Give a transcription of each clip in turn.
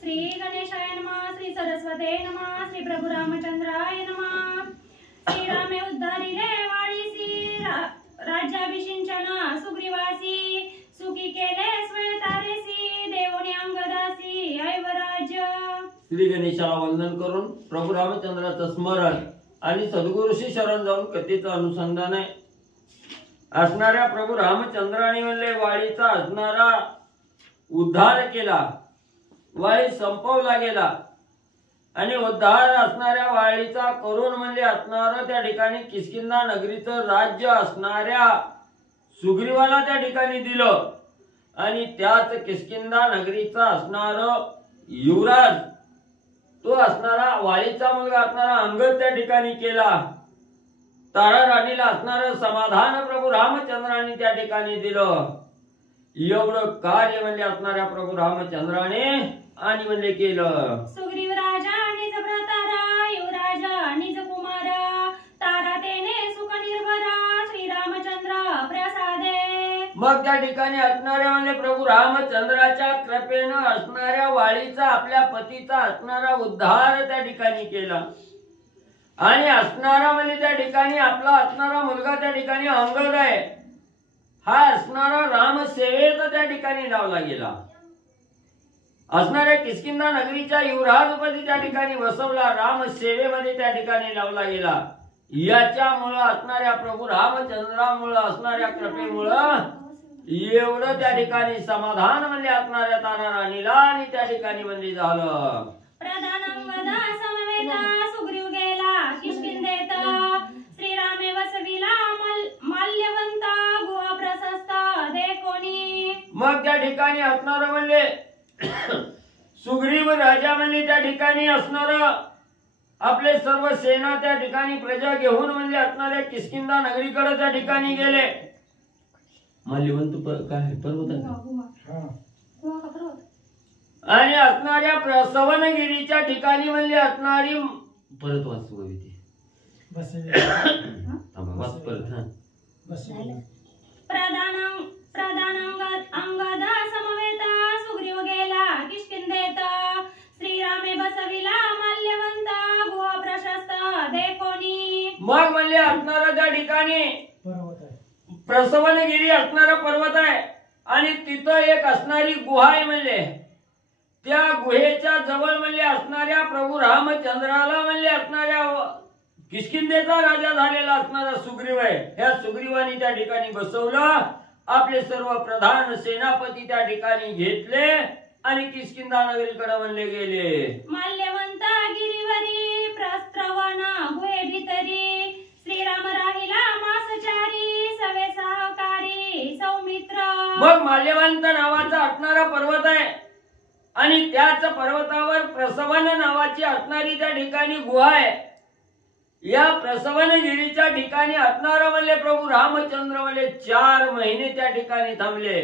श्री गणेशाय नमः, श्री सरस्वते नमः, श्री प्रभु रामचंद्राय नमः। श्रीरामे उद्धारिले वाळीसी, राज्याभिषिंचन सुग्रीवासी, सुखी केले श्वेतारेसी, देवोनी अंगदासी ऐवराज्य। श्री गणेशाला वंदन करून प्रभू रामचंद्राचं स्मरण आणि सद्गुरूशी शरण जाऊन कथेचं अनुसंधान आहे। असणाऱ्या प्रभू रामचंद्राने म्हणले वाळीचा असणारा उद्धार केला, वाळी संपवला गेला आणि उद्धार असणाऱ्या वाळीचा करून म्हणजे असणारं त्या ठिकाणी किष्किंधा नगरीचं राज्य असणाऱ्या सुग्रीवाला त्या ठिकाणी दिलं आणि त्याच किष्किंधा नगरीचा असणारं युवराज तो असणारा वाळीचा मुलगा असणारा अंगद त्या ठिकाणी केला। तारा राणीला असणारं समाधान प्रभू रामचंद्राने त्या ठिकाणी दिलं। एवढं कार्य म्हणजे असणाऱ्या प्रभू रामचंद्राने आणि म्हणजे केलं। सुग्रीव राजा निज भ्रातारा, युवराजा निज कुमारा, तारा तेने सुख निर्भरा, श्री रामचंद्र प्रसादे। मग त्या ठिकाणी असणाऱ्या म्हणजे प्रभू रामचंद्राच्या कृपेनं असणाऱ्या वाळीचा आपल्या पतीचा असणारा उद्धार त्या ठिकाणी केला आणि असणारा म्हणजे त्या ठिकाणी आपला असणारा मुलगा त्या ठिकाणी अंगद आहे, हा असणारा रामसेवेत त्या ठिकाणी लावला गेला। असणाऱ्या किष्किंधा नगरीच्या युवराजपदी त्या ठिकाणी बसवला, रामसेवेमध्ये त्या ठिकाणी लावला गेला। याच्यामुळं असणाऱ्या प्रभू रामचंद्रामुळं असणाऱ्या कृपेमुळं एवढं त्या ठिकाणी समाधान म्हणजे असणाऱ्या तारा राणीला आणि त्या ठिकाणी म्हणजे झालं। प्रधान अंगदा समवेता, सुग्रीव गेला किष्किंधेत, श्रीरामे वसविला माल्यवंत, गुहा प्रशस्त देखोनी। मग त्या ठिकाणी असणार म्हणजे सुग्रीव राजा म्हणजे त्या ठिकाणी असणार आपले सर्व सेना त्या ठिकाणी प्रजा घेऊन म्हणजे असणाऱ्या किष्किंधा नगरीकडे त्या ठिकाणी गेले। माल्यवंत काय पर्वत आणि असणाऱ्या प्रसवनगिरीच्या ठिकाणी म्हणजे असणारी परत वाचू प्रधान अंगदा समवेता, सुग्रीव गेला किष्किंधेत, श्रीरामे बसविला माल्यवंत, गुहा प्रशस्त देखोनी। मग म्हणले असणारा त्या ठिकाणी प्रसवनगिरी असणारा पर्वत आहे आणि तिथं एक असणारी गुहा आहे। म्हणले त्या गुहेच्या जवळ म्हणले असणाऱ्या प्रभू रामचंद्राला म्हणले असणाऱ्या किष्किंधेचा राजा झालेला असणारा सुग्रीव आहे, ह्या सुग्रीवानी त्या ठिकाणी बसवलं। आपले सर्व प्रधान सेनापती त्या ठिकाणी घेतले आणि किष्किंधा नगरीकडे म्हणले गेले। माल्यवंत गिरीवरी, प्रस्त्रवन गुहे भीतरी, श्रीराम राहिला मासचारी, सवे सहकारी सौमित्र। मग माल्यवंत नावाचा असणारा पर्वत आहे आणि त्याच पर्वतावर प्रसवन नावाची असणारी त्या ठिकाणी गुहा आहे। या प्रसवनगिरीच्या ठिकाणी असणारा म्हणले प्रभू रामचंद्र म्हणले 4 महिने त्या ठिकाणी थांबले।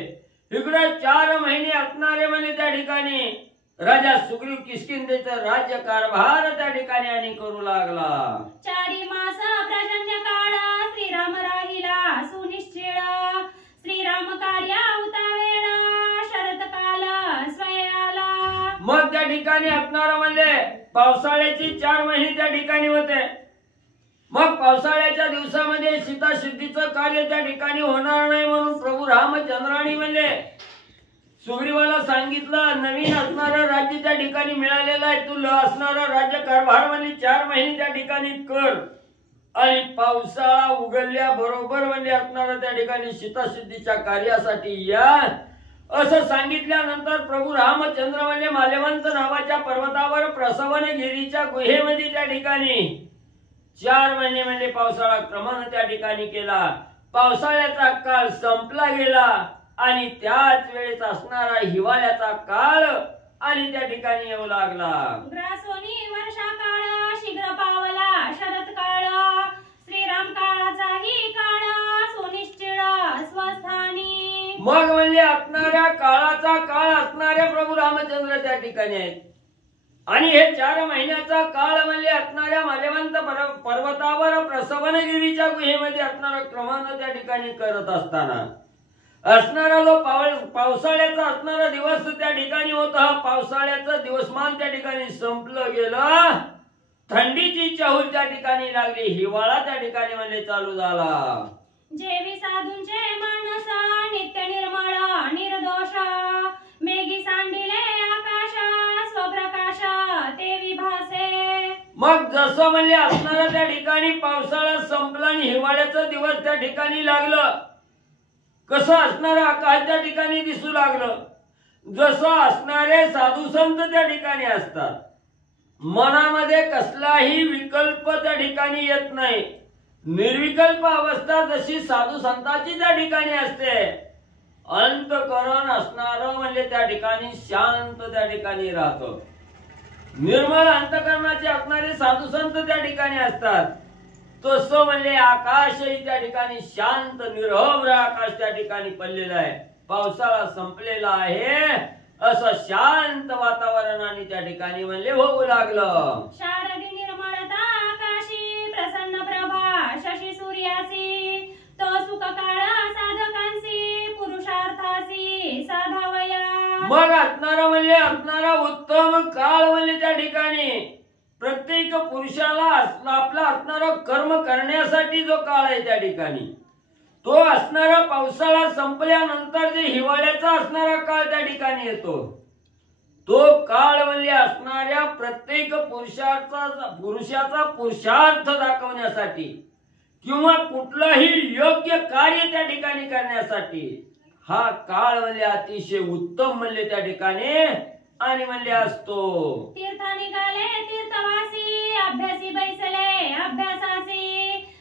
इकडे 4 महिने असणारे म्हणले त्या ठिकाणी राजा सुग्रीव किष्किंधेचा राज्य कारभार त्या ठिकाणी आणि करू लागला। 4 मास प्रजन्य काळ, श्रीराम राहिला सुनिश्चिळ, श्रीराम कार्या उतावेळ, शरत काल स्वयाला। मग त्या ठिकाणी असणारा म्हणले पावसाळ्याची 4 महिने त्या ठिकाणी होते। मग पावसाळ्याच्या दिवसामध्ये सीतासिद्धीचं कार्य त्या ठिकाणी होणार नाही म्हणून प्रभू रामचंद्राने म्हणले सुग्रीवाला सांगितलं, नवीन असणारं राज्य त्या ठिकाणी मिळालेलं आहे, तू असणारा राज्य कारभार म्हणजे 4 महिने त्या ठिकाणी कर आणि पावसाळा उगवल्या बरोबर म्हणजे असणारा त्या ठिकाणी सीतासिद्धीच्या कार्यासाठी या असं सांगितल्यानंतर प्रभू रामचंद्र म्हणजे माल्यवंत नावाच्या पर्वतावर प्रसवनगिरीच्या गुहेमध्ये त्या ठिकाणी 4 महिने म्हणजे पावसाळा क्रमानं त्या ठिकाणी केला। पावसाळ्याचा काळ संपला गेला आणि त्याच वेळेस असणारा हिवाळ्याचा काळ आणि त्या ठिकाणी येऊ लागला। ग्रासोनी वर्षा काळ, शीघ्र पावला शरद काळ, श्रीराम काळाचाही काळ, सुनिश्चिळ स्वस्थानी। मग म्हणजे असणाऱ्या काळाचा काळ असणाऱ्या प्रभू रामचंद्र त्या ठिकाणी आहेत आणि हे 4 महिन्याचा काळ म्हणजे असणाऱ्या माल्यवंत पर्वतावर प्रसवनगिरीच्या गुहेमध्ये असणारा क्रमानं त्या ठिकाणी करत असताना असणारा जो पावसाळ्याचा असणारा दिवस त्या ठिकाणी होता, पावसाळ्याचा दिवस दिवसमान त्या ठिकाणी संपलं गेलं. थंडीची चाहूल त्या ठिकाणी लागली. हिवाळा त्या ठिकाणी म्हणजे चालू झाला. जेवी साधूंचे मानस नित्य निर्मळ निर्दोष मेघी सांडिले आकाश स्वप्रकाश तेवी भासे. मग जसं म्हणजे असणारा त्या ठिकाणी पावसाळा संपला आणि हिवाळ्याचं दिवस त्या ठिकाणी लागलं. कसं असणारं आकाश त्या ठिकाणी दिसू लागलं. जसं असणारे साधू संत त्या ठिकाणी असतात. मनामध्ये कसलाही विकल्प त्या ठिकाणी येत नाही. निर्विकल्प अवस्था जशी साधू संतांची त्या ठिकाणी असते. अंतःकरण असणारं म्हणजे त्या ठिकाणी शांत त्या ठिकाणी राहतं. निर्मळ अंतःकरणाचे असणारे साधू संत त्या ठिकाणी असतात. तसं म्हणजे आकाशही त्या ठिकाणी शांत निरभ्र आकाश त्या ठिकाणी पडलेलं आहे. पावसाळा संपलेला आहे असं शांत वातावरणाने त्या ठिकाणी म्हणले होऊ लागलं. शारदी निर्मळता आकाशी प्रसन्न प्रभा शशी सूर्यासी तो सुख काळ साधकांसी पुरुषार्थासी साधावया. मग असणारा उत्तम काळ म्हणजे त्या ठिकाणी प्रत्येक पुरुषाला आपला असणारा कर्म करण्यासाठी जो काळ आहे त्या ठिकाणी तो असणारा पावसाळा संपल्यानंतर जे हिवाळ्याचा असणारा काळ त्या ठिकाणी येतो. तो काळ म्हणजे असणाऱ्या प्रत्येक पुरुषाचा पुरुषार्थ दाखवण्यासाठी किंवा कुठलंही योग्य कार्य त्या ठिकाणी करण्यासाठी हा काळ म्हणजे अतिशय उत्तम म्हणजे त्या ठिकाणी आणि म्हणले असतो. तीर्थ निघाले तीर्थवासी अभ्यासी बैसले अभ्यासासी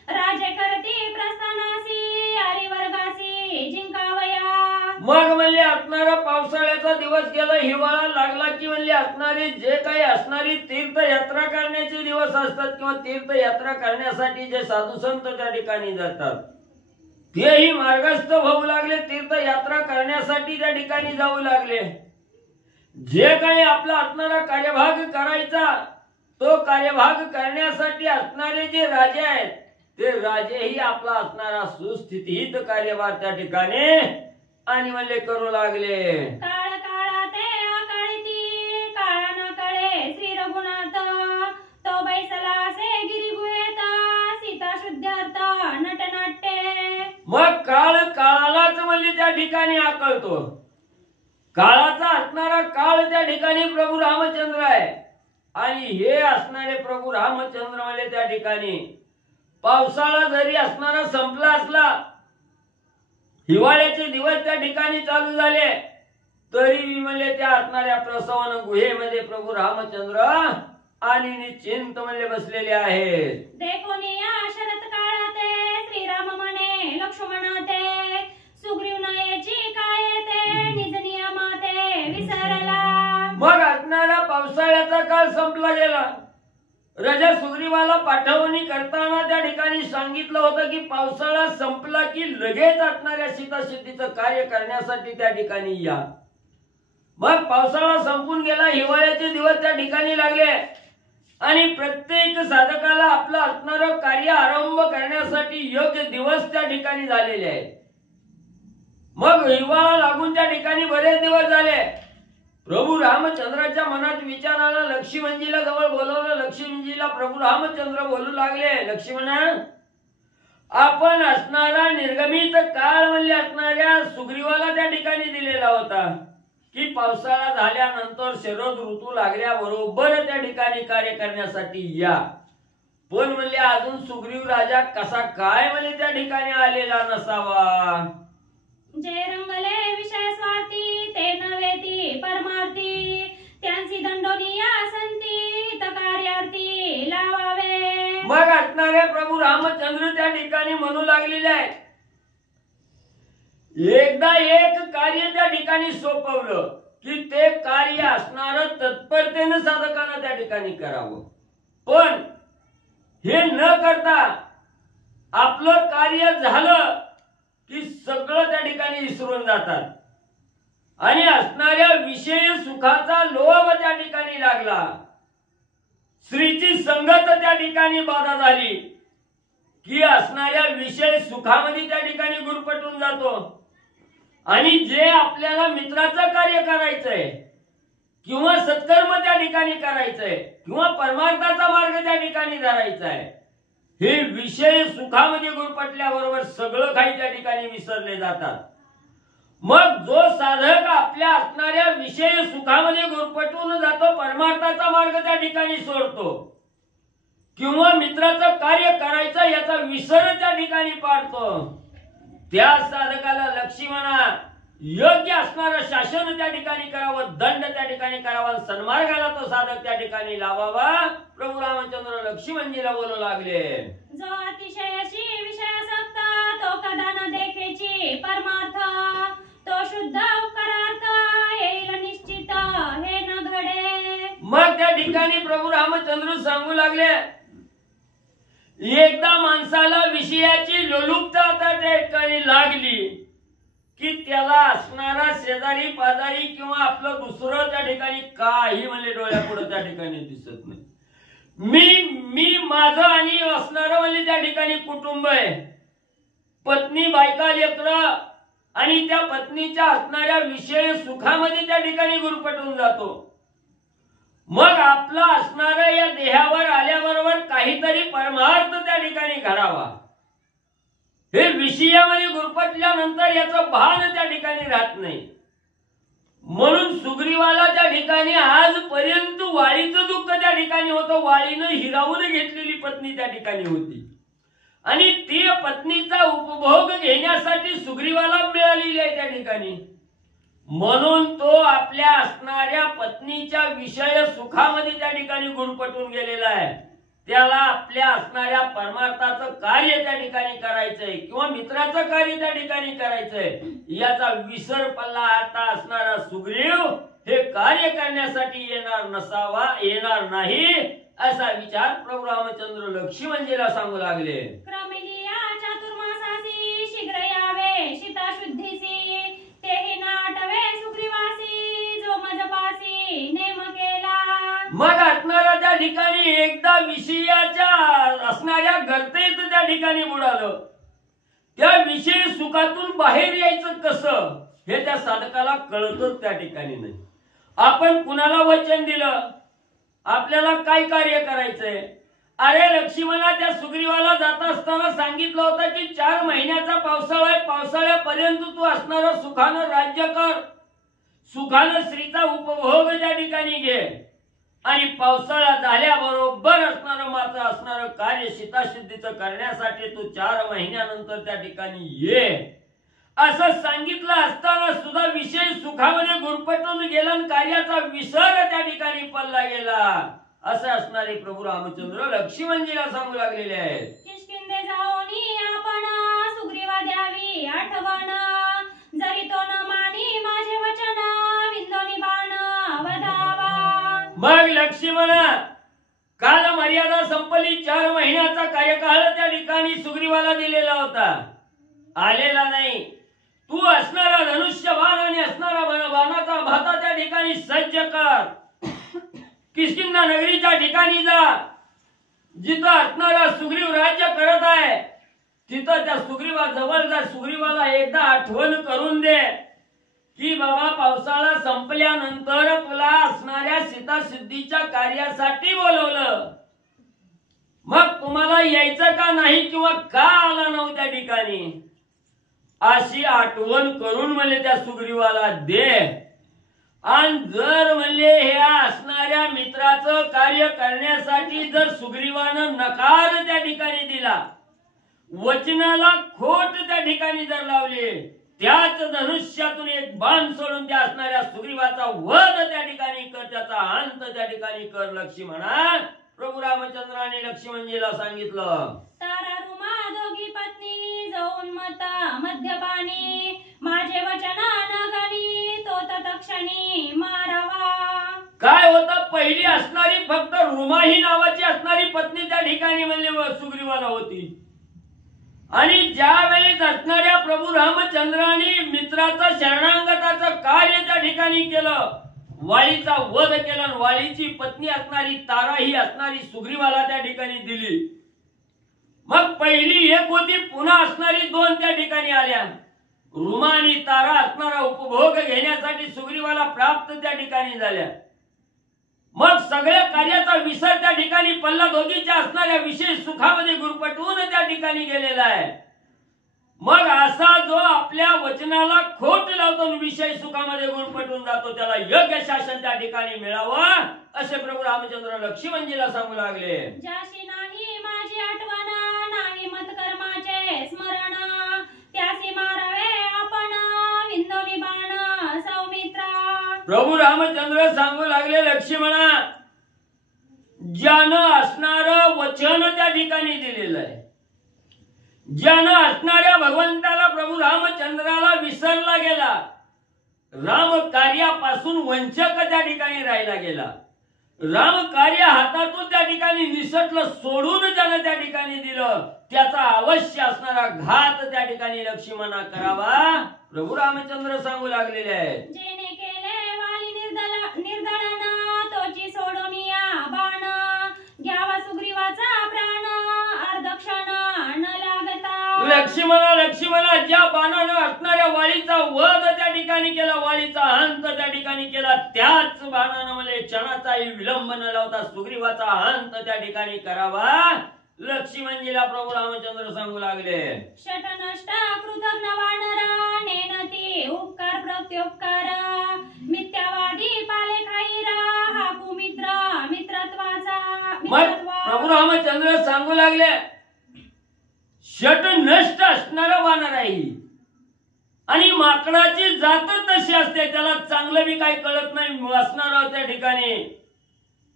राजे करती प्रस्थानासी हरिवर्गासी जिंकावया. मग म्हणले असणारा पावसाळ्याचा दिवस गेला. हिवाळा लागला की म्हणले असणारी जे काही असणारी तीर्थयात्रा करण्याचे दिवस असतात किंवा तीर्थयात्रा करण्यासाठी जे साधू संत त्या ठिकाणी जातात तेही मार्गस्थ होऊ लागले. तीर्थयात्रा करण्यासाठी त्या ठिकाणी जाऊ लागले. जे काही आपला असणारा कार्यभाग करायचा तो कार्यभाग करण्यासाठी असणारे जे राजे आहेत ते राजेही आपला असणारा सुस्थितीत कार्यभार त्या ठिकाणी आणि म्हणले करू लागले. काळ काळाते अकाळीती काळा न कळे श्री रघुनाथ तो बैसला असे गिरिगुहेत सीता शुद्धार्थ नटनाट्ये. मग काळ काळालाच म्हणजे त्या ठिकाणी आकळतो. काळाचा असणारा काळ त्या ठिकाणी प्रभू रामचंद्र आहे आणि हे असणारे प्रभू रामचंद्र म्हणजे त्या ठिकाणी पावसाळा जरी असणारा संपला असला हिवाळ्याचे दिवस त्या ठिकाणी चालू झाले तरी म्हणजे त्या असणाऱ्या प्रसवन गुहेमध्ये प्रभू रामचंद्र आणि निश्चिंत म्हणजे बसलेले आहेत. देखोनी या शरत काळाते श्रीराम म्हणे लक्ष्मणाते सुग्रीव नयेची काय ते निज नियमाते विसरला. मग असणारा पावसाळ्याचा काळ संपला गेला. राजा सुग्रीवाला पाठवणी करताना त्या ठिकाणी सांगितलं होतं की पावसाळा संपला की लगेच असणाऱ्या सीताशुद्धीचं कार्य करण्यासाठी त्या ठिकाणी या. मग पावसाळा संपून गेला. हिवाळ्याचे दिवस त्या ठिकाणी लागले आणि प्रत्येक साधकाला आपलं असणारं कार्य आरंभ करण्यासाठी योग्य दिवस त्या ठिकाणी झालेले आहेत. मग हिवाळा लागून त्या ठिकाणी बरेच दिवस झाले. प्रभू रामचंद्राच्या मनात विचार आला. लक्ष्मणजीला जवळ बोलवलं. लक्ष्मणजीला प्रभू रामचंद्र बोलू लागले, लक्ष्मण आपण असणारा निर्गमित काळ म्हणजे असणाऱ्या सुग्रीवाला त्या ठिकाणी दिलेला होता की पावसाळा झाल्यानंतर शरद ऋतू लागल्याबरोबर त्या ठिकाणी कार्य करण्यासाठी या. पण म्हणले अजून सुग्रीव राजा कसा काय म्हणजे त्या ठिकाणी आलेला नसावा. जे रंगले विषय स्वार्थी ते नव्हेती परमार्थी त्यांची दंडोनिया संती कार्यार्थी लावावे. मग असणारे प्रभू रामचंद्र त्या ठिकाणी म्हणू लागलेले आहे. एकदा एक कार्य त्या ठिकाणी सोपवलं की ते कार्य असणार तत्परतेने साधकांना त्या ठिकाणी करावं. पण हे न करता आपलं कार्य झालं की सगळं त्या ठिकाणी विसरून जातात आणि असणाऱ्या विषय सुखाचा लोभ त्या ठिकाणी लागला. स्त्रीची संगत त्या ठिकाणी बाधा झाली की असणाऱ्या विषय सुखामध्ये त्या ठिकाणी गुरफटून जातो आणि जे आपल्याला मित्राचं कार्य करायचंय किंवा सत्कर्म त्या त्या ठिकाणी करायचंय किंवा परमार्थाचा मार्ग त्या ठिकाणी धरायचा आहे, हे विषय सुखामध्ये गुरफटल्याबरोबर सगळं काही त्या ठिकाणी विसरले जातात. मग जो साधक आपल्या असणाऱ्या विषय सुखामध्ये गुरफटून जातो, परमार्थाचा मार्ग त्या ठिकाणी सोडतो किंवा मित्राचं कार्य करायचं याचा विसर त्या ठिकाणी पाडतो, त्या साधकाला लक्ष्मणा योग्य असणारं शासन त्या ठिकाणी करावं, दंड त्या ठिकाणी करावा, सन्मार्गाला तो साधक त्या ठिकाणी लावावा. प्रभू रामचंद्र लक्ष्मणजीला बोलू लागले, जो अतिशयाची विषयासक्त तो कदा न देखेची परमार्थ, तो शुद्ध उपकारार्थ येईल निश्चित हे न घडे. मग त्या ठिकाणी प्रभू रामचंद्र सांगू लागले, एकदा माणसाला विषयाची लोलुपता त्या ठिकाणी लागली की त्याला असणारा शेजारी पाजारी किंवा आपलं दुसरं त्या ठिकाणी काही म्हणजे डोळ्यापुढे त्या ठिकाणी दिसत नाही. मी माझं आणि असणारं म्हणजे त्या ठिकाणी कुटुंब आहे, पत्नी बायका लेकरं, आणि त्या पत्नीच्या असणाऱ्या विषय सुखामध्ये त्या ठिकाणी गुरफटून जातो. मग आपला असणारा या देहावर आल्याबरोबर काहीतरी परमार्थ त्या ठिकाणी घडावा, हे विषयामध्ये गुरफटल्यानंतर याचं भान त्या ठिकाणी राहत नाही. म्हणून सुग्रीवाला त्या ठिकाणी आजपर्यंत वाळीचं दुःख त्या ठिकाणी होतं. वाळीनं हिरावून घेतलेली पत्नी त्या ठिकाणी होती आणि ती पत्नीचा उपभोग घेण्यासाठी सुग्रीवाला मिळालेली आहे त्या ठिकाणी. म्हणून तो आपल्या असणाऱ्या पत्नीच्या विषय सुखामध्ये त्या ठिकाणी गुरफटून गेलेला आहे. त्याला आपल्या असणाऱ्या परमार्थाचं कार्य त्या ठिकाणी करायचंय किंवा मित्राचं कार्य त्या ठिकाणी करायचंय, याचा विसर पडला. आता असणारा सुग्रीव हे कार्य करण्यासाठी येणार नाही असा विचार प्रभू रामचंद्र लक्ष्मणजीला सांगू लागले. क्रमिलिया चातुर्मासासी शीघ्र यावे सीता शुद्धीसी, तेही नाटवे सुग्रीवासी जो मजपासी नेम केला. मग असणारा त्या ठिकाणी एकदा विषयाच्या असणाऱ्या गर्तेत त्या ठिकाणी बुडालं. त्या विषय सुखातून बाहेर यायचं कसं हे त्या साधकाला कळतच त्या ठिकाणी नाही. आपण कुणाला वचन दिलं, आपल्याला काय कार्य करायचंय, अरे लक्ष्मणा त्या सुग्रीवाला जात असताना सांगितलं होतं की 4 महिन्याचा पावसाळा आहे, पावसाळ्यापर्यंत तू असणारं सुखानं राज्य कर, सुखानं स्त्रीचा उपभोग त्या ठिकाणी घे आणि पावसाळा झाल्याबरोबर असणारं माझं असणारं कार्य सीताशुद्धीचं करण्यासाठी तू 4 महिन्यानंतर त्या ठिकाणी ये असं सांगितलं असताना सुद्धा विषय सुखामध्ये गुरफटून गेला आणि कार्याचा विसर त्या ठिकाणी पडला गेला. असं असणारे प्रभू रामचंद्र लक्ष्मणजीला सांगू लागलेले आहेत. किष्किंधे जाऊनी आपण सुग्रीवा द्यावी आठवण, जरी तो न मानी माझे वचन विंदोनी बाण वधावा. मग लक्ष्मण काल मर्यादा संपली, 4 महिन्याचा कार्यकाळ त्या ठिकाणी सुग्रीवाला दिलेला होता, आलेला नाही. तू असणारा धनुष्यबाण आणि असणारा बाणाचा भाता त्या ठिकाणी सज्ज कर, किष्किंधा नगरीच्या ठिकाणी जा, जिथं असणारा सुग्रीव राज्य करत आहे तिथं त्या सुग्रीवा जवळ जा. सुग्रीवाला एकदा आठवण करून दे की बाबा पावसाळा संपल्यानंतर तुला असणाऱ्या सीतासिद्धीच्या कार्यासाठी बोलवलं, मग तुम्हाला यायचं का नाही किंवा का आला नव्हत्या त्या ठिकाणी, अशी आठवण करून म्हणले त्या सुग्रीवाला दे. आणि जर म्हणले हे असणाऱ्या मित्राचं कार्य करण्यासाठी जर सुग्रीवानं नकार त्या ठिकाणी दिला, वचनाला खोट त्या ठिकाणी जर लावली, त्याच धनुष्यातून एक बाण सोडून त्या असणाऱ्या सुग्रीवाचा वध त्या ठिकाणी कर, त्याचा अंत त्या ठिकाणी कर. लक्ष्मणा प्रभू रामचंद्राने लक्ष्मणजीला सांगितलं. तारारुमा दोघी पत्नी जाऊन मता मध्यपानी, माझे वचन न गणी तो तत्क्षणी मारावा. काय होतं, पहिली असणारी फक्त रुमा ही नावाची असणारी पत्नी त्या ठिकाणी म्हणले सुग्रीवाला होती, आणि ज्यावेळी असणाऱ्या प्रभू रामचंद्राने मित्राचं शरणागताचं कार्य त्या ठिकाणी केलं, वाळीचा वध केला, वाळीची पत्नी असणारी तारा ही असणारी सुग्रीवाला त्या ठिकाणी दिली. मग पहिली एक होती, पुन्हा असणारी 2 त्या ठिकाणी आल्या. रुमा आणि तारा असणारा उपभोग घेण्यासाठी सुग्रीवाला प्राप्त त्या ठिकाणी झाल्या. मग ठिकाणी पल्लादोगीच्या असणाऱ्या विशेष सुखामध्ये गुरपटवून त्या ठिकाणी गेलेला आहे. मग असा जो आपल्या वचनाला खोट लावतो विषय सुखामध्ये गुरपटून जातो त्याला योग्य शासन त्या ठिकाणी मिळावं असे प्रभू रामचंद्र लक्ष्मणजीला सांगू लागले. ज्याशी नाही माझी आठवण, नाही मतकर्माचे स्मरण, त्यासी मारावे आपण विंदोनी बाण सौमित्रा. प्रभू रामचंद्र सांगू लागले लक्ष्मणा, ज्यानं असणार वचन त्या ठिकाणी दिलेलं आहे, ज्यानं असणाऱ्या भगवंताला प्रभू रामचंद्राला विसरला गेला, राम कार्यापासून वंचक त्या ठिकाणी राहिला गेला, राम कार्य हातातून त्या ठिकाणी निसटलं, सोडून ज्यानं त्या ठिकाणी दिलं, त्याचा अवश्य असणारा घात त्या ठिकाणी लक्ष्मणा करावा प्रभू रामचंद्र सांगू लागलेले आहेत. जेने केले वाली निर्दळन, तोची सोडोनिया बाण, घ्यावा सुग्रीवाचा प्राण, अर्धक्षण न लागता. लक्ष्मणा ज्या बाणानं असणाऱ्या वालीचा वध त्या ठिकाणी केला, वालीचा अंत त्या ठिकाणी केला, त्याच बाणानं मला क्षणाचाही विलंब न लावता सुग्रीवाचा अंत त्या ठिकाणी करावा लक्ष्मणजीला प्रभू रामचंद्र सांगू लागले. षट नष्ट कृतज्ञ वानरा, नेनती उपकार प्रत्युपकार, मिथ्यावादी पाले खाईरा, हा कुमित्र मित्रत्वाचा. मग प्रभू रामचंद्र सांगू लागले, षट नष्ट असणारा वानर आहे आणि माकडाची जात तशी असते, त्याला चांगलं बी काही कळत नाही असणार त्या ठिकाणी,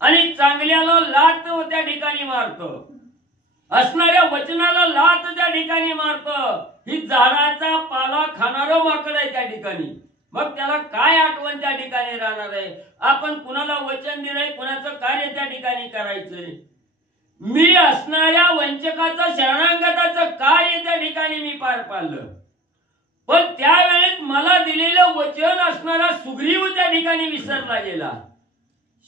आणि चांगल्याला लाट त्या ठिकाणी मारतो, असणाऱ्या वचनाला लाट त्या ठिकाणी मारतो. ही झाडाचा पाला खाणारं माकड आहे त्या ठिकाणी. मग त्याला काय आठवण त्या ठिकाणी राहणार आहे? आपण कुणाला वचन दिलंय, कुणाचं कार्य त्या ठिकाणी करायचंय. मी असणाऱ्या वंचकाचं शरणागताचं कार्य त्या ठिकाणी मी पार पाडलं, पण त्यावेळेस मला दिलेलं वचन असणारा सुग्रीव त्या ठिकाणी विसरला गेला.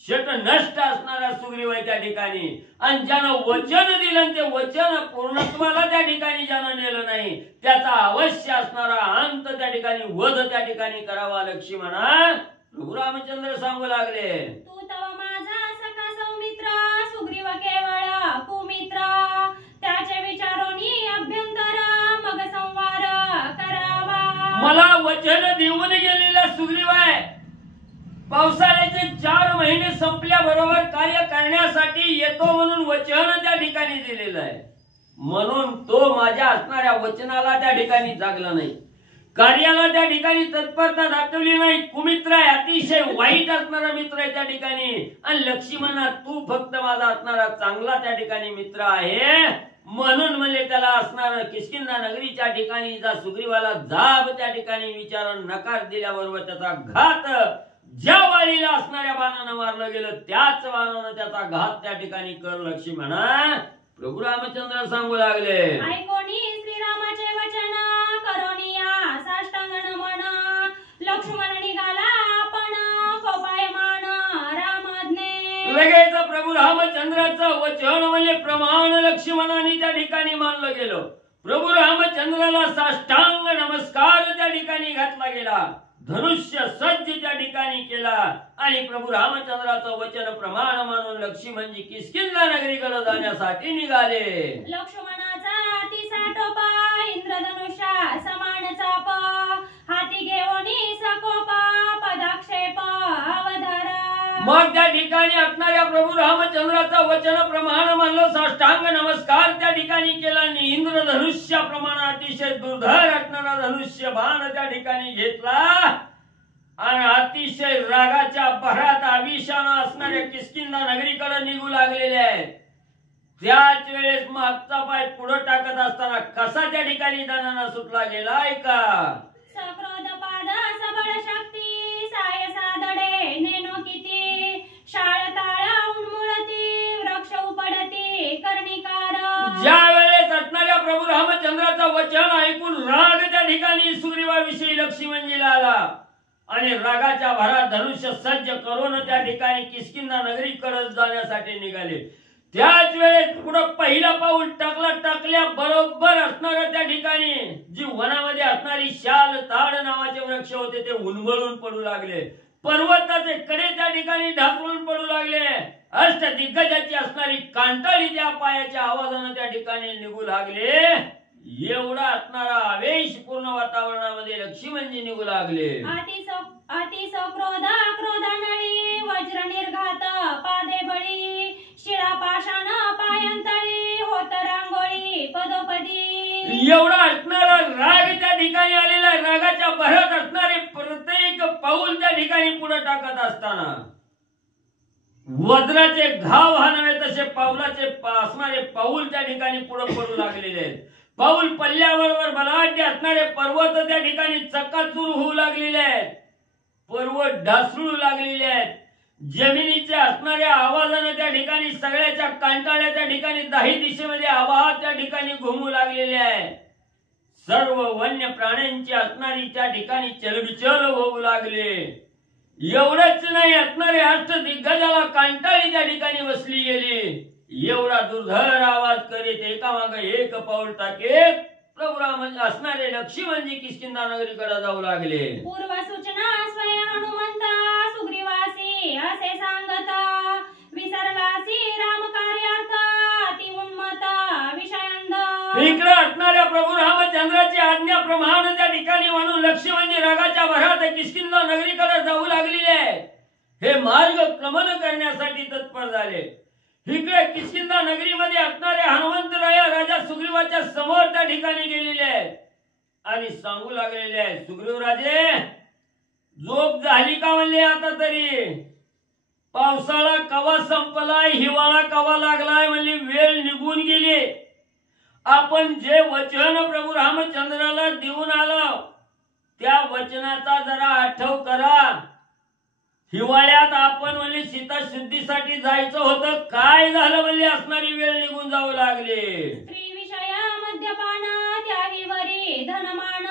षट नष्ट असणारा सुग्रीव आहे त्या ठिकाणी, आणि ज्यानं वचन दिलं ते वचन पूर्णत्वाला त्या ठिकाणी ज्यानं नेलं नाही, त्याचा अवश्य असणारा अंत त्या ठिकाणी वध त्या ठिकाणी करावा लक्ष्मणा प्रभू रामचंद्र सांगू लागले. तू तव माझा सखा सौमित्र, सुग्रीव केवळ कुमित्र, त्याचे विचारोनी अभ्यंतर, मग संवार करावा. मला वचन देऊन गेलेला सुग्रीव आहे, पावसाळ्याचे 4 महिने संपल्याबरोबर कार्य करण्यासाठी येतो म्हणून वचन त्या ठिकाणी दिलेलं आहे, म्हणून तो माझ्या असणाऱ्या वचनाला त्या ठिकाणी जागला नाही, कार्याला त्या ठिकाणी तत्परता दाखवली नाही. कुमित्र आहे, अतिशय वाईट असणारा मित्र आहे त्या ठिकाणी. आणि लक्ष्मणा तू फक्त माझा असणारा चांगला त्या ठिकाणी मित्र आहे, म्हणून म्हणजे त्याला असणार किष्किंधा नगरीच्या ठिकाणी जा सुग्रीवाला जाब त्या ठिकाणी विचारून नकार दिल्याबरोबर त्याचा घात ज्या वाळीला असणाऱ्या बाणानं मारलं गेलं त्याच बाणानं त्याचा घात त्या ठिकाणी कर लक्ष्मणा प्रभू रामचंद्र सांगू लागले. ऐकोनी श्रीरामाचे वचन, करोनिया साष्टांग नमन, लक्ष्मण निघाला आपण कोपायमान रामज्ञे. लगेच प्रभू रामचंद्राचं वचन म्हणजे प्रमाण लक्ष्मणाने त्या ठिकाणी मानलं गेलं. प्रभू रामचंद्राला साष्टांग नमस्कार त्या ठिकाणी घातला गेला, धनुष्य सज्ज त्या ठिकाणी केला, आणि प्रभू रामचंद्राचं वचन प्रमाण मानून लक्ष्मणजी किष्किंधा नगरीकडे जाण्यासाठी निघाले. लक्ष्मणाचा अतिसा टोपा, इंद्रधनुष्या समान चाप, हाती घेऊनी सकोप, पदाक्षेप अवधरा. मग त्या ठिकाणी असणाऱ्या प्रभू रामचंद्राचं वचन प्रमाण मानलं, साष्टांग नमस्कार त्या ठिकाणी केला, आणि इंद्रधनुष्याप्रमाणे अतिशय दुर्धर असणारा धनुष्य बाण त्या ठिकाणी घेतला, आणि अतिशय रागाच्या भरात आविषानं असणाऱ्या किष्किंधा नगरीकडे निघू लागलेले आहेत. त्याच वेळेस मागचा पाय पुढे टाकत असताना कसा त्या ठिकाणी दानाना सुटला गेलाय का? सक्रोध पाद सबळ शक्ती, साय सादडे नेनो किती, शाळ ताळ उन्मुळती, वृक्ष उपडती कर्णिकार. ज्या वेळेस असणाऱ्या प्रभू रामचंद्राचं वचन ऐकून राग त्या ठिकाणी सुग्रीवाविषयी लक्ष्मणजीला आला, आणि रागाच्या भरात धनुष्य सज्ज करून त्या ठिकाणी किष्किंधा नगरीकडे जाण्यासाठी निघाले. त्याच वेळेस पुढे पहिला पाऊल टाकल्या बरोबर असणाऱ्या त्या ठिकाणी जी वनामध्ये असणारी शाल ताड नावाचे वृक्ष होते ते उन्मळून पडू लागले, पर्वताचे कडे त्या ठिकाणी ढासळून पडू लागले, अष्टदिग्गजाची असणारी कांटाळी त्या पायाच्या आवाजानं त्या ठिकाणी निघू लागले. एवढा असणारा आवेशपूर्ण वातावरणामध्ये लक्ष्मणजी निघू लागले. अतिस क्रोधानळी वज्र निर्घात पादे बळी शिळा पाषाण पायंतळी होत रांगोळी पदोपदी. एवढा असणारा राग त्या ठिकाणी आलेला, रागाच्या भरात असणारे प्रत्येक पाऊल त्या ठिकाणी पुढे टाकत असताना वज्राचे घाव हा नव्हे तसे पावलाचे असणारे पाऊल त्या ठिकाणी पुढे पडू लागलेले आहेत. पाऊल पल्ल्याबरोबर बलाढ्य असणारे पर्वत त्या ठिकाणी चक्काचूर होऊ लागलेले आहेत. पर्वत ढासळू लागलेले आहेत. जमिनीच्या असणाऱ्या आवाजाने त्या ठिकाणी सगळ्याच्या कांटाळ्या त्या ठिकाणी दाही दिशेमध्ये आवाज त्या ठिकाणी घुमू लागलेले आहे. सर्व वन्य प्राण्यांची असणारी त्या ठिकाणी चलबिचल होऊ लागले. एवढंच नाही, असणारे अष्टदिग्गजाला कांटाळी त्या ठिकाणी बसली गेली. एवढा दुर्धर आवाज करीत एकामागे एक पाऊल टाकेत प्रभू राम असणारे लक्ष्मणजी किष्किंधा नगरीकडे जाऊ लागले. पूर्व सूचना स्वयं हनुमंता सुग्रीवासी असे सांगता विसरलासी राम कार्यार्थ अति उन्मता विषयांध. इकडे असणाऱ्या प्रभू रामचंद्राची आज्ञाप्रमाणे त्या ठिकाणी म्हणून लक्ष्मणजी रागाच्या भरात किष्किंधा नगरीकडे जाऊ लागलेले आहे. हे मार्ग क्रमण करण्यासाठी तत्पर झाले. इकडे किष्किंधा नगरीमध्ये असणारे हनुमंतराया राजा सुग्रीवाच्या समोर त्या ठिकाणी गेलेले आहेत आणि सांगू लागलेले आहेत, सुग्रीव राजे झोप झाली का म्हणले? आता तरी पावसाळा कवा संपलाय, हिवाळा कवा लागलाय म्हणले, वेळ निघून गेली. आपण जे वचन प्रभू रामचंद्राला देऊन आलो त्या वचनाचा जरा आठव करा. हिवाळ्यात आपण म्हणले सीता शुद्धीसाठी जायचं होतं, काय झालं म्हणले? असणारी वेळ निघून जाऊ लागले. स्त्री विषय मद्यपान त्याही वरी धनमान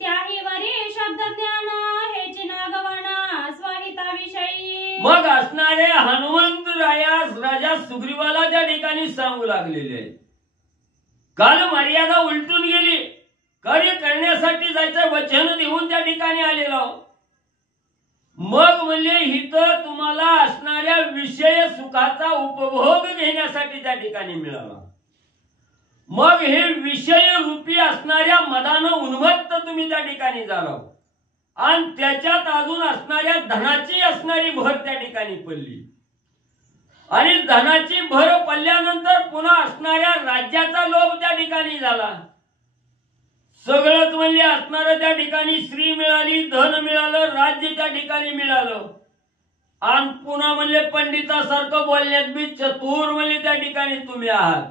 त्याही वरी शब्द ज्ञान हे चिनागवना स्वहिता विषयी. मग असणारे हनुमंत रायास राजा सुग्रीवाला त्या ठिकाणी सांगू लागलेले. काल मर्यादा उलटून गेली, कार्य करण्यासाठी जायचं वचन देऊन त्या ठिकाणी आलेलो. मग म्हणले हिथं तुम्हाला असणाऱ्या विषय सुखाचा उपभोग घेण्यासाठी त्या ठिकाणी मिळाला. मग हे विषय रूपी असणाऱ्या मदानं उन्मत्त तुम्ही त्या ठिकाणी झाला आणि त्याच्यात अजून असणाऱ्या धनाची असणारी भर त्या ठिकाणी पडली आणि धनाची भर पडल्यानंतर पुन्हा असणाऱ्या राज्याचा लोभ त्या ठिकाणी झाला. सगळंच म्हणजे असणारं त्या ठिकाणी स्त्री मिळाली, धन मिळालं, राज्य त्या ठिकाणी मिळालं आणि पुन्हा म्हणले पंडितासारखं बोलण्यात बी चतुर म्हणजे त्या ठिकाणी तुम्ही आहात.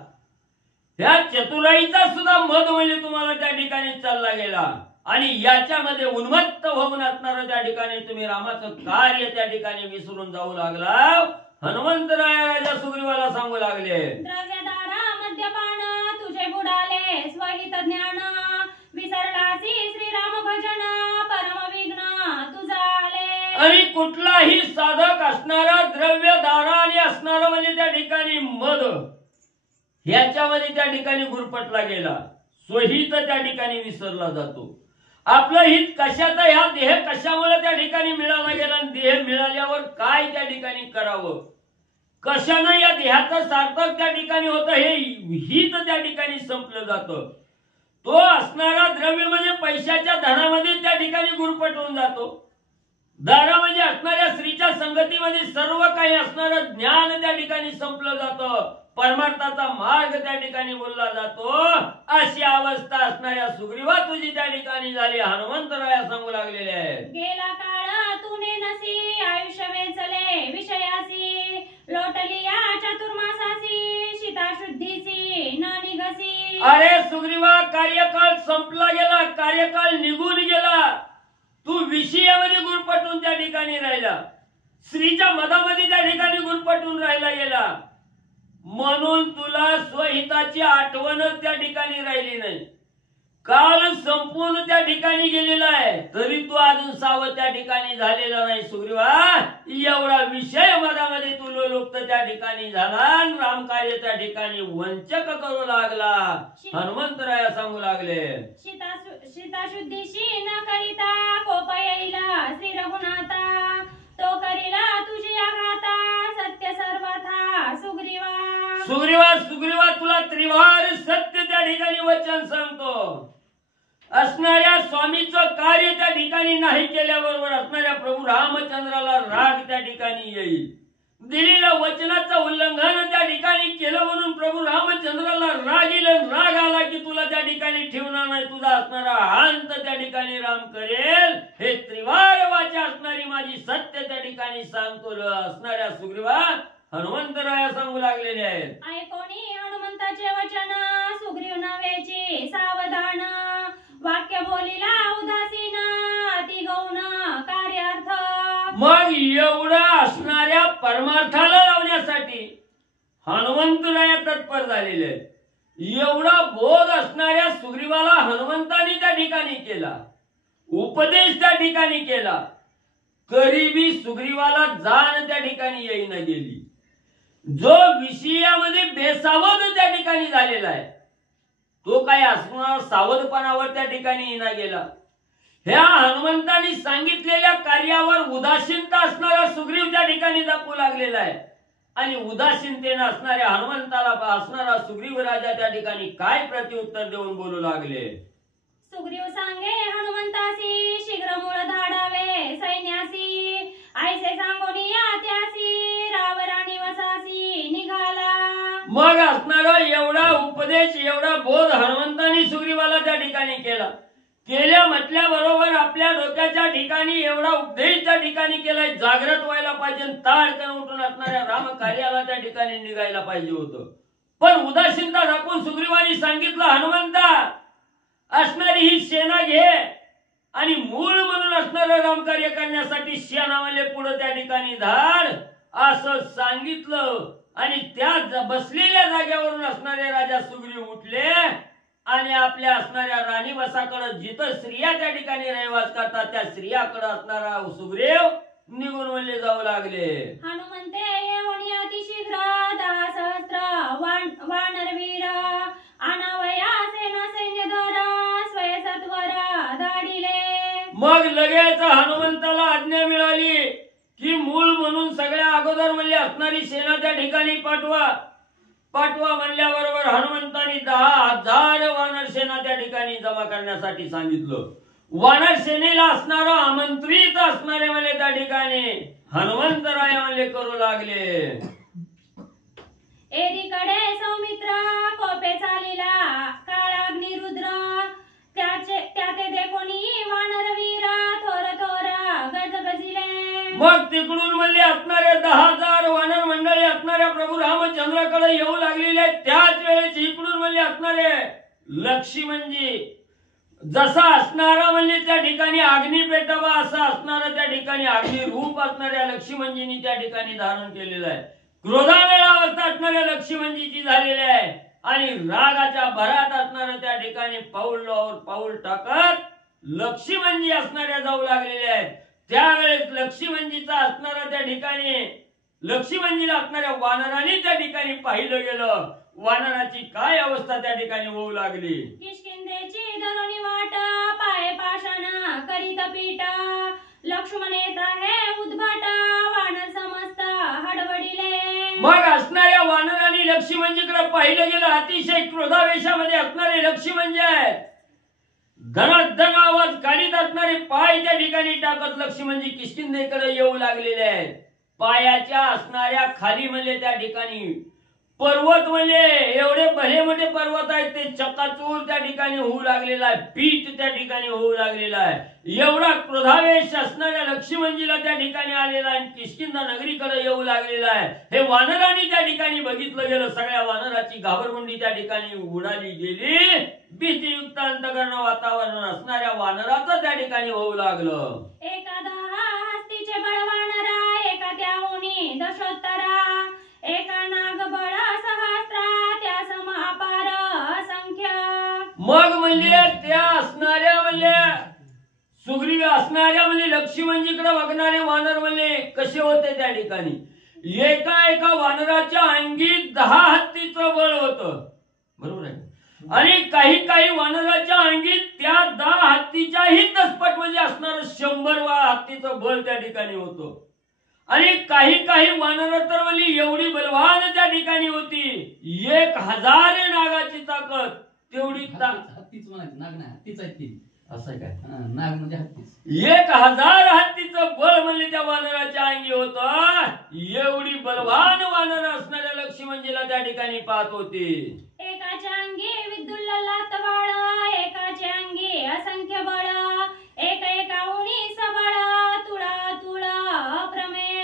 ह्या चतुराईचा सुद्धा मध म्हणजे तुम्हाला त्या ठिकाणी चालला गेला आणि याच्यामध्ये उन्मत्त होऊन असणारं त्या ठिकाणी तुम्ही रामाचं कार्य त्या ठिकाणी विसरून जाऊ लागला. हनुमंतराया राजा सुग्रीवाला सांगू लागले, द्रव्यदारा मद्यपान तुझे बुडाले स्वहित ज्ञान विसरलासी श्रीराम भजन परम विघ्न तुझा आले. आणि कुठलाही साधक असणारा द्रव्यदारा आणि असणारा म्हणजे त्या ठिकाणी मद ह्याच्यामध्ये त्या ठिकाणी गुरपटला गेला. स्वहित त्या ठिकाणी विसरला जातो. आपलं हित कशाचं, ह्या देह कशामुळे त्या ठिकाणी मिळाला गेला आणि देह मिळाल्यावर काय त्या ठिकाणी करावं, कशानं या देहाचं सार्थक त्या ठिकाणी होतं हे हित त्या ठिकाणी संपलं जातं. तो असणारा द्रव्य म्हणजे पैशाच्या धनामध्ये त्या ठिकाणी गुरपटून जातो. दारा म्हणजे असणाऱ्या स्त्रीच्या संगतीमध्ये सर्व काही असणारं ज्ञान त्या ठिकाणी संपलं जातं. परमार्थाचा मार्ग त्या ठिकाणी बोलला जातो. अशी अवस्था असणाऱ्या सुग्रीवा तुझी त्या ठिकाणी झाली. हनुमंतराया सांगू लागलेले आहेत, गेला काळ तुने नसी आयुष्य वेचले विषयासी लोटली या चतुर्मासासी सीता शुद्धीसी न निघसी. अरे सुग्रीवा, कार्यकाळ संपला गेला, कार्यकाळ निघून गेला. तू विषयामध्ये गुरपटून त्या ठिकाणी राहिला, स्त्रीच्या मधामध्ये त्या ठिकाणी गुरपटून राहिला गेला म्हणून तुला स्वहिताची आठवणच त्या ठिकाणी राहिली नाही. काळ संपूर्ण त्या ठिकाणी गेलेला आहे तरी तू अजून सावध त्या ठिकाणी झालेला नाही. सुग्रीवा, एवढा विषय मधामध्ये तू लोलुप्त त्या ठिकाणी झाला, रामकार्य त्या ठिकाणी वंचक करू लागला. हनुमंतराया सांगू लागले, सीता शुद्धीशी न करिता कोप येईला श्री रघुनाथा तो करीला तुझी आघाता सत्य सर्व सुग्रीवा तुला त्रिवार सत्य त्या ठिकाणी वचन सांगतो. असणाऱ्या स्वामीचं कार्य त्या ठिकाणी नाही केल्याबरोबर असणाऱ्या प्रभू रामचंद्राला राग त्या ठिकाणी येईल. दिलेल्या वचनाचं उल्लंघन त्या ठिकाणी केलं म्हणून प्रभू रामचंद्राला राग येईल. राग आला की तुला त्या ठिकाणी ठेवणार नाही. तुझा असणारा अंत त्या ठिकाणी राम करेल. हे त्रिवार वाचा असणारी माझी सत्य त्या ठिकाणी सांगतो. असणाऱ्या सुग्रीवा हनुमंतराया सांगू लागलेले आहेत. ऐकोनी हनुमंताचे वचन सुग्रीव नव्हेची सावधान. वाक्य बोलिला उदासीन अति गौण कार्यार्थ. मग एवढं असणाऱ्या परमार्थाला लावण्यासाठी हनुमंतराया तत्पर झालेले आहेत. एवढा बोध असणाऱ्या सुग्रीवाला हनुमंतानी त्या ठिकाणी केला. उपदेश त्या ठिकाणी केला. तरीबी सुग्रीवाला जाण त्या ठिकाणी येईना गेली. जो विषयामध्ये बेसावध त्या ठिकाणी झालेला आहे तो काय असणार सावधपणावर त्या ठिकाणी येईना गेला. ह्या हनुमंतानी सांगितलेल्या कार्यावर उदासीनता असणारा सुग्रीव त्या ठिकाणी दाखवू लागलेला आहे. आणि उदासीनतेने असणाऱ्या हनुमंताला असणारा सुग्रीव राजा त्या ठिकाणी काय प्रत्युत्तर देऊन बोलू लागले. सुग्रीव सांगे हनुमंतासी शीघ्र मूळ धाडावे सैन्यासी. ऐसे सांगोनी त्यासी रावरा निवासासी निघाला. मग असणारा एवढा उपदेश एवढा बोध हनुमंतानी सुग्रीवाला त्या ठिकाणी केल्या म्हटल्याबरोबर आपल्या डोक्याच्या ठिकाणी एवढा उपदेश त्या ठिकाणी केलाय. जागृत व्हायला पाहिजे. ताडकन उठून असणाऱ्या राम कार्याला त्या ठिकाणी निघायला पाहिजे होतं. पण उदासीनता दाखवून सुग्रीवानी सांगितलं हनुमंता असणारी ही सेना घे आणि मूळ म्हणून असणारं रामकार्य करण्यासाठी सेनावाले पुढे त्या ठिकाणी धाड असं सांगितलं. आणि त्या बसलेल्या जागेवरून असणारे राजा सुग्रीव उठले आणि आपल्या असणाऱ्या राणीवसाकडे जिथं स्त्रिया त्या ठिकाणी रहिवास करतात त्या स्त्रियाकडे असणारा सुग्रीव निघून वळले जाऊ लागले. हनुमंते येऊन अति शीघ्र 10 सहस्र वानरवीर अनावया सेना सैन्यधर स्वयंसत्वर धाडिले. मग लगेच हनुमंताला आज्ञा मिळाली की मूळ म्हणून सगळ्या अगोदर म्हणले असणारी सेना त्या ठिकाणी पाठवा म्हणल्याबरोबर हनुमंतांनी 10,000 वानर सेना त्या ठिकाणी जमा करण्यासाठी सांगितलं. वानर सेनेला असणारा आमंत्रित असणारे म्हणले त्या ठिकाणी हनुमंतराय म्हणले करू लागले. एकीकडे सौमित्र कोपे चालिला काळाग्निरुद्र त्याते देखोनी वानरवीर थोर गजगजिले. मग तिकडून म्हणले असणारे 10,000 वानर मंडळी असणाऱ्या प्रभू रामचंद्राकडे येऊ लागलेले. त्याच वेळेस इकडून म्हणले असणारे लक्ष्मणजी जसा असणारा म्हणजे त्या ठिकाणी अग्नी पेटवा असं असणारं त्या ठिकाणी अग्नी रूप असणाऱ्या लक्ष्मणजींनी त्या ठिकाणी धारण केलेलं आहे. क्रोधावेळा अवस्था असणाऱ्या लक्ष्मणजीची झालेली आहे. आणि रागाच्या भरात असणारं त्या ठिकाणी पाऊल टाकत लक्ष्मणजी असणाऱ्या जाऊ लागलेले आहेत. त्यावेळेस लक्ष्मणजीचा असणारा त्या ठिकाणी लक्ष्मणजीला असणाऱ्या वानरांनी त्या ठिकाणी पाहिलं गेलं. वानराची काय अवस्था त्या ठिकाणी होऊ लागली. किष्किंधेची धरुणी वाट पाय पाषाण करीत पीठ लक्ष्मण येत आहे उद्भट वानर समस्त हडबडिले. मग असणाऱ्या वानरांनी लक्ष्मणजीकडे पाहिलं गेलं. अतिशय क्रोधावेशामध्ये असणारे लक्ष्मणजी आहेत. धनाधन आवाज काढीत असणारे पाय त्या ठिकाणी टाकत लक्ष्मणजी किष्किंधेकडे येऊ लागलेले आहेत. पायाच्या असणाऱ्या खाली म्हणजे त्या ठिकाणी पर्वत म्हणजे एवढे भले मोठे पर्वत आहेत ते चक्काचूर त्या ठिकाणी होऊ लागलेला आहे. पीठ त्या ठिकाणी होऊ लागलेला आहे. एवढा क्रोधावेश असणाऱ्या लक्ष्मणजीला त्या ठिकाणी आलेला आहे. किष्किंधा नगरीकडे येऊ लागलेला आहे. हे वानरांनी त्या ठिकाणी बघितलं गेलं. सगळ्या वानराची घाबरगुंडी त्या ठिकाणी उडाली गेली. भीतीयुक्त अंतकरण वातावरण असणाऱ्या वानराचं त्या ठिकाणी होऊ लागलं. एका हस्तीचे बळ वानरा एका त्याहूनी दशोत्तरा एका नागबळ सहस्रा त्या सम अपार असंख्य. मग म्हणजे त्या असणाऱ्या म्हणजे सुग्रीव असणाऱ्या म्हणजे लक्ष्मणजीकडे बघणारे वानर म्हणजे कसे होते त्या ठिकाणी. एका वानराच्या अंगी 10 हत्तीचं बळ होतं. बरोबर आहे. आणि काही वानराच्या अंगी त्या 10 हत्तीच्याही 10 पट म्हणजे असणार 100 हत्तीचं बळ त्या ठिकाणी होतं. आणि काही वानर तर म्हणजे एवढी बलवान त्या ठिकाणी होती, 1000 नागाची ताकद, तेवढी हत्तीच म्हणायचं, नाग नाही, हत्तीच आहेत ती. असं काय, नाग म्हणजे हत्तीच. 1000 हत्तीचं बळ म्हणजे त्या वानराच्या अंगी होतं. एवढी बलवान वानर असणाऱ्या लक्ष्मणजीला त्या ठिकाणी पाहत होते. एकाच्या अंगी विद्युल्लात बाळ, एकाच्या अंगी असंख्य बळ, एका उनीस बळ, तुळा तुळा अप्रमेय.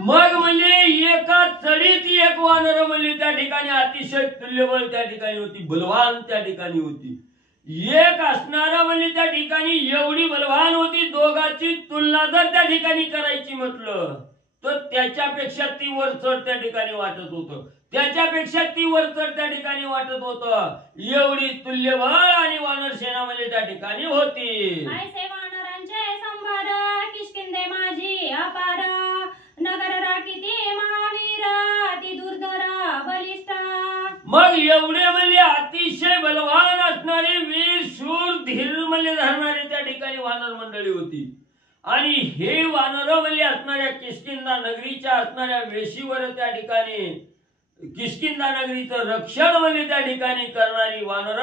मग म्हणजे एका चढीत एक वानर म्हणजे त्या ठिकाणी अतिशय तुल्यबळ त्या ठिकाणी होती, बलवान त्या ठिकाणी होती. एक असणारा म्हणजे त्या ठिकाणी एवढी बलवान होती, दोघांची तुलना जर त्या ठिकाणी करायची म्हटलं तर त्याच्यापेक्षा ती वरचढ त्या ठिकाणी वाटत होतं, त्याच्यापेक्षा ती वरचढ त्या ठिकाणी वाटत होतं. एवढी तुल्यबळ आणि वानर सेना म्हणजे त्या ठिकाणी होती. ऐसे वानरांचे संभार, किष्किंधे माझी अपार, नगर राखीती महावीर, अति दुर्धर बलिष्ठ. मग एवढे म्हणजे अतिशय बलवान असणारे वीर शूर धीर म्हणजे धरणारे त्या ठिकाणी वानर मंडळी होती. आणि हे वानर म्हणजे असणाऱ्या किष्किंधा नगरीच्या असणाऱ्या वेशीवर त्या ठिकाणी किष्किंधा नगरीचं रक्षण म्हणजे त्या ठिकाणी करणारी वानर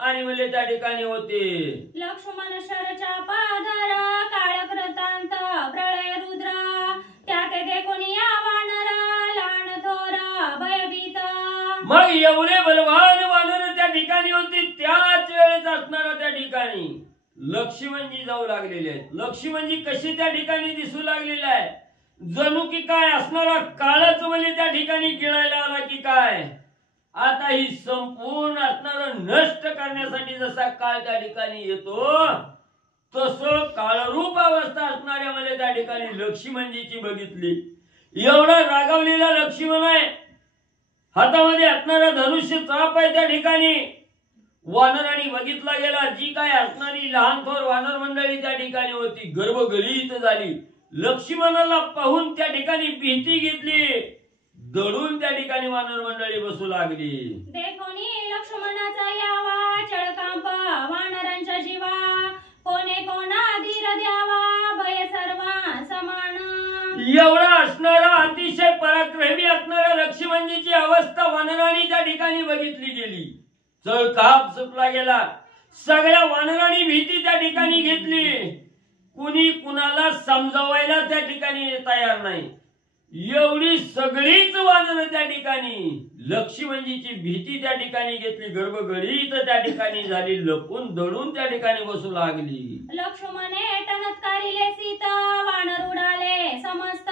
आणि म्हणजे त्या ठिकाणी होते. लक्ष्मण शरचा पाधर, काळकृतांत प्रळय रुद्र, त्याके कोणिया वानर, लहान थोर भयभीत. मग एवढे बलवान वानर त्या ठिकाणी होती. त्याच वेळेस असणारा त्या ठिकाणी लक्ष्मणजी जाऊ लागलेले आहेत. लक्ष्मणजी कशी त्या ठिकाणी दिसू लागलेले आहे, जणू की काय असणारा काळच म्हणजे त्या ठिकाणी गिळायला आला की काय. आता ही संपूर्ण असणार नष्ट करण्यासाठी जसा काळ त्या ठिकाणी येतो, तसं काळरूप अवस्था असणाऱ्या म्हणजे त्या ठिकाणी लक्ष्मणजीची बघितली. एवढा रागावलेला लक्ष्मण आहे, हातामध्ये असणारा धनुष्य चाप आहे त्या ठिकाणी. वानरांनी बघितला गेला, जी काय असणारी लहान थोर वानर मंडळी त्या ठिकाणी होती गर्भगळीत झाली. लक्ष्मणाला पाहून त्या ठिकाणी भीती घेतली, दडून त्या ठिकाणी वानर मंडळी बसू लागली. देखोनी लक्ष्मणाचा यावा, चळकांप वानरांच्या जीवा, कोणे कोणा धीर द्यावा, भय सर्वा समान. एवढा असणारा अतिशय पराक्रमी असणाऱ्या लक्ष्मणजीची अवस्था वानरांनी त्या ठिकाणी बघितली गेली. चळकाप सुटला गेला. सगळ्या वानरांनी भीती त्या ठिकाणी घेतली. कुणी कुणाला समजावायला त्या ठिकाणी तयार नाही. एवढी सगळीच वानर त्या ठिकाणी लक्ष्मणजीची भीती त्या ठिकाणी घेतली, गर्भगळीत त्या ठिकाणी झाली, लपून दडून त्या ठिकाणी बसू लागली. लक्ष्मणे टणत्कारिले सीता, वानर उडाले समस्त,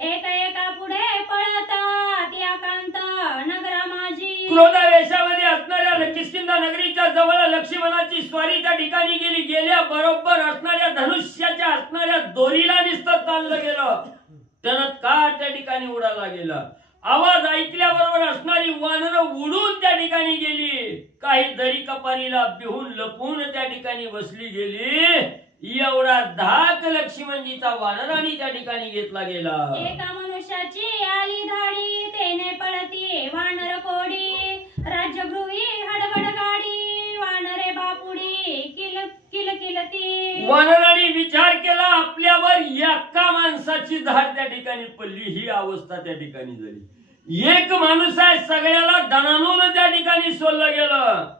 एका पुढे पळतात एकांत नगरा माझी. क्रोधावेशामध्ये असणाऱ्या किष्किंधा नगरीच्या जवळ लक्ष्मणाची स्वारी त्या ठिकाणी गेली. गेल्या बरोबर असणाऱ्या धनुष्याच्या असणाऱ्या दोरीला निस्तर ताणलं गेलं. टणत्कार त्या ठिकाणी उडाला गेला. आवाज ऐकल्याबरोबर असणारी वानर उडून त्या ठिकाणी गेली. काही दरी कपारीला बिहून लपून त्या ठिकाणी बसली गेली. एवढा धाक लक्ष्मणजीचा वानरांनी त्या ठिकाणी घेतला गेला. एका मनुष्याची आली धाडी, तेने पळती वानर कोडी, राज्यगृही हडबड गाडी, वानरे बापुडी किल किल किलती. वानरांनी विचार केला, आपल्यावर एका माणसाची धाड त्या ठिकाणी पडली. ही अवस्था त्या ठिकाणी झाली. एक माणूस आहे, सगळ्याला दणानून त्या ठिकाणी सोडलं गेलं.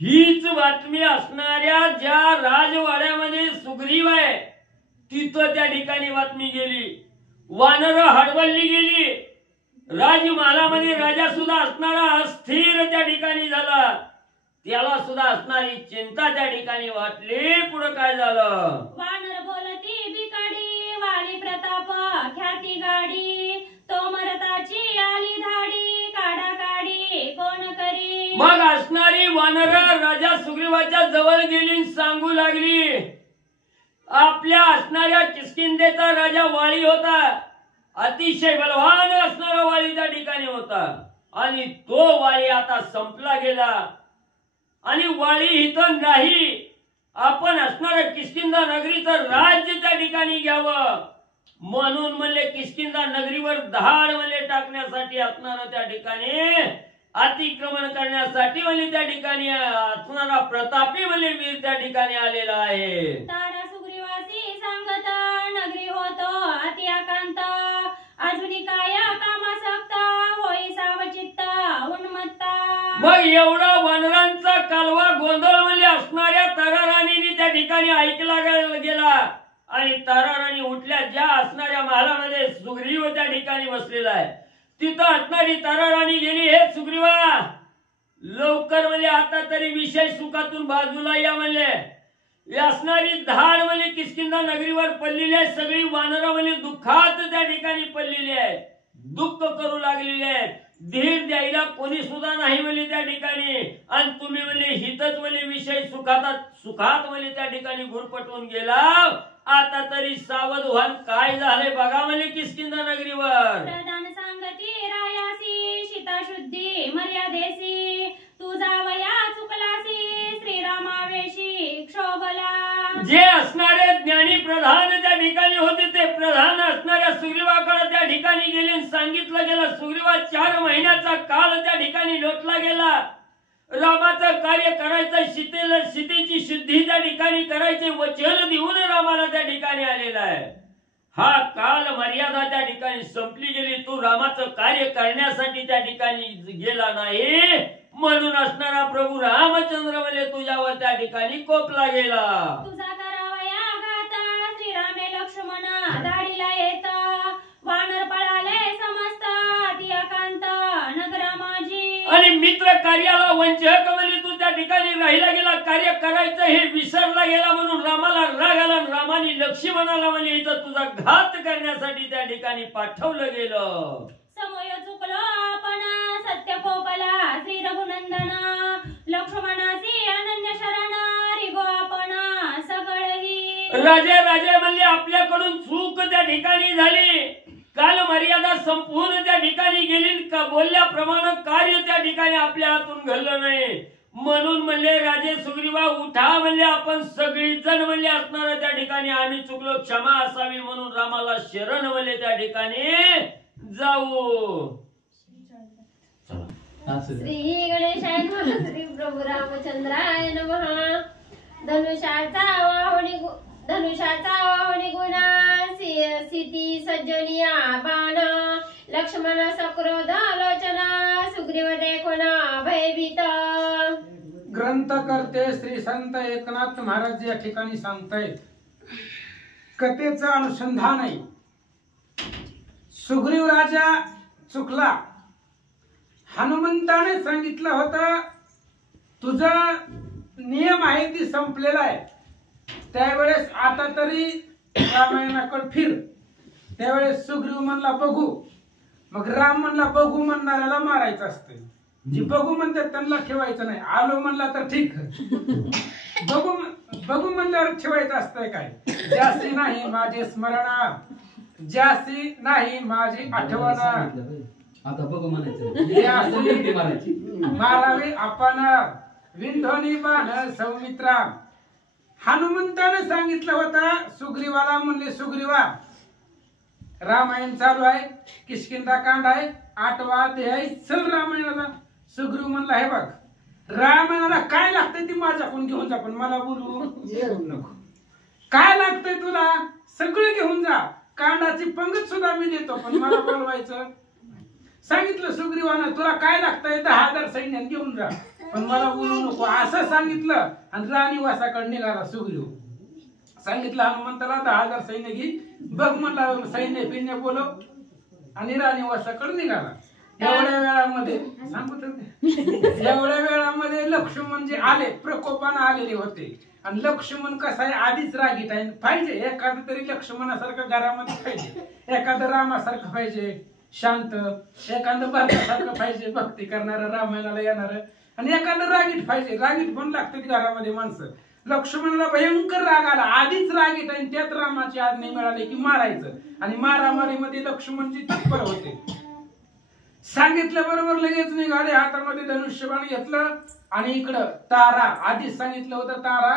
हीच बातमी असणाऱ्या ज्या राजवाड्यामध्ये सुग्रीव आहे तिथं त्या ठिकाणी बातमी गेली. वानर हडवली गेली. राजमहालामध्ये राजा सुद्धा असणारा अस्थिर त्या ठिकाणी झाला. त्याला सुद्धा असणारी चिंता त्या ठिकाणी वाटली. पुढे काय झालं, वानर बोलती बिकाडी, वाली प्रताप ख्याती गाडी, तोमरताची आली धाडी, काढा काढी कोण करी. मग असणारी वानर राजा सुग्रीवाच्या जवळ गेली, सांगू लागली, आपल्या असणाऱ्या किष्किंधेचा राजा वाली होता, अतिशय बलवान असणारा वाली त्या ठिकाणी होता, आणि तो वाली आता संपला गेला आणि वाली इथं नाही. आपण असणाऱ्या किष्किंधा नगरीचं राज्य त्या ठिकाणी घ्यावं म्हणून म्हणले किष्किंधा नगरीवर दहाड म्हणले टाकण्यासाठी असणारा त्या ठिकाणी अतिक्रमण करण्यासाठी म्हणजे त्या ठिकाणी असणारा प्रतापी म्हणजे वीर त्या ठिकाणी आलेला आहे. तारा सुग्रीवासी सांगता नगरी होतो अति एकांत अजुनी काय कामासक्त होई सावचित्त उन्मत्ता मग एवढा वानरांचा कालवा गोंधळ म्हणजे असणाऱ्या ताराराणीने त्या ठिकाणी ऐकला गेला आणि ताराराणी उठल्या ज्या असणाऱ्या महालामध्ये सुग्रीव त्या ठिकाणी बसलेला आहे तिथं असणारी ताराराणी गेली हे सुग्रीवा लवकर म्हणजे आता तरी विषय सुखातून बाजूला या म्हणजे असणारी धाड म्हणजे किष्किंधा नगरीवर पडलेली आहे सगळी वानरं म्हणजे दुःखात त्या ठिकाणी पडलेली आहे दुःख करू लागलेली आहे धीर द्यायला कोणी सुद्धा नाही म्हणजे त्या ठिकाणी आणि तुम्ही म्हणजे हितच म्हणजे विषय सुखात म्हणजे त्या ठिकाणी गुरपटून गेला आता तरी सावध व्हाल काय झालंय बघा म्हणजे किष्किंधा नगरीवर प्रधान सांगती रायासी सीता शुद्धी मर्यादेसी तुझा वया चुकलासी श्रीरामावेशी क्षोभला जे असणारे ज्ञानी प्रधान त्या ठिकाणी होते ते प्रधान असणाऱ्या सुग्रीवाकडे त्या ठिकाणी गेले सांगितलं गेलं सुग्रीवा 4 महिन्याचा काळ त्या ठिकाणी लोटला गेला रामाचं कार्य करायचं सीतेची शुद्धी त्या ठिकाणी करायचे वचन देऊन रामाला त्या ठिकाणी आलेला आहे हा काल मर्यादा त्या ठिकाणी संपली गेली तू रामाचं कार्य करण्यासाठी त्या ठिकाणी गेला नाही म्हणून असणारा प्रभू रामचंद्र म्हणजे तुझ्यावर त्या ठिकाणी कोपला गेला तुझा करावया घात श्रीरामे लक्ष्मण दाढीला येत वानर पळाले समस्त अति एकांत नगरा माझी आणि मित्र कार्याला वंचक म्हणजे तू त्या ठिकाणी राहिला गेला कार्य करायचं हे विसरला गेला म्हणून रामाला राग आला रामाने लक्ष्मणाला म्हणजे इथं तुझा घात करण्यासाठी त्या ठिकाणी पाठवलं गेलं समय चुकलो आपण सत्य कोपला श्री रघुनंदन लक्ष्मणासी अनन्य शरण रिगो आपण सगळही राजे म्हणले आपल्याकडून चूक त्या ठिकाणी झाली काल मर्यादा संपूर्ण त्या ठिकाणी गेली का बोलल्याप्रमाणे कार्य त्या ठिकाणी आपल्या हातून घडलं नाही म्हणून म्हणले राजे सुग्रीवा उठा म्हणले आपण सगळी जण म्हणले असणार त्या ठिकाणी आम्ही चुकलो क्षमा असावी म्हणून रामाला शरण म्हणले त्या ठिकाणी जाऊ श्री गणेशाय नमः श्री प्रभू रामचंद्राय नमः धनुषाचा वाहुनी गुणा सिती सज्जनिया बाण लक्ष्मण सक्रोध लोचना सुग्रीव देखुन भयभीत ग्रंथ करते श्री संत एकनाथ महाराज या ठिकाणी सांगतायत कथेचं अनुसंधान आहे सुग्रीव राजा चुकला हनुमंताने सांगितलं होतं तुझा नियम आहे ती संपलेला आहे त्यावेळेस आता तरी रामायणाकडे फिर त्यावेळेस सुग्रीव म्हणला बघू मग राम म्हणला बघू म्हणणाऱ्याला मारायचं असतं जी बघू म्हणतात त्यांना ठेवायचं नाही आलो म्हणला तर ठीक बघू म्हणल्यावर ठेवायचं असतंय काय ज्यासी नाही माझे स्मरण ज्यासी नाही माझी आठवण आता बघू म्हणायचं मारावे आपण विंधोनी बाण सौमित्रा हनुमंतानं सांगितलं होतं सुग्रीवाला म्हणले सुग्रीवा रामायण चालू आहे किष्किंधा कांड आहे 8वा अध्याय चल रामायणाला सुग्रीव म्हणला हे बघ रामायणाला काय लागतंय ती माझ्याकडून घेऊन जा पण मला बोलू नको काय लागतंय तुला सगळं घेऊन जा कांडाची पंगत सुद्धा मी देतो पण मला बोलवायचं सांगितलं सुग्रीवानं तुला काय लागतंय 10,000 सैन्य घेऊन जा पण मला बोलू नको असं सांगितलं आणि राणीवासाकडे निघाला सुग्रीव सांगितलं हनुमंताला 10,000 सैन्य घे बघ म्हणला सैन्य पिन्य बोलव आणि राणीवासाकडे निघाला एवढ्या वेळामध्ये लक्ष्मण जे आले प्रकोपाने आलेले होते आणि लक्ष्मण कसं आहे आधीच रागीट आहे पाहिजे एखादं तरी लक्ष्मणासारखं घरामध्ये पाहिजे एखादं रामासारखं पाहिजे शांत एखादं भरतासारखं पाहिजे भक्ती करणारं रामायणाला येणार आणि एखादं रागीट पाहिजे रागीट पण लागतात घरामध्ये माणसं लक्ष्मणाला भयंकर राग आला आधीच रागीट आणि त्यात रामाची आज्ञा मिळाली की मारायचं आणि मारामारीमध्ये लक्ष्मणजी तत्पर होते सांगितलं बरोबर लगेच निघाले हातामध्ये धनुष्यबाण घेतलं आणि इकडं तारा आधीच सांगितलं होतं तारा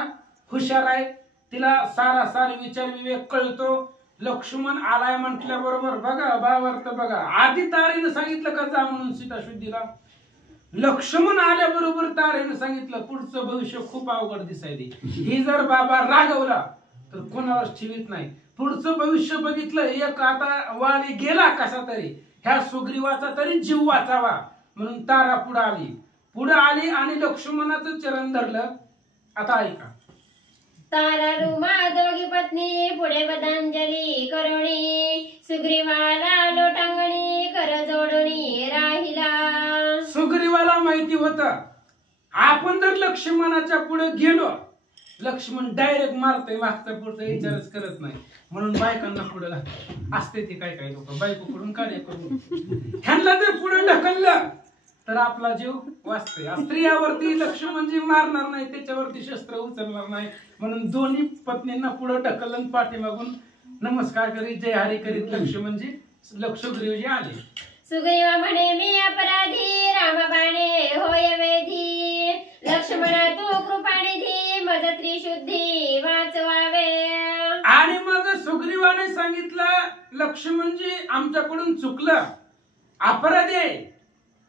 हुशार आहे तिला सारा विचार विवेक कळतो लक्ष्मण आलाय म्हटल्या बरोबर बघा भावार्थ बघा आधी तारेनं सांगितलं का जा म्हणून सीता शुद्धीला लक्ष्मण आल्याबरोबर तारेनं सांगितलं पुढचं भविष्य खूप अवघड दिसायली ही जर बाबा रागवला तर कोणालाच ठेवीत नाही पुढचं भविष्य बघितलं, एक आता वाली गेला कसा तरी, ह्या सुग्रीवाचा तरी जीव वाचावा म्हणून तारा पुढे आली आणि लक्ष्मणाचं चरण धरलं. आता ऐका. तारा रुमा दोघी पत्नी पुढे पदांजली करुणी, सुग्रीवाला लोटांगणी कर जोडणी राहिला. सुग्रीवाला माहिती होतं आपण जर लक्ष्मणाच्या पुढे गेलो, लक्ष्मण डायरेक्ट मारतोय, मागचा पुढचा विचारच करत नाही, म्हणून बायकांना पुढे असते. ते काय काय लोक बायकोकडून कार्य करून ह्यांना जर पुढे ढकललं तर आपला जीव वाचतोय. स्त्रियावरती लक्ष्मणजी मारणार नाही, त्याच्यावरती शस्त्र उचलणार नाही, म्हणून दोन्ही पत्नींना पुढे ढकललं, पाठीमागून नमस्कार करीत जय हरी करीत लक्ष्मणजी सुग्रीवजी आले. सुग्रीव म्हणे मी अपराधी, रामबाणे होय वेधी, लक्ष्मणा तू कृपानिधी, मज त्रिशुद्धी वाचवावे. आणि मग सुग्रीवाने सांगितलं लक्ष्मणजी आमच्याकडून चुकलं, अपराधी आहे.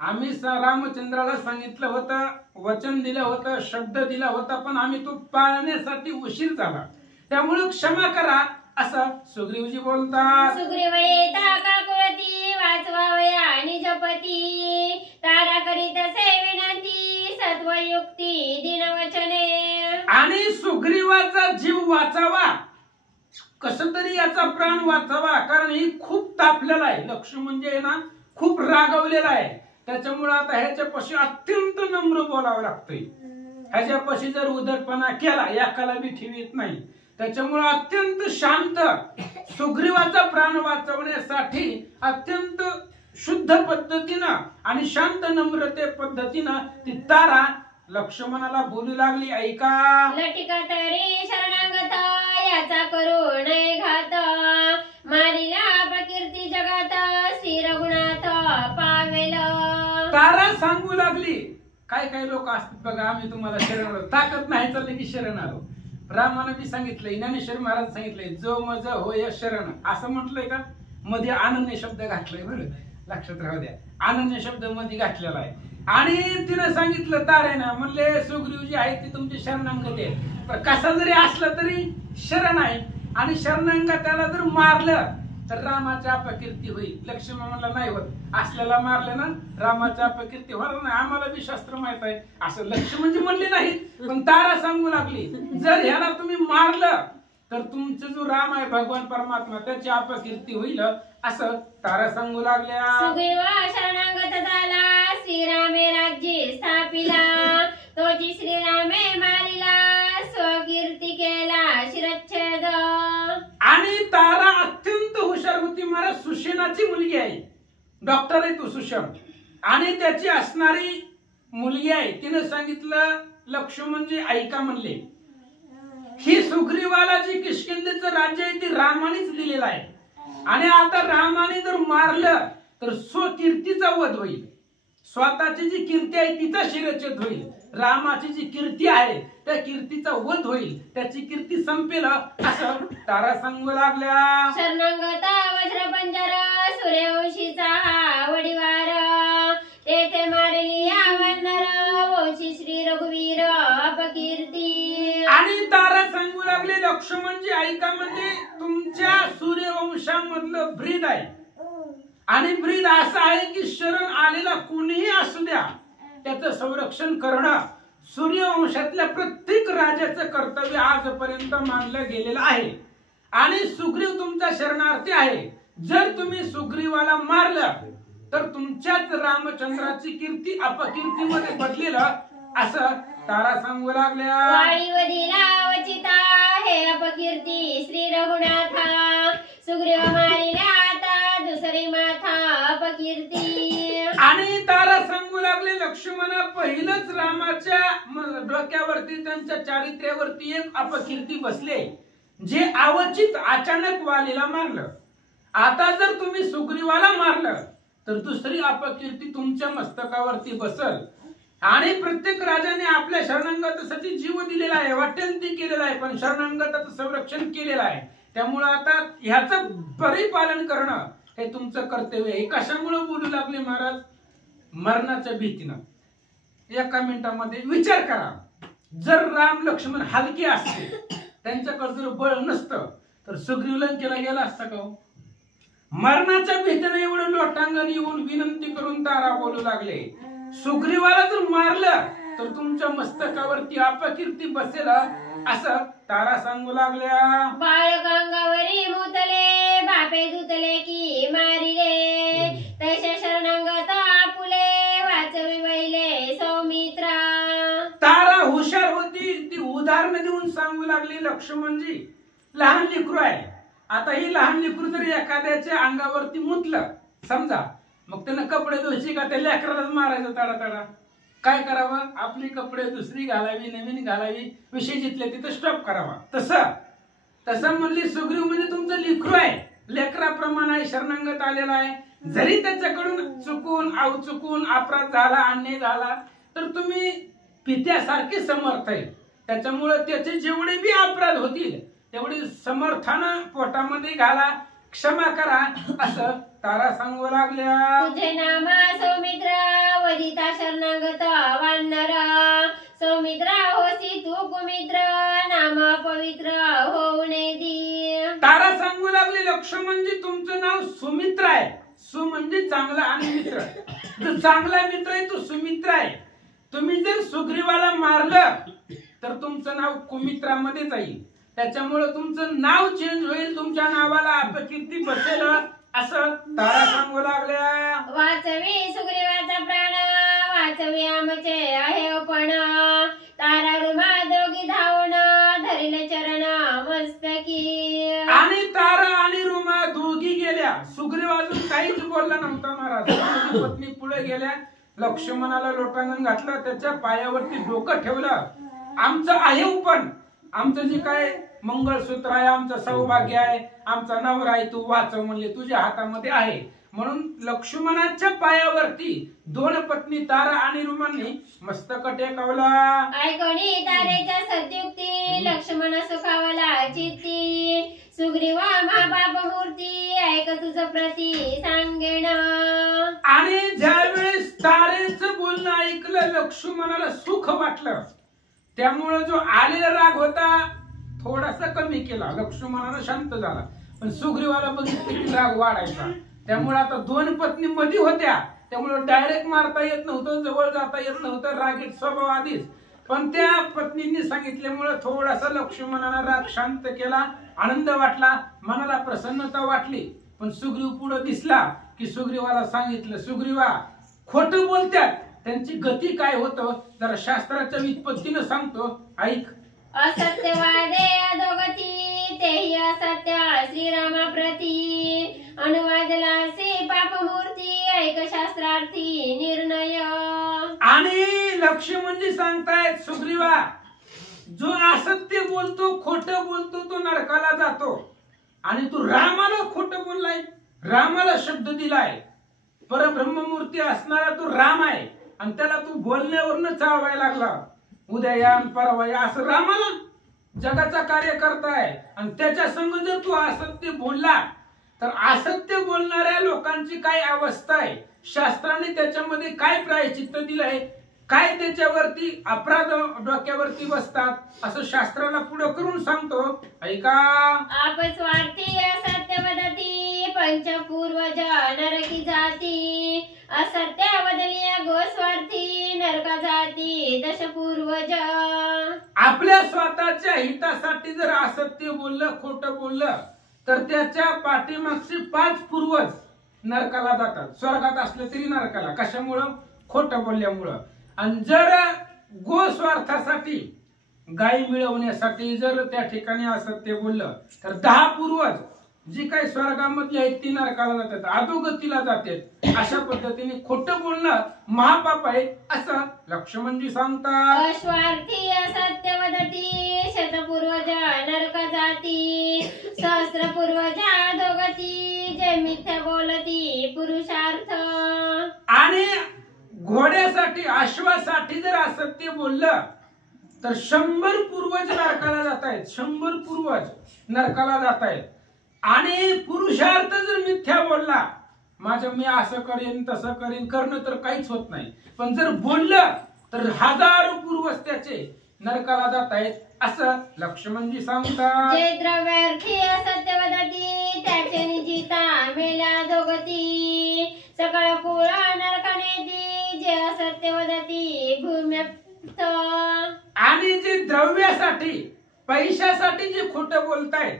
आम्ही रामचंद्राला सांगितलं होतं, वचन दिलं होतं, शब्द दिला होता, पण आम्ही तो पाळण्यासाठी उशीर झाला, त्यामुळे क्षमा करा असं सुग्रीवजी बोलतात. सुग्रीव येता काकुळती, वाचवावया निजपती, तारा करीत असे विनंती, सत्वयुक्ती दिनवचने. आणि सुग्रीवाचा जीव वाचावा, कस तरी याचा प्राण वाचावा, कारण ही खूप तापलेला आहे. लक्ष्मण म्हणजे ना खूप रागवलेला आहे, त्याच्यामुळे आता ह्याच्यापाशी अत्यंत नम्र बोलावं लागतंय. ह्याच्यापाशी जर उदरपणा केला एकाला बी ठेवीत नाही, त्याच्यामुळे अत्यंत शांत सुग्रीवाचा प्राण वाचवण्यासाठी अत्यंत शुद्ध पद्धतीनं आणि शांत नम्रते पद्धतीनं ती तारा लक्ष्मणाला बोलू लागली. ऐका. लटिका तरी शरणागत, याचा करू नये घात, मारिला अपकीर्ती जगात, श्री रघुनाथ पावेल. तारा सांगू लागली. काय काय लोक असतात बघा, आम्ही तुम्हाला शरण आलो, ताकद नाही चालली की शरण आलो. रामानं बी सांगितलंय, ज्ञानेश्वर महाराज सांगितलंय, जो मज होय शरण, असं म्हटलंय का? मध्ये अनन्य शब्द घातलाय, बरं लक्षात राहू द्या, अनन्य शब्द मध्ये घातलेला आहे. आणि तिनं सांगितलं तारेनं, म्हणले सुग्रीवजी आहे ते तुमचे शरणांगत आहे, पण कसा जरी असला तरी शरण आहे, आणि शरणांगा त्याला जर मारलं तर रामाची अपकीर्ती होईल. लक्ष्मण म्हणला नाही होत, असल्याला मारले ना रामाची अपकीर्ती होणार नाही, आम्हाला बी शास्त्र माहित आहे असं लक्ष्मणजी म्हणले नाही. पण तारा सांगू लागली, जर ह्याला तुम्ही मारलं तर तुमचं जो राम आहे भगवान परमात्मा त्याची अपकीर्ती होईल असं तारा सांगू लागल्या. सुग्रीव शरणागत झाला, श्रीरामे राज्य स्थापिला, तोची श्रीरामे मारिला, स्वकीर्ती केला शिरच्छेद. आणि तारा अत्यंत हुशार होती, मला सुशेनाची मुलगी आहे, डॉक्टर आहे तो सुषम, आणि त्याची असणारी मुलगी आहे. तिने सांगितलं लक्ष्मणजी ऐका म्हणले, ही सुग्रीवाला जी किष्किंधेचं राज्य आहे ती रामानेच दिलेलं आहे, आणि आता रामाने जर मारलं तर स्वकीर्तीचा वध होईल, स्वतःची जी कीर्ती आहे तिचा शिरच्छेद होईल, रामाची जी कीर्ती आहे त्या कीर्तीचा वध होईल, त्याची कीर्ती संपेल असं तारा सांगू लागल्या. शरणागत वज्रपंजर, सूर्यवंशीचा वडिवार, तेथे मारली वंदर, वंशी श्री रघुवीर अपकीर्ती. आणि तारा सांगू लागले लक्ष्मणजी ऐका, म्हणजे तुमच्या सूर्यवंशामधलं ब्रीद आहे, आणि ब्रीद असं आहे की शरण आलेला कोणीही असू द्या त्याचं संरक्षण करणं सूर्यवंशातल्या प्रत्येक राजाचं कर्तव्य आजपर्यंत मानलं गेलेलं आहे. आणि सुग्रीव तुमचा शरणार्थी आहे, जर तुम्ही सुग्रीवाला मारलं तर तुमच्याच रामचंद्राची कीर्ती अपकीर्तीमध्ये बदलेल असं तारा सांगू लागल्या. वाळीवरीला वचिता, हे अपकीर्ती श्री रघुनाथा, सुग्रीव मारिला आता दुसरी माथा अपकीर्ती. आणि तारा सांगू लागले लक्ष्मणा, पहिलंच रामाच्या डोक्यावरती त्यांच्या चारित्र्यावरती एक अपकीर्ती बसले, जे अवचित अचानक वालीला मारलं. आता जर तुम्ही सुग्रीवाला मारलं तर दुसरी अपकीर्ती तुमच्या मस्तकावरती बसल. आणि प्रत्येक राजाने आपल्या शरणागतासाठी जीव दिलेला आहे, वाटेल ते केलेलं आहे, पण शरणागताचं संरक्षण केलेलं आहे. त्यामुळे आता ह्याचं परिपालन करणं हे तुमचं कर्तव्य आहे. कशामुळे बोलू लागले महाराज? मरणाच्या भीतीनं. एका मिनिटामध्ये विचार करा, जर राम लक्ष्मण हलके असते, त्यांच्याकडे जर बळ नसतं तर सुग्रीव लंकेला गेला असता का हो? मरणाच्या भीतीने एवढं लोटांगण येऊन विनंती करून तारा बोलू लागले. सुग्रीवाला जर मारलं तर तुमच्या मस्तकावरती अपकीर्ती बसेल असं तारा सांगू लागल्या. बाळ गंगावरी मुतले बापे धुतले की मारिले तसे शरणांगत आपुले वाचवी वैले सौमित्रा. तारा हुशार होती, ती उदाहरण देऊन सांगू लागली. लक्ष्मणजी लहान लेकरू आहे. आता ही लहान लेकरू जर एखाद्याच्या अंगावरती मुतलं समजा, मग त्यानं कपडे धुवायचे का त्या लेकरालाच मारायचं ताडा ताडा? काय करावं? आपली कपडे दुसरी घालावी, नवीन घालावी, विषय जिथले तिथं स्टॉप करावा. तसं म्हणली सुग्रीव म्हणजे तुमचं लेकरू आहे, लेकराप्रमाणे आहे, शरणांगत आलेला आहे. जरी त्याच्याकडून चुकून अपराध झाला, अन्याय झाला, तर तुम्ही पित्यासारखे समर्थ आहे. त्याच्यामुळे त्याचे जेवढे बी अपराध होतील तेवढे समर्थानं पोटामध्ये घाला, क्षमा करा असं तारा सांगू लागल्या. तुझे नाम सौमित्र वदिता शरणागत वानर सौमित्रा होसी तू कुमित्र नाम पवित्र होऊ नये दी. तारा सांगू लागले लक्ष्मणजी तुमचं नाव सुमित्र आहे. सु म्हणजे चांगला आणि मित्र. जो चांगला मित्र आहे तो सुमित्र आहे. तुम्ही जर सुग्रीवाला मारलं तर तुमचं नाव कुमित्रामध्ये जाईल. त्याच्यामुळे तुमचं नाव चेंज होईल, तुमच्या नावाला अपकीर्ती बसेल असं तारा सांगू लागल्या. वाचवी सुग्रीवाचा प्राण वाचवी आमचे आहे पण तारा रुमा दोघी धावून धरिले चरण मस्तकी. आणि तारा आणि रुमा दोघी गेल्या. सुग्रीव अजून काहीच बोलला नव्हता महाराज. पत्नी पुढे गेल्या, लक्ष्मणाला लोटांगण घातलं, त्याच्या पायावरती डोकं ठेवलं. आमचं आहे पण आमचं जे काय मंगळसूत्र आहे, आमचं सौभाग्य आहे, आमचा नवरा आहे, तू वाचव म्हणले, तुझ्या हातामध्ये आहे. म्हणून लक्ष्मणाच्या पायावरती दोन पत्नी तारा आणि रुमांनी मस्तक टेकवला. ऐकोनी तारेच्या सत्युक्ती लक्ष्मण सुखावला चित्ती सुग्रीवा महाबाप मूर्ती ऐक तुझं प्रती सांगेन. आणि ज्यावेळेस तारेचं बोलणं ऐकलं लक्ष्मणाला सुख वाटलं. त्यामुळे जो आलेला राग होता थोडासा कमी केला, लक्ष्मणाला शांत झाला. पण सुग्रीवाला बघितलं की राग वाढायचा. त्यामुळे आता दोन पत्नी मध्ये होत्या, त्यामुळे डायरेक्ट मारता येत नव्हतं, जवळ जाता येत नव्हतं, रागीट स्वभाव आधीच. पण त्या पत्नींनी सांगितल्यामुळे थोडासा लक्ष्मणाला राग शांत केला, आनंद वाटला, मनाला प्रसन्नता वाटली. पण सुग्रीव पुढे दिसला की सुग्रीवाला सांगितलं, सुग्रीवा खोटं बोलतात, त्यांची गती काय होतं जरा शास्त्राच्या व्युत्पत्तीनं सांगतो, ऐक. असत्यवादे अधोगती तेही असत्य श्रीरामा प्रती अनुवादला से पापमूर्ती ऐक शास्त्रार्थी निर्णय. आणि लक्ष्मणजी सांगतायत सुग्रीवा जो असत्य बोलतो, खोटं बोलतो तो नरकाला जातो. आणि तू रामाला खोटं बोललाय, रामाला शब्द दिलाय. परब्रह्ममूर्ती असणारा तो राम आहे आणि त्याला तू बोलण्यावरनं चालवायला लागला. उद्या या परवा या असं रामाला जगाचा कार्य करताय. आणि त्याच्या संग जर तू असत्य बोलला तर असत्य बोलणाऱ्या लोकांची काय अवस्था आहे, शास्त्राने त्याच्यामध्ये काय प्रायश्चित्त दिलंय, काय त्याच्यावरती अपराध डोक्यावरती बसतात असं शास्त्राला पुढे करून सांगतो, ऐका. अपस्वार्थी असत्य वदती पंचपूर्वज नरकी जाती असत्य वदलिया गोस्वार्थी नरका जाती दशपूर्वज. आपल्या स्वतःच्या हितासाठी जर असत्य बोललं, खोटं बोललं तर त्याच्या पाठीमागचे 5 पूर्वज नरकाला जातात. स्वर्गात असले तरी नरकाला. कशामुळं? खोटं बोलल्यामुळं. आणि जर गोस्वार्थासाठी, गायी मिळवण्यासाठी जर त्या ठिकाणी असत्य बोललं तर 10 पूर्वज जी काही स्वर्गामधली आहेत ती नरकाला जातात, अधोगतीला जातात. अशा पद्धतीने खोटं बोलणं महापाप आहे असं लक्ष्मणजी सांगतात. अस्वार्थी असत्य वदती शतपूर्वज नरक जाती सहस्रपूर्वज अधोगती जे मिथ्या बोलती पुरुषार्थ. आणि घोड्यासाठी, अश्वासाठी जर असत्य बोललं तर 100 पूर्वज नरकाला जात आहेत, 100 पूर्वज नरकाला जात आहेत. आणि पुरुषार्थ जर मिथ्या बोलला, मी असं करेन तसं करेन, करणं तर काहीच होत नाही. पण जर बोललं तर 1000 पूर्वज त्याचे नरकाला जात आहेत. असं लक्ष्मणजी सांगतात. जे द्रव्यार्थी असत्य वदती त्याचे निजिता मेल्या दोगती सकळ कुळ नरकाने ती जे असत्य वदती भूम्यप्त. आणि जे द्रव्यासाठी पैशासाठी जे खोटं बोलतायत,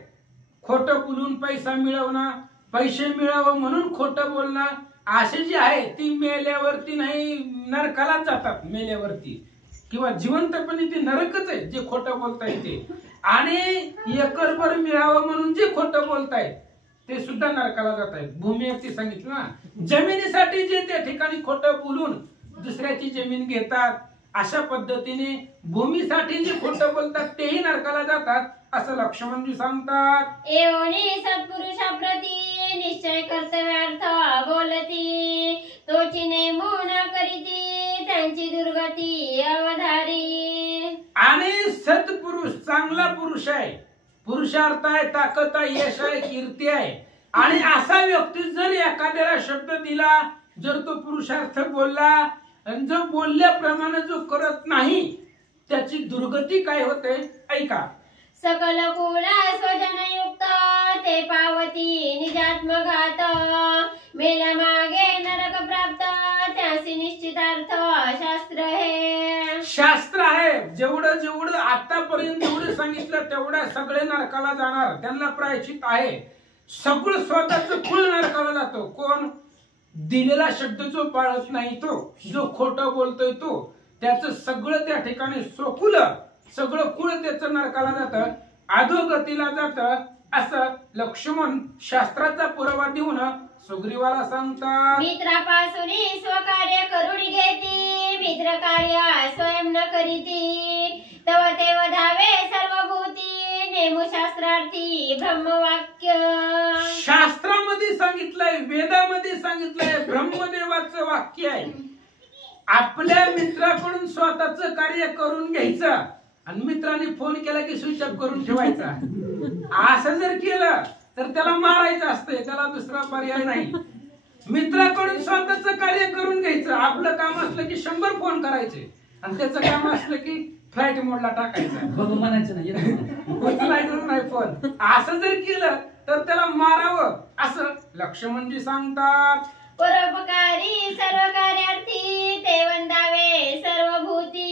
खोटं बोलून पैसा मिळवणं, पैसे मिळावं म्हणून खोटं बोलणं, असे जे आहे ती मेल्यावरती नाही नरकालाच जातात. मेल्यावरती किंवा जिवंतपणे ते नरकच आहे जे खोटं बोलतायत ते. आणि एकरभर मिळावं म्हणून जे खोटं बोलतायत ते सुद्धा नरकाला जात आहेत. भूमी सांगितलं ना, जमिनीसाठी जे त्या ठिकाणी खोटं बोलून दुसऱ्याची जमीन घेतात, अशा पद्धतीने भूमीसाठी जे खोटं बोलतात तेही नरकाला जातात असं लक्ष्मणजी सांगतात. एवढी सत्पुरुषाप्रती निश्चय कर्तव्यार्थ बोलती तोची नेमून करीती त्यांची दुर्गती अवधारी. आणि सत्पुरुष चांगला पुरुष आहे, पुरुषार्थ आहे, ताकद आहे, यश आहे, कीर्ती आहे. आणि असा व्यक्ती जर एखाद्याला शब्द दिला, जर तो पुरुषार्थ बोलला आणि जो बोलल्याप्रमाणे जो करत नाही त्याची दुर्गती काय होते ऐका. सकल कुळ स्वजनयुक्त ते पावती निजात्मघात मेल्या मागे नरक प्राप्त त्यासी निश्चितार्थ शास्त्र हे. शास्त्र आहे, जेवढं जेवढं आतापर्यंत जेवढं सांगितलं तेवढ्या सगळे नरकाला जाणार, त्यांना प्रायश्चित आहे. सगळं स्वतःच कुळ नरकाला जातो. कोण? दिलेला शब्द जो पाळत नाही, तो जो खोटं बोलतोय तो, त्याचं सगळं त्या ठिकाणी सोकुल सगळं कुळ त्याचं नरकाला जातं, अधोगतीला जातं असं लक्ष्मण शास्त्राचा पुरावा देऊन सुग्रीवाला सांगतात. मित्रापासून स्वकार्य करून घेती मित्र कार्य स्वयं न करीती तव ते वधावे सर्वभूती नेमू शास्त्रार्थी ब्रह्मवाक्य. शास्त्रामध्ये सांगितलंय, वेदामध्ये सांगितलंय, ब्रह्मदेवाचं वाक्य आहे. आपल्या मित्राकडून स्वतःच कार्य करून घ्यायचं आणि मित्राने फोन केला की स्विच ऑफ करून ठेवायचा. असं जर केलं तर त्याला मारायचं असतंय, त्याला दुसरा पर्याय नाही. मित्राकडून स्वतःच कार्य करून घ्यायचं. आपलं काम असलं की 100 फोन करायचे आणि त्याचं काम असलं की फ्लाईट मोडला टाकायचं, बघ म्हणायचं नाही, येत नाही. उचलायचंच नाही फोन. असं जर केलं तर त्याला मारावं असं लक्ष्मणजी सांगतात. परोपकारी सर्व कार्यार्थी ते वंदावे सर्वभूती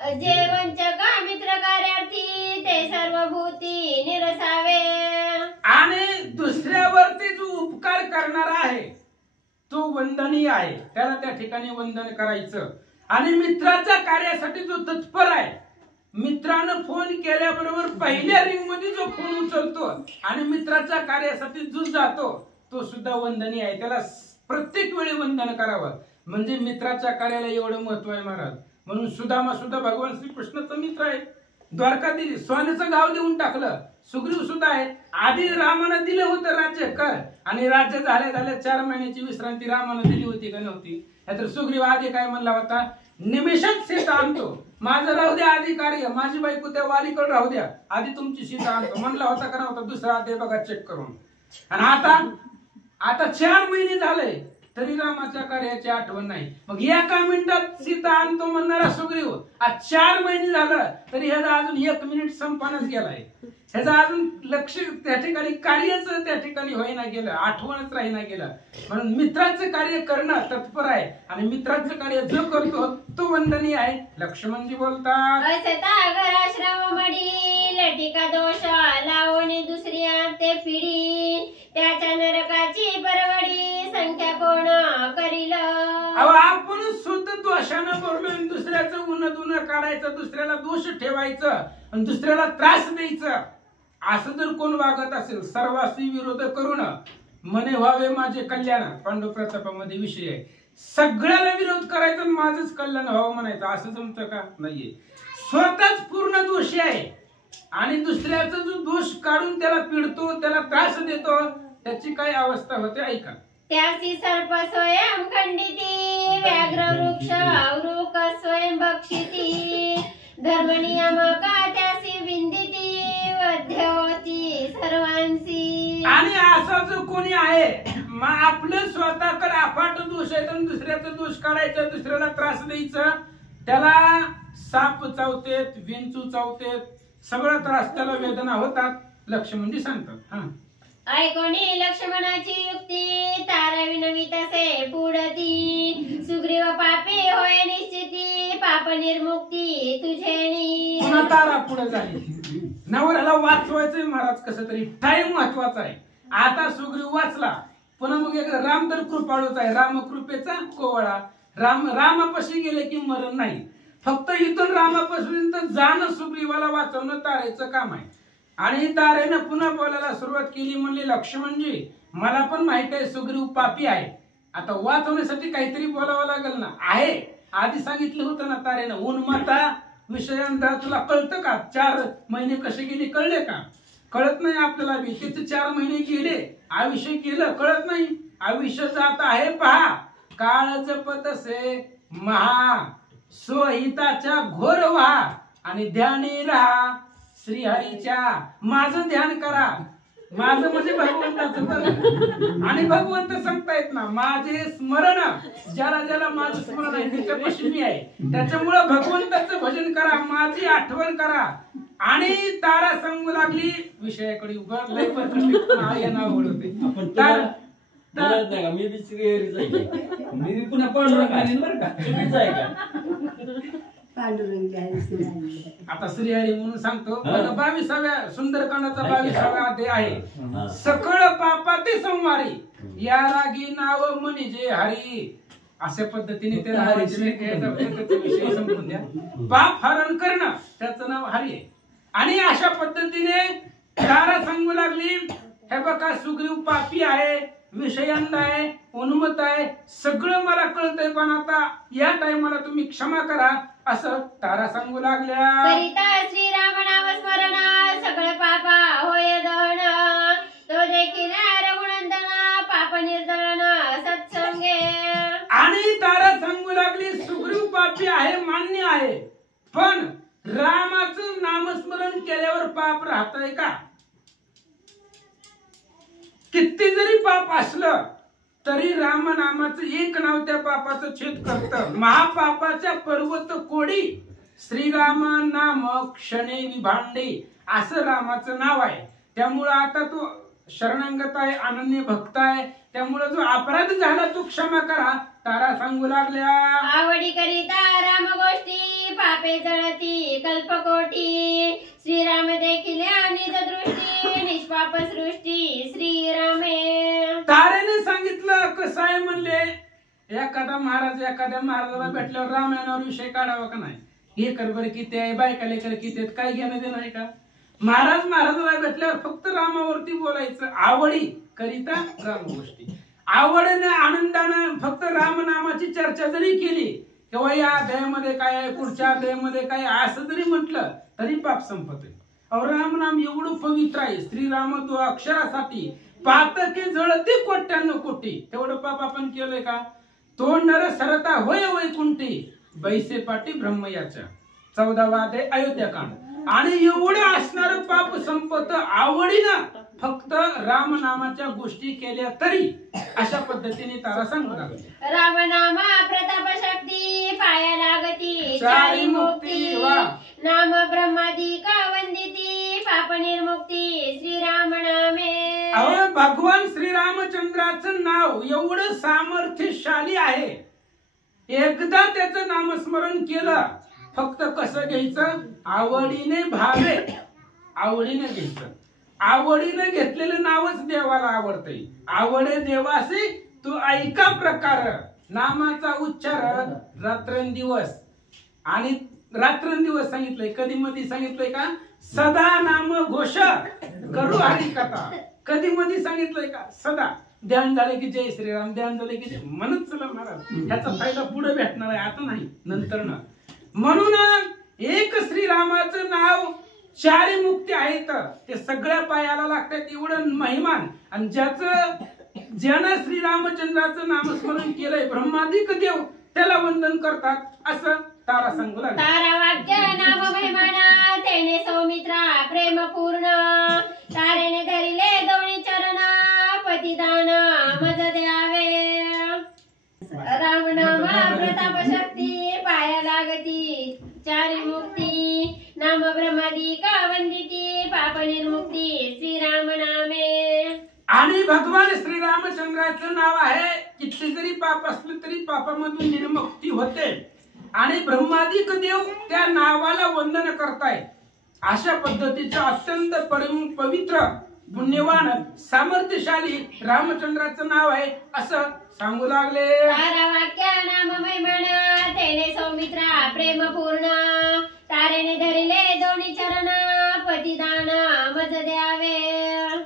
जे वंचक मित्र कार्यार्थी ते सर्वभूती निरसावे. आणि दुसऱ्यावरती जो उपकार करणारा आहे तो वंदनीय आहे, त्याला त्या ठिकाणी वंदन करायचं. आणि मित्राच्या कार्यासाठी जो तत्पर आहे, मित्रानं फोन केल्याबरोबर पहिल्या रिंग मध्ये जो फोन उचलतो आणि मित्राच्या कार्यासाठी जो जातो तो सुद्धा वंदनीय आहे. त्याला प्रत्येक वेळी वंदन करावं. म्हणजे मित्राच्या कार्याला एवढं महत्व आहे महाराज. म्हणून सुदामा सुद्धा भगवान श्रीकृष्णाचा मित्र आहे. द्वारका दिली, सोन्याचं गाव देऊन टाकलं. सुग्रीव सुद्धा आहे. आधी रामानं दिलं होतं राज्य कर, आणि राज्य झाल्या 4 महिन्याची विश्रांती रामानं दिली होती का नव्हती? तर सुग्रीव आधी काय म्हणला होता, निमिषात सीता आणतो, माझं राहू द्या आधी कार्य, माझी बायको त्या वालीकडे राहू द्या, आधी तुमची सीता आणतो म्हणला होता का नव्हता? दुसरा आधी बघा चेक करून. आणि आता 4 महिने झाले तरी रामाच्या कार्याची आठवण नाही. मग एका मिनिटात सीता आणतो म्हणणारा सुग्रीव आज 4 महिने झालं तरी ह्याचा अजून 1 मिनिट संपण्यास गेलाय. ह्याचा अजून लक्ष त्या ठिकाणी कार्यच त्या ठिकाणी होईना गेलं, आठवणच राहीना गेलं. म्हणून मित्राचं कार्य करणं तत्पर आहे आणि मित्राचं कार्य जो करतो तो वंदनीय आहे. लक्ष्मणजी बोलतात, असता घराश्रम मडी लटिका दोष लावणे दुसऱ्या ते पिढी त्याच्या नरकाची परवडी संख्या कोण करील. आपण स्वतः दोषानं भरलोय, दुसऱ्याचं उन्ह काढायचं, दुसऱ्याला दोष ठेवायचं आणि दुसऱ्याला त्रास द्यायचं, असं जर कोण वागत असेल, सर्वासी विरोध करून मने व्हावे माझे कल्याण, पांडव प्रतापामध्ये विषय आहे. सगळ्याला विरोध करायचा आणि माझंच कल्याण व्हावं म्हणायचं, असं जमतं का? नाहीये. स्वतःच पूर्ण दोषी आहे आणि दुसऱ्याचा जो दोष काढून त्याला पिडतो, त्याला त्रास देतो, त्याची काय अवस्था होते ऐका. त्यासी सर्प स्वयं खंडिती व्याघ्र वृक्ष वृक स्वयं भक्षिती धर्म नियमका त्यासी विंदिती वध्यवती सर्वांसी. आणि असा जो कोणी आहे आपलं स्वतःकडे अफाट दोष आहे आणि दुसऱ्याचा दोष काढायचा, दुसऱ्याला त्रास द्यायचा, त्याला साप चावतेत, विंचू चावतेत, सगळं त्रास त्याला वेदना होतात. लक्ष्मणजी सांगतात. ऐकोनी लक्ष्मणाची युक्ती तारा विनवी तसे पुढती सुग्रीव पापी होय निश्चिती पाप निर्मुक्ती तुझेनी. पुन्हा तारा पुढे झाली. नवऱ्याला वाचवायचंय महाराज, कसं तरी टाइम महत्वाचा आहे. आता सुग्रीव वाचला, पुन्हा मग एक राम तर कृपाळूच आहे, रामकृपेचा कोवळा. रामापाशी गेले की मरण नाही. फक्त इथून रामापासून जाणं सुग्रीवाला वाचवणं तारेचं काम आहे. आणि तारेनं पुन्हा बोलायला सुरुवात केली. म्हणली लक्ष्मणजी मला पण माहित आहे सुग्रीव पापी आहे, आता वाचवण्यासाठी काहीतरी बोलावं लागेल ना. आहे आधी सांगितलं होतं ना तारेनं, उन्माता विषयांदा तुला कळतं का? 4 महिने कसे गेले कळले का? कळत नाही आपल्याला बी. त्याचे 4 महिने गेले, आयुष्य गेलं कळत नाही. आयुष्य जात आहे पहा, काळ जपतसे महा स्वहिताच्या घोर व्हा आणि ध्यानी राहा श्रीहरीच्या. माझं ध्यान करा. माझं म्हणजे भगवंताचं. आणि भगवंत सांगतायत ना, माझे स्मरण ज्याला ज्याला माझं स्मरण आहे त्याच्यापाशी मी आहे. त्याच्यामुळं भगवंताचं भजन करा, माझी आठवण करा. आणि तारा सांगू लागली विषयाकडे उभं लय नाव ओळखते. मी बी श्रीहरीच आहे. मी पुन्हा पांडुरंग आणीन बरं का. तुम्हीच आहे का? आता श्रीहरी म्हणून सांगतो. 22व्या सुंदरकांडाचा 22व्या अध्याय आहे. सकळ पापाते संवारी या रागी नाव म्हणजे हरी. अशा पद्धतीने त्याला विषय संपून द्या. पाप हरण करणं त्याचं नाव हरी आहे. आणि अशा पद्धतीने तारा सांगू लागली हे बघा सुग्रीव पापी आहे, विषयांदा आहे, उन्मत्त आहे, सगळं मला कळतंय, पण आता या टाइमला तुम्ही क्षमा करा असं तारा सांगू लागल्या. करिता श्रीराम नाम स्मरण सगळं पापा होय दहन तो देखील रघुनंदन पाप निर्दलन सत्संगे. आणि तारा सांगू लागली सुग्रीव पापी आहे मान्य आहे, पण रामाचं नामस्मरण केल्यावर पाप राहतंय का? किती जरी पाप असलं तरी राम नामाचं एक नाव त्या पापाचं छेद करतं. महापापाच्या पर्वत कोडी श्रीराम नाम क्षणे विभांडे असं रामाचं नाव आहे. त्यामुळं आता तो शरणागत आहे, अनन्य भक्त आहे. त्यामुळे जो अपराध झाला तो क्षमा करा. तारा सांगू लागल्या आवडी करिता राम गोष्टी पापे जळती कल्पकोटी श्रीराम देखील निज दृष्टी निष्पाप सृष्टी श्रीरामे. तारेने सांगितलं कसं आहे म्हणले, एखादा महाराजाला भेटल्यावर रामायणावर विषय काढावा का नाही? हे कर बरं किती आहे, बायका लेकर किती आहेत, काय घेणं देणं आहे का? महाराजाला भेटल्यावर फक्त रामावरती बोलायचं. आवडी करिता राम गोष्टी, आवडीने आनंदानं फक्त रामनामाची चर्चा जरी केली किंवा या अध्यायामध्ये काय आहे, पुढच्या अध्यायामध्ये काय असं जरी म्हटलं तरी पाप संपत आहे. रामनाम एवढं पवित्र आहे. श्रीराम तो अक्षरासाठी पातके जळते कोट्यानं कोटी, तेवढं पाप आपण केलंय का? तो नर सरता होय वैकुंठी बैसे पाटी ब्रह्मयाच्या 14वा अध्याय अयोध्याकांड. आणि एवढं असणार पाप संपत आवडीनं फक्त रामनामाच्या गोष्टी केल्या तरी. अशा पद्धतीने तारा सांगू लागली. रामनामा प्रताप शक्ती पाया लागती चारी मुक्ती नाम ब्रह्मादिक वंदिती पाप निर्मुक्ती श्रीराम नामे. अहो भगवान श्रीरामचंद्राचं नाव एवढं सामर्थ्यशाली आहे. एकदा त्याचं नामस्मरण केलं, फक्त कसं घ्यायचं? आवडीने भावे, आवडीने घ्यायचं. आवडीने घेतलेलं नावच देवाला आवडतंय. आवडे देवासी तू ऐका प्रकार नामाचा उच्चार रात्रंदिवस. आणि रात्रंदिवस सांगितलंय, कधी मध्ये सांगितलंय का? सदा नाम घोष करू हरी कथा. कधी मध्ये सांगितलंय का? सदा. ध्यान झाले की जय श्रीराम, ध्यान झाले की जय म्हणत चला महाराज. ह्याचा फायदा पुढे भेटणार आहे, आता नाही, नंतर ना. म्हणून एक श्रीरामाचं नाव 4 मुक्ती आहेत. ते सगळ्या पायाला लागतात एवढं महिमान. आणि ज्यानं श्रीरामचंद्राचं नामस्मरण केलंय ब्रह्मादिक देव त्याला वंदन करतात असं तारा सांगू लागला. तारा वाक्य नाम महिमाना तेने सौमित्रा प्रेम पूर्ण तारेने धरिले दोन्ही चरण पतिदान मज द्यावे. रामनामा प्रताप शक्ती पाया लागती चारी मुक्ती नाम ब्रह्मादी का वंदिती पाप निर्मुक्ती श्रीराम नामे. आणि भगवान श्रीरामचंद्राचं नाव आहे. किती जरी पाप असलं तरी पापामधून निर्मुक्ती होते. आणि ब्रह्मादिक देव त्या नावाला वंदन करताय. अशा पद्धतीचं अत्यंत पवित्र पुण्यवान सामर्थ्यशाली रामचंद्राचं नाव आहे असं सांगू लागले. तारा वाक्य नाम महिमन तेने सौमित्रा प्रेम पूर्ण तारेने धरिले दोन्ही चरण पतिदान मज द्यावे.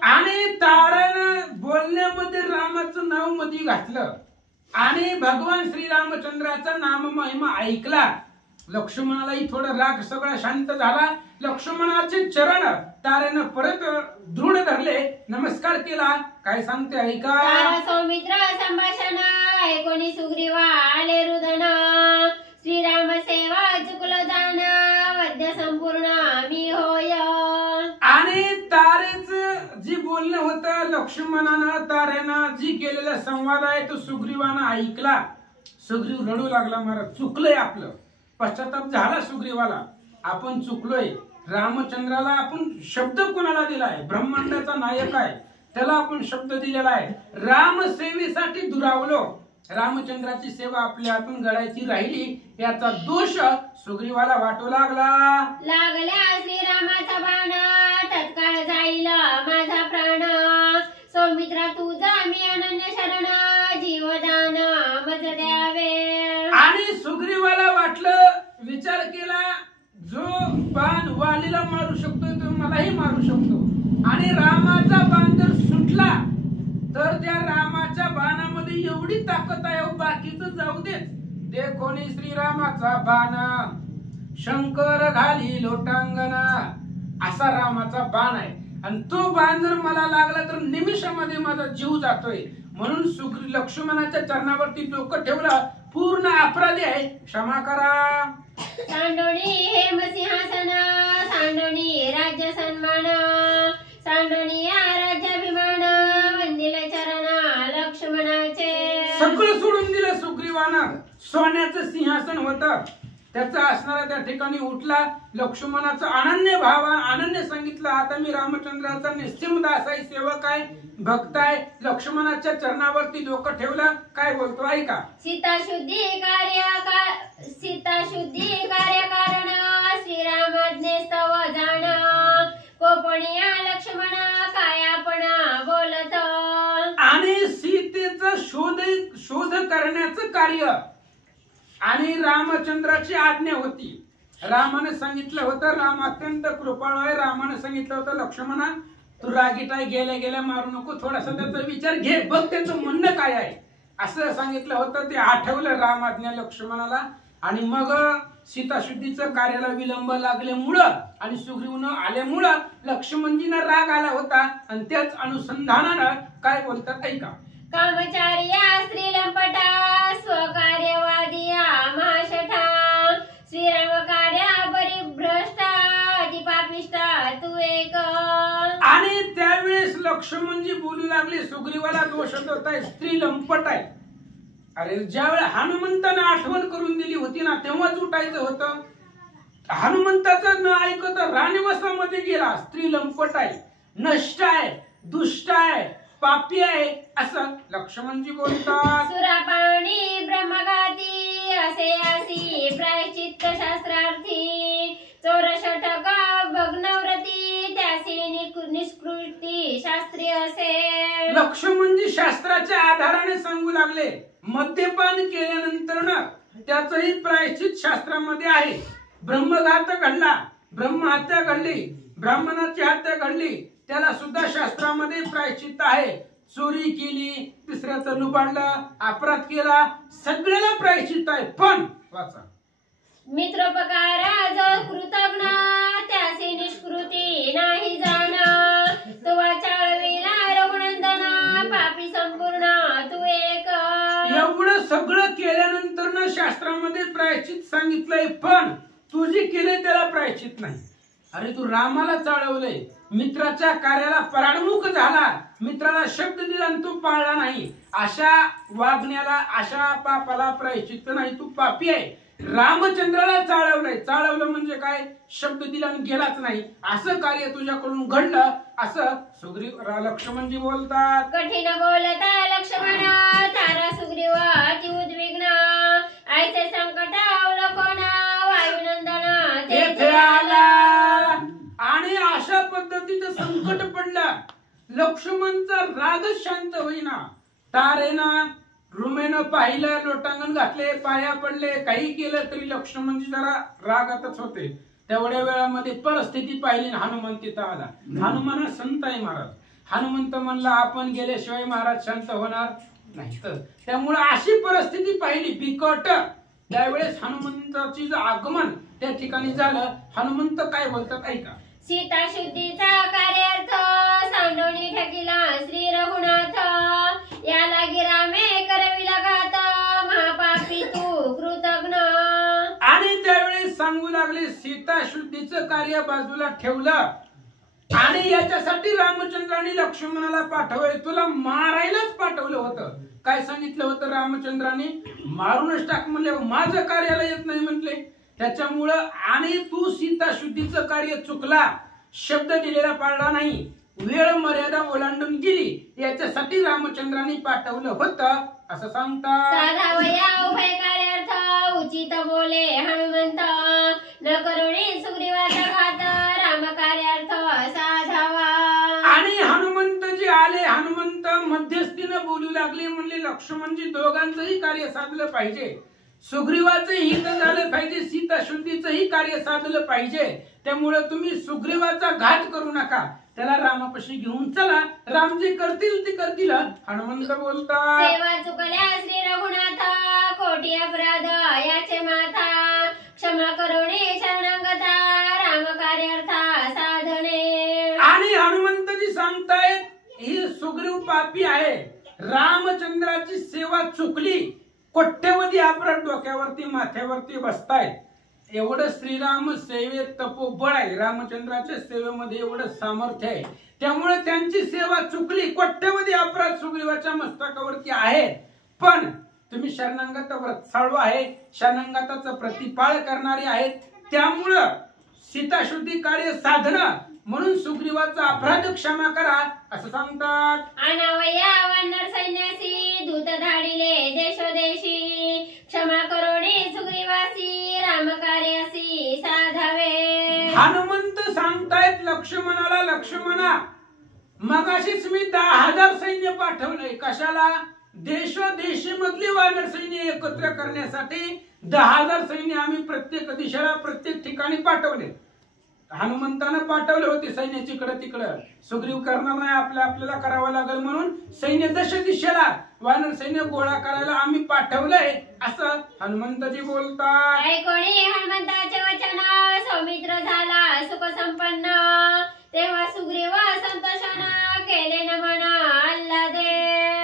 आणि तारानं बोलण्यामध्ये रामाचं नाव मध्ये घातलं आणि भगवान श्रीरामचंद्राचा नाम महिमा ऐकला. लक्ष्मणालाही थोडा राग सगळा शांत झाला. लक्ष्मणाचे चरण तारेनं परत दृढ धरले, नमस्कार केला. काय सांगते ऐका. तारा सौमित्र संभाषण ऐकोनी सुग्रीवा आले रुदन श्रीराम सेवा चुकलं जाण वद्य संपूर्ण मी होय. आणि तारेच जी बोलणं होतं लक्ष्मणानं तारेनं जी केलेला संवाद आहे तो सुग्रीवानं ऐकला. सुग्रीव रडू लागला, महाराज चुकलंय आपलं. पश्चाताप झाला सुग्रीवाला, आपण चुकलोय. रामचंद्राला आपण शब्द कोणाला दिलाय, ब्रह्मांडाचा नायक आहे, त्याला आपण शब्द दिलेला आहे. राम सेवेसाठी दुरावलो, रामचंद्राची सेवा आपल्या हातून घडायची राहिली याचा दोष सुग्रीवाला वाटू लागला. लागल्या श्रीरामाचा बाण तत्काळ जाईल माझा प्राण सौमित्रा तुझा मी अनन्य शरण जीवदान मज द्यावे. आणि सुग्रीवाला वाटलं, विचार केला, जो बाण वालीला मारू शकतो तो मलाही मारू शकतो. आणि रामाचा बाण जर सुटला तर त्या रामाच्या बाणामध्ये एवढी ताकद आहे, बाकीचं जाऊ दे. देखोनी श्रीरामाचा बाण शंकर घाली लोटांगणा असा रामाचा बाण आहे. आणि तो बाण जर मला लागला तर निमिषामध्ये माझा जीव जातोय. म्हणून लक्ष्मणाच्या चरणावरती डोकं ठेवलं, पूर्ण अपराधी आहे, क्षमा करा. सांडोणी हेम सिंहासन सांडोणी राज्य सन्मान सांडोणी राज्याभिमान वंदिल चरण लक्ष्मणाचे. सगळं सोडून दिलं सुग्रीवानं. सोन्याचं सिंहासन होतं त्याचा असणारा त्या ठिकाणी उठला. लक्ष्मणाचा अनन्य भाव अनन्य सांगितलं, आता मी रामचंद्राचा निस्सिम दास आहे, सेवक आहे, भक्त आहे. लक्ष्मणाच्या चरणावरती डोकं ठेवलं. काय बोलतो ऐका. सीता शुद्धी कार्य कारण श्रीरामाज्ञे स्तव जाण कोपणिया लक्ष्मण काय आपण बोलत. आणि सीतेचा शोध करण्याचं कार्य आणि रामचंद्राची आज्ञा होती. रामाने सांगितलं होतं, राम अत्यंत कृपाळू आहे. रामाने सांगितलं होतं, लक्ष्मणा तू रागीट आहे, गेल्या गेल्या मारू नको, थोडासा त्याचा विचार घे, बघ त्याचं म्हणणं काय आहे असं सांगितलं होतं. ते आठवलं राम आज्ञा लक्ष्मणाला. आणि मग सीताशुद्धीचं कार्याला विलंब लागल्यामुळं आणि सुग्रीव न आल्यामुळं लक्ष्मणजींना राग आला होता. आणि त्याच अनुसंधानानं काय बोलतात ऐका. कामचार्या स्त्रीलंपटा स्वकार्यवादिया महाशठा श्रीराम कार्या परिभ्रष्टा अतिपापिष्टा तू एक. आणि त्यावेळेस लक्ष्मणजी बोलू लागले, सुग्रीवाला दोष होता, स्त्री लंपट आहे. अरे ज्यावेळेस हनुमंतानं आठवण करून दिली होती ना तेव्हाच उठायचं होतं. हनुमंताचं न ऐकत राणीवसामध्ये गेला. स्त्री लंपट आहे, नष्ट आहे, दुष्ट आहे, पापी आहे असं लक्ष्मणजी बोलतात. सुरापाणी ब्रह्मघाती असे असी प्रायश्चित्त शास्त्रार्थी चोर षटक भग्नव्रती त्यासी निष्कृती शास्त्री असे. लक्ष्मणजी शास्त्राच्या आधाराने सांगू लागले, मद्यपान केल्यानंतर ना त्याचंही प्रायश्चित शास्त्रामध्ये आहे. ब्रह्मघात घडला, ब्रह्महत्या घडली, ब्राह्मणाची हत्या घडली, त्याला सुद्धा शास्त्रामध्ये प्रायश्चित्त आहे. चोरी केली, तिसऱ्याचं लुबाडलं, अपराध केला, सगळ्याला प्रायश्चित्त आहे. पण वाचा, मित्रोपकारा जो कृतज्ञ त्यासी निष्कृती नाही जाण तो वाचाळविला रघुनंदन पापी संपूर्ण तू एक. एवढं सगळं केल्यानंतर ना शास्त्रामध्ये प्रायश्चित सांगितलंय, पण तू जे केलंय त्याला प्रायश्चित नाही. अरे तू रामाला चाळवलंय, मित्राच्या कार्याला पराडमुख झाला, मित्राला शब्द दिला आणि तू पाळला नाही. अशा वागण्याला अशा पापाला प्रायश्चित्त नाही, तू पापी आहे. रामचंद्राला चाळवलं म्हणजे काय, शब्द दिला आणि गेलाच नाही, असं कार्य तुझ्याकडून घडलं असं सुग्रीव लक्ष्मणजी बोलतात. कठीण बोलता लक्ष्मण तारा सुग्रीव अति उद्विग्न ऐसे संकट अवलोकन वायुनंदन तेथे आला. आणि अशा पद्धतीचं संकट पडलं, लक्ष्मणचा रागच शांत होईना. तारेना रुमेनं पाहिलं, लोटांगण घातले, पाया पडले, काही केलं तरी लक्ष्मणजी जरा रागातच होते. तेवढ्या वेळामध्ये परिस्थिती पाहिली, हनुमान तिथं आला. हनुमान संत आहे महाराज. हनुमंत म्हणला आपण गेल्याशिवाय महाराज शांत होणार नाही, तर त्यामुळे अशी परिस्थिती पाहिली बिकट. त्यावेळेस हनुमंताची आगमन त्या ठिकाणी झालं. हनुमंत काय बोलतात ऐका. सीता शुद्धीचा कार्यार्थ सांडवणी ठकिला श्री रघुनाथ या लागी रामे करविला घात महापापी तू कृतज्ञ. आणि त्यावेळेस सांगू लागले सीता शुद्धीचं कार्य बाजूला ठेवलं आणि याच्यासाठी रामचंद्राने लक्ष्मणाला पाठवले, तुला मारायलाच पाठवलं होतं. काय सांगितलं होतं रामचंद्राने, मारूनच टाक म्हणले, माझं कार्याला येत नाही म्हटले. त्याच्यामुळं आणि तू सीता शुद्धीचं कार्य चुकला, शब्द दिलेला पाळला नाही, वेळ मर्यादा ओलांडून गेली, याच्यासाठी रामचंद्राने पाठवलं होतं असं सांगतात. साधावया उभय कार्यार्थ उचित बोले हनुमंत न करुणी सुग्रीवाचा घात राम कार्यार्थ साधावा. आणि हनुमंत जे आले, हनुमंत मध्यस्थीनं बोलू लागले, म्हणले लक्ष्मणजी दोघांचंही कार्य साधलं पाहिजे, सुग्रीवाचं हित झालं पाहिजे, सीता शुद्धीचंही कार्य साधलं पाहिजे. त्यामुळे तुम्ही सुग्रीवाचा घात करू नका, त्याला रामापाशी घेऊन चला, राम जे करतील ते करतील. हनुमंत बोलतात. सेवा चुकल्या श्री रघुनाथ कोटी अपराध याचे माथा क्षमा करुणी शरणागता राम कार्यार्थ साधने. आणि हनुमंतजी सांगतायत ही सुग्रीव पापी आहे, रामचंद्राची सेवा चुकली, कोट्यवधी अपराध डोक्यावरती माथ्यावरती बसतायत. एवढं श्रीराम सेवेत तपोबळ आहे, रामचंद्राच्या सेवेमध्ये एवढं सामर्थ्य आहे. त्यामुळे त्यांची सेवा चुकली, कोट्यवधी अपराध सुग्रीवाच्या मस्तकावरती आहे. पण तुम्ही शरणागत व्रतसाळू आहे, शरणागताचं प्रतिपाळ करणारे आहेत. त्यामुळं सीता शुद्धी कार्य साधनं म्हणून सुग्रीवाचा अपराध क्षमा करा असं सांगतात. अनावया वानर सैन्यासी दूत धाडिले देशोदेशी क्षमा करुणी सुग्रीवासी राम कार्यासी साधावे. हनुमंत सांगतायत लक्ष्मणाला, लक्ष्मणा मगाशीच मी 10,000 सैन्य पाठवलंय, कशाला, देशोदेशी मधली वानर सैन्य एकत्र करण्यासाठी 10,000 सैन्य आम्ही प्रत्येक दिशेला प्रत्येक ठिकाणी पाठवले. हनुमंतानं पाठवले होते सैन्य जिकडं तिकडं, सुग्रीव करणार नाही, आपल्याला करावं लागेल म्हणून सैन्य दश दिशेला वानर सैन्य गोळा करायला आम्ही पाठवलंय असं हनुमंतजी बोलतात. ऐकोणी हनुमंताचे वचन सौमित्र झाला सुख संपन्न तेव्हा सुग्रीव संतोषानं केले नमन आल्हादे.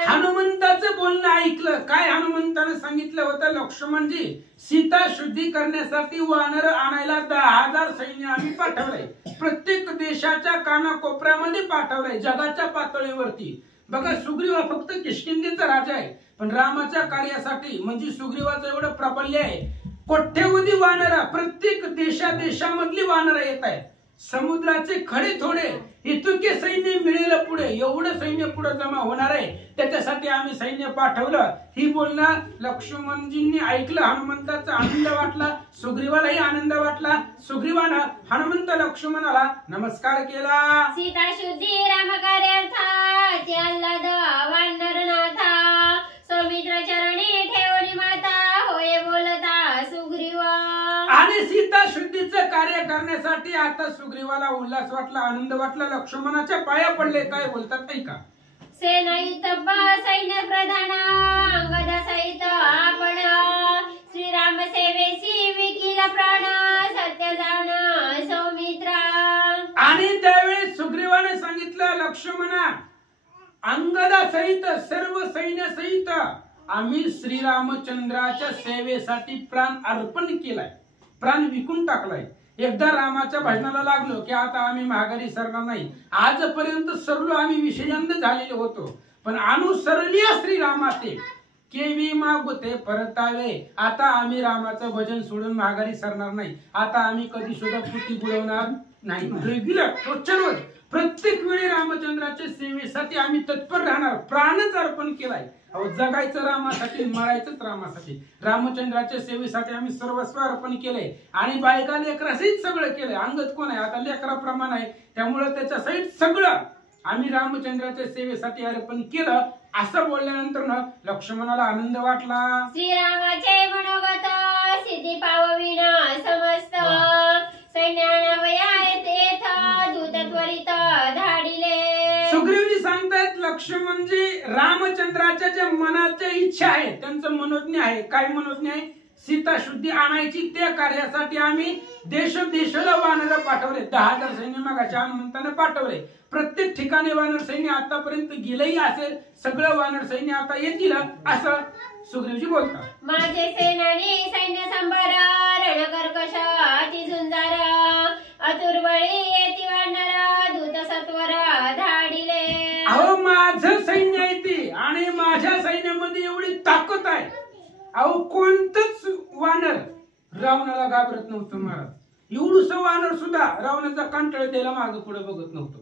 हनुमंताचं बोलणं ऐकलं. काय हनुमंतानं सांगितलं होतं, लक्ष्मणजी सीता शुद्धी करण्यासाठी वानर आणायला 10,000 सैन्य आम्ही पाठवलंय, प्रत्येक देशाच्या कानाकोपऱ्यामध्ये पाठवलंय, जगाच्या पातळीवरती. बघा सुग्रीव फक्त किष्किंधेचा राजा आहे, पण रामाच्या कार्यासाठी म्हणजे सुग्रीवाचं एवढं प्राबल्य आहे. कोट्यवधी वानर प्रत्येक देशामधली वानर येत आहेत, समुद्राचे खडे थोडे इतके सैन्य मिळेल पुढे, एवढं सैन्य पुढे जमा होणार आहे, त्याच्यासाठी आम्ही सैन्य पाठवलं. ही बोलणं लक्ष्मणजींनी ऐकलं, हनुमंताचा आनंद वाटला, सुग्रीवालाही आनंद वाटला. सुग्रीवानं हनुमंत लक्ष्मणाला नमस्कार केला. सीता शुद्धी राम कार्यार्थ त्याल्लाद वानरनाथा सौमित्र चरणी ठेवणी माता होय बोलता सुग्रीव. आणि सीता शुद्धीचं कार्य करण्यासाठी आता सुग्रीवाला उल्हास वाटला, आनंद वाटला, लक्ष्मणाच्या पाया पडले. काय बोलतात ऐका. सेनायुक्त सैन्य प्रधान अंगद सहित आपण श्रीराम सेवेसी विकीला प्राण सत्य जाण सौमित्रा. आणि त्यावेळेस सुग्रीवाने सांगितलं, लक्ष्मणा अंगदा सहित सर्व सैन्य सहित आम्ही श्रीरामचंद्राच्या सेवेसाठी प्राण अर्पण केलाय, प्राण विकून टाकलाय. एकदा रामाच्या भजनाला लागलो की आता आम्ही माघारी सरणार नाही. आजपर्यंत सरलो आम्ही विषयांत झालेले होतो, पण अनुसरणीय श्रीरामाचे केवी मागुते परतावे. आता आम्ही रामाचं भजन सोडून माघारी सरणार नाही. आता आम्ही कधी सुद्धा पुती बुडवणार नाही. रेग्युलर रोजच्या प्रत्येक वेळी रामचंद्राच्या सेवेसाठी आम्ही तत्पर राहणार. प्राणच अर्पण केलाय. अहो जगायचं रामासाठी, मरायचंच रामासाठी. रामचंद्राच्या सेवेसाठी आम्ही सर्वस्व अर्पण केलंय आणि बायका लेकरासहित सगळं केलंय. अंगत कोण आहे आता लेकराप्रमाण आहे, त्यामुळे त्याच्या सहित सगळं आम्ही रामचंद्राच्या सेवेसाठी अर्पण केलं. असं बोलल्यानंतर ना लक्ष्मणाला आनंद वाटला. श्रीरामाचे मनोगत सिद्धी पावविना समस्त सैन्यानवया तेथ दूत त्वरित धाडिले. सुग्रीवजी सांगतायत लक्ष्मणजी रामचंद्राच्या ज्या मनाच्या इच्छा आहे, त्यांचं मनोज्ञ आहे. काय मनोज्ञ आहे? सीता शुद्धी आणायची. त्या कार्यासाठी आम्ही देशोदेशाला वानर पाठवले. 10,000 सैन्य मागाच्या हनुमंताने पाठवले. प्रत्येक ठिकाणी वानर सैन्य आतापर्यंत गेलंही असेल. सगळं वानर सैन्य आता येतील असं सुग्रीवजी बोलतात. माझे सेनानी सैन्य संभार रणकर्कश अति झुंजार अतुर्बळी येती वानर दूत सत्वर धाडिले. अहो माझं सैन्य येते आणि माझ्या सैन्यामध्ये एवढी ताकद आहे. अहो कोणतंच वानर रावणाला घाबरत नव्हतं महाराज. एवढूस वानर सुद्धा रावणाचा कंटाळ द्यायला मागे पुढे बघत नव्हतं.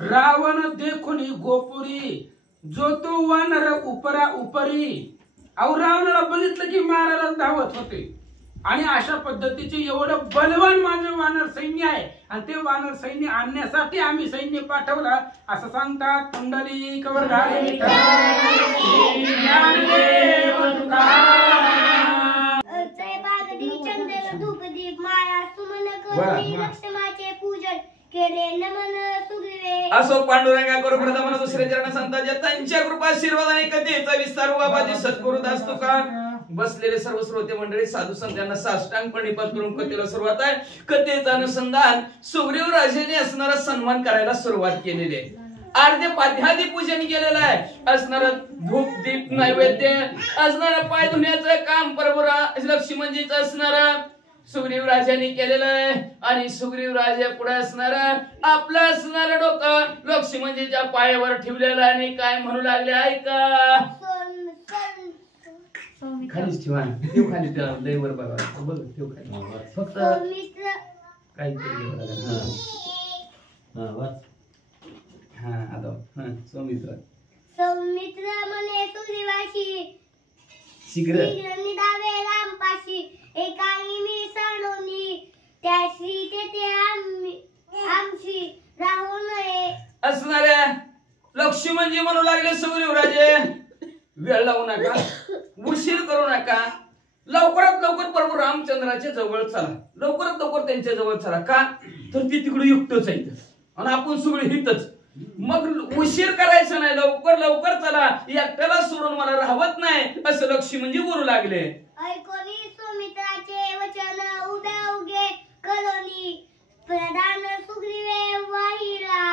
रावण देखुनी गोपुरी जो तो वानर उपरा उपरी. अहो रावणाला बघितलं की मारायला धावत होते. आणि अशा पद्धतीचे एवढं बलवान माझं वानर सैन्य आहे आणि ते वानर सैन्य आणण्यासाठी आम्ही सैन्य पाठवलं असं सांगतात. कुंडली कवर घाले असो पांडुरंगा करू प्रथम दुसरे चरण संतांच्या त्यांच्या कृपा आशीर्वादाने कथेचा विस्तार बाबाजी सद्गुरु दास तुका. बसलेले सर्व श्रोते मंडळी साधू संतांना साष्टांग प्रणिपात करून कथेला सुरुवात आहे. कथेचं अनुसंधान सुग्रीव राजेने असणारा सन्मान करायला सुरुवात केलेली आहे. अर्धे पाद्यादी पूजन केलेलं आहे. असणार धूप दीप नैवेद्य असणार पाय धुण्याचं काम प्रभू लक्ष्मणजीच असणार सुग्रीव राजाने केलेलं आहे. आणि सुग्रीव राजा पुढे असणार आपलं असणार डोकं लक्ष्मणजीच्या पायावर ठेवलेलं आणि काय म्हणू लागले ऐका. खालीच ठेवा. ठेव खाली त्या लयवर बघा बघ ठेव खाली. फक्त काहीतरी हा आता सौमित्र सौमित्र म्हणे सुग्रीवाशी शीघ्र निदावे रामपाशी एकांगी मी सांडोनी त्याशी तेथे आमची राहू नये. असणाऱ्या लक्ष्मणजी म्हणू लागले सुग्रीव राजे वेळ लावू नका, उशीर करू नका, लवकरात लवकर प्रभू रामचंद्राच्या जवळ चला. लवकरात लवकर त्यांच्या जवळ चला. का तर ती तिकडे युक्तच आहे आणि आपण सगळे हितच. मग उशीर करायचा नाही, लवकर लवकर चला. एकट्याला सोडून मला राहत नाही असं लक्ष्मणजी बोलू लागले. ऐकोनी सुमित्राचे वचन उभे उगे कलोनी प्रधान सुग्रीवे वाहिला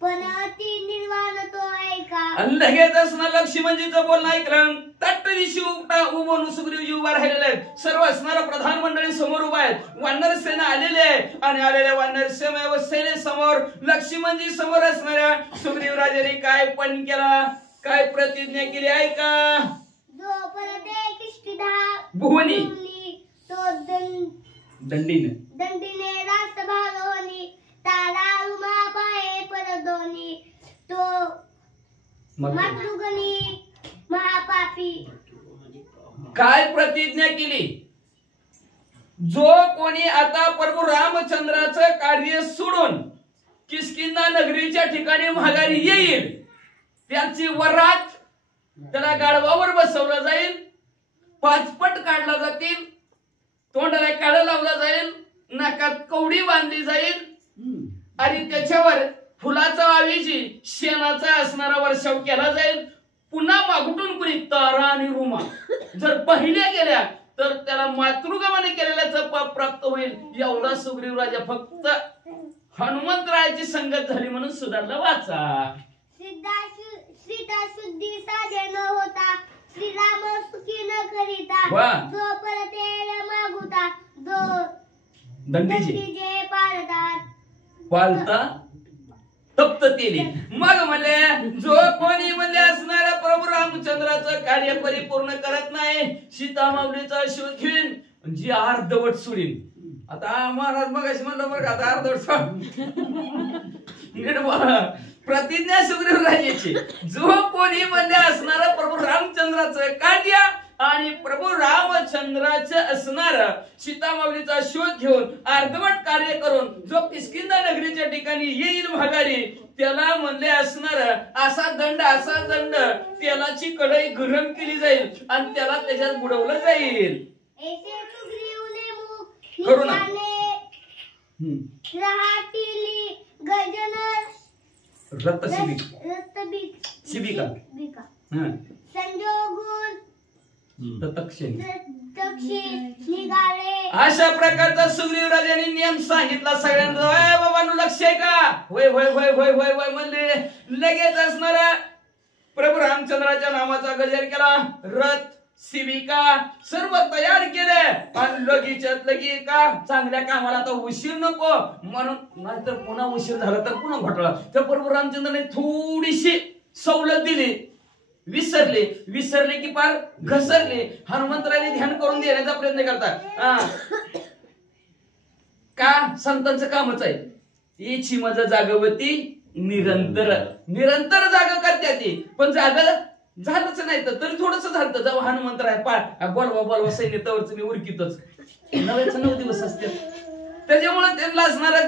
पण अति निर्वाण तो ऐका. लगेच असणार लक्ष्मणजीचं बोलणं ऐकलं. तटविशी उभं सुग्रीवजी उभा राहिलेले आहेत. सर्व असणारा प्रधान मंडळी समोर उभा आहेत. वानर सेना आलेली आहे आणि आलेल्या वानर सेने समोर लक्ष्मणजी समोर असणाऱ्या सुग्रीव राजाने काय पण केला, काय प्रतिज्ञा केली ऐका. जो परते किष्टिधा भुवनी तो दंडीने रास्त भागवनी तारा उमा पाये परदोनी तो मातृगणी महापापी. काय प्रतिज्ञा केली. जो कोणी आता प्रभू रामचंद्राचं कार्य सोडून किष्किंधा नगरीच्या ठिकाणी माघारी येईल त्याची वरात त्याला गाढवावर बसवलं जाईल, पाचपट काढला जातील, तोंडाला काळं लावलं जाईल, नाकात कवडी बांधली जाईल आणि त्याच्यावर फुलाचा आवीजी शेणाचा असणारा वर्षाव केला जाईल. पुन्हा मागुटून कुणी तारा आणि रुमा जर पहिल्या गेल्या तर त्याला मातृगमाने केलेल्याचं पाप प्राप्त होईल. एवढा सुग्रीव राजा फक्त हनुमंतरायाची संगत झाली म्हणून सुधारला वाचा. सीता शुद्धी साधे न होता श्रीराम सुखी न करिता जो परते मागुता जो दंडीचे पाळतात पालता तप्त केली. मग म्हणले जो कोणी म्हणले असणाऱ्या प्रभू रामचंद्राचं कार्य परिपूर्ण करत नाही सीता माऊलीचा शोध घेईन जी अर्धवट सोडीन. आता महाराज मग म्हणलं बरं आता अर्धवट प्रतिज्ञा सुग्रीव राजाची जो कोणी म्हणले असणारा प्रभू रामचंद्राचं कार्य आणि प्रभू रामचंद्राचं असणार सीता माऊलीचा शोध घेऊन अर्धवट कार्य करून जो किष्किंधा नगरीच्या ठिकाणी येईल माघारी त्याला म्हणले असणार असा दंड तेलाची कढई गरम केली जाईल आणि त्याला त्याच्यात बुडवलं जाईल. ऐसे सुग्रीवने मुख करू ना. राहटिली गजन शिबिका संजोगून तक्षी निघाले. अशा प्रकारचा सुग्रीव राजाने नियम सांगितला सगळ्यांना. बाबांनो लक्ष आहे का? होय होय होय होय होय होय म्हणले. लगेच असणारा प्रभू रामचंद्राच्या नावाचा गजर केला. रथ शिबिका सर्व तयार केले आणि लगेचच लगी का चांगल्या कामाला आता उशीर नको म्हणून नाहीतर पुन्हा उशीर झाला तर पुन्हा घोटाळा. तर प्रभू रामचंद्राने थोडीशी सवलत दिली. विसरले की पार घसरले. हनुमंतराने ध्यान करून देण्याचा प्रयत्न करतात. का संतांचं कामच आहे. याची माझं जागवती निरंतर जाग करते ती पण जाग झालंच नाही तरी थोडस झालं. जेव्हा हनुमंतराय पाय बोलवा सैन्य तवरच मी उरकीतच 9 दिवस असते त्याच्यामुळे त्यांना असणारा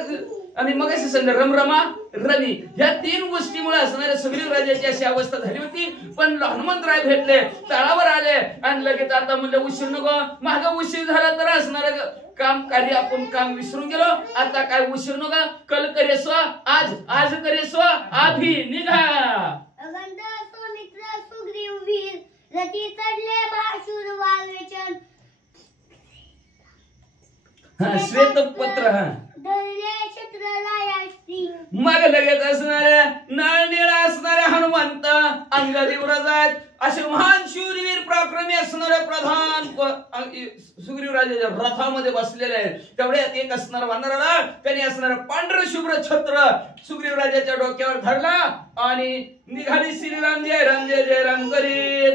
आणि मग रमरमा रमी ह्या 3 गोष्टीमुळे असणाऱ्या सुग्रीव राजाची अशी अवस्था झाली होती. पण हनुमंतराय भेटले तळावर आले आणि लगेच आता म्हणलं उशीर नको. मागं उशीर झाला तर असणार काम कार्य आपण काम विसरून गेलो. आता काय उशीर नको. कल करे स्व आज करे स्व आधी निघा. अगंध सुमित्र सुग्रीव वीर रती चढले भाशूर वालवेचन श्वेत पत्र धरले छत्र लायास्त्री. मग लगेच असणाऱ्या नळनीळ असणाऱ्या हनुमंत अंगदेवराज आहेत असे महान शूरवीर पराक्रमी असणारे प्रधान सुग्रीव राजाच्या रथामध्ये बसलेले आहेत. तेवढ्यात एक असणार वानराला त्यांनी असणार पांढर शुभ्र छत्र सुग्रीव राजाच्या डोक्यावर धरला आणि निघाली श्रीराम जय राम जय जय राम करीत.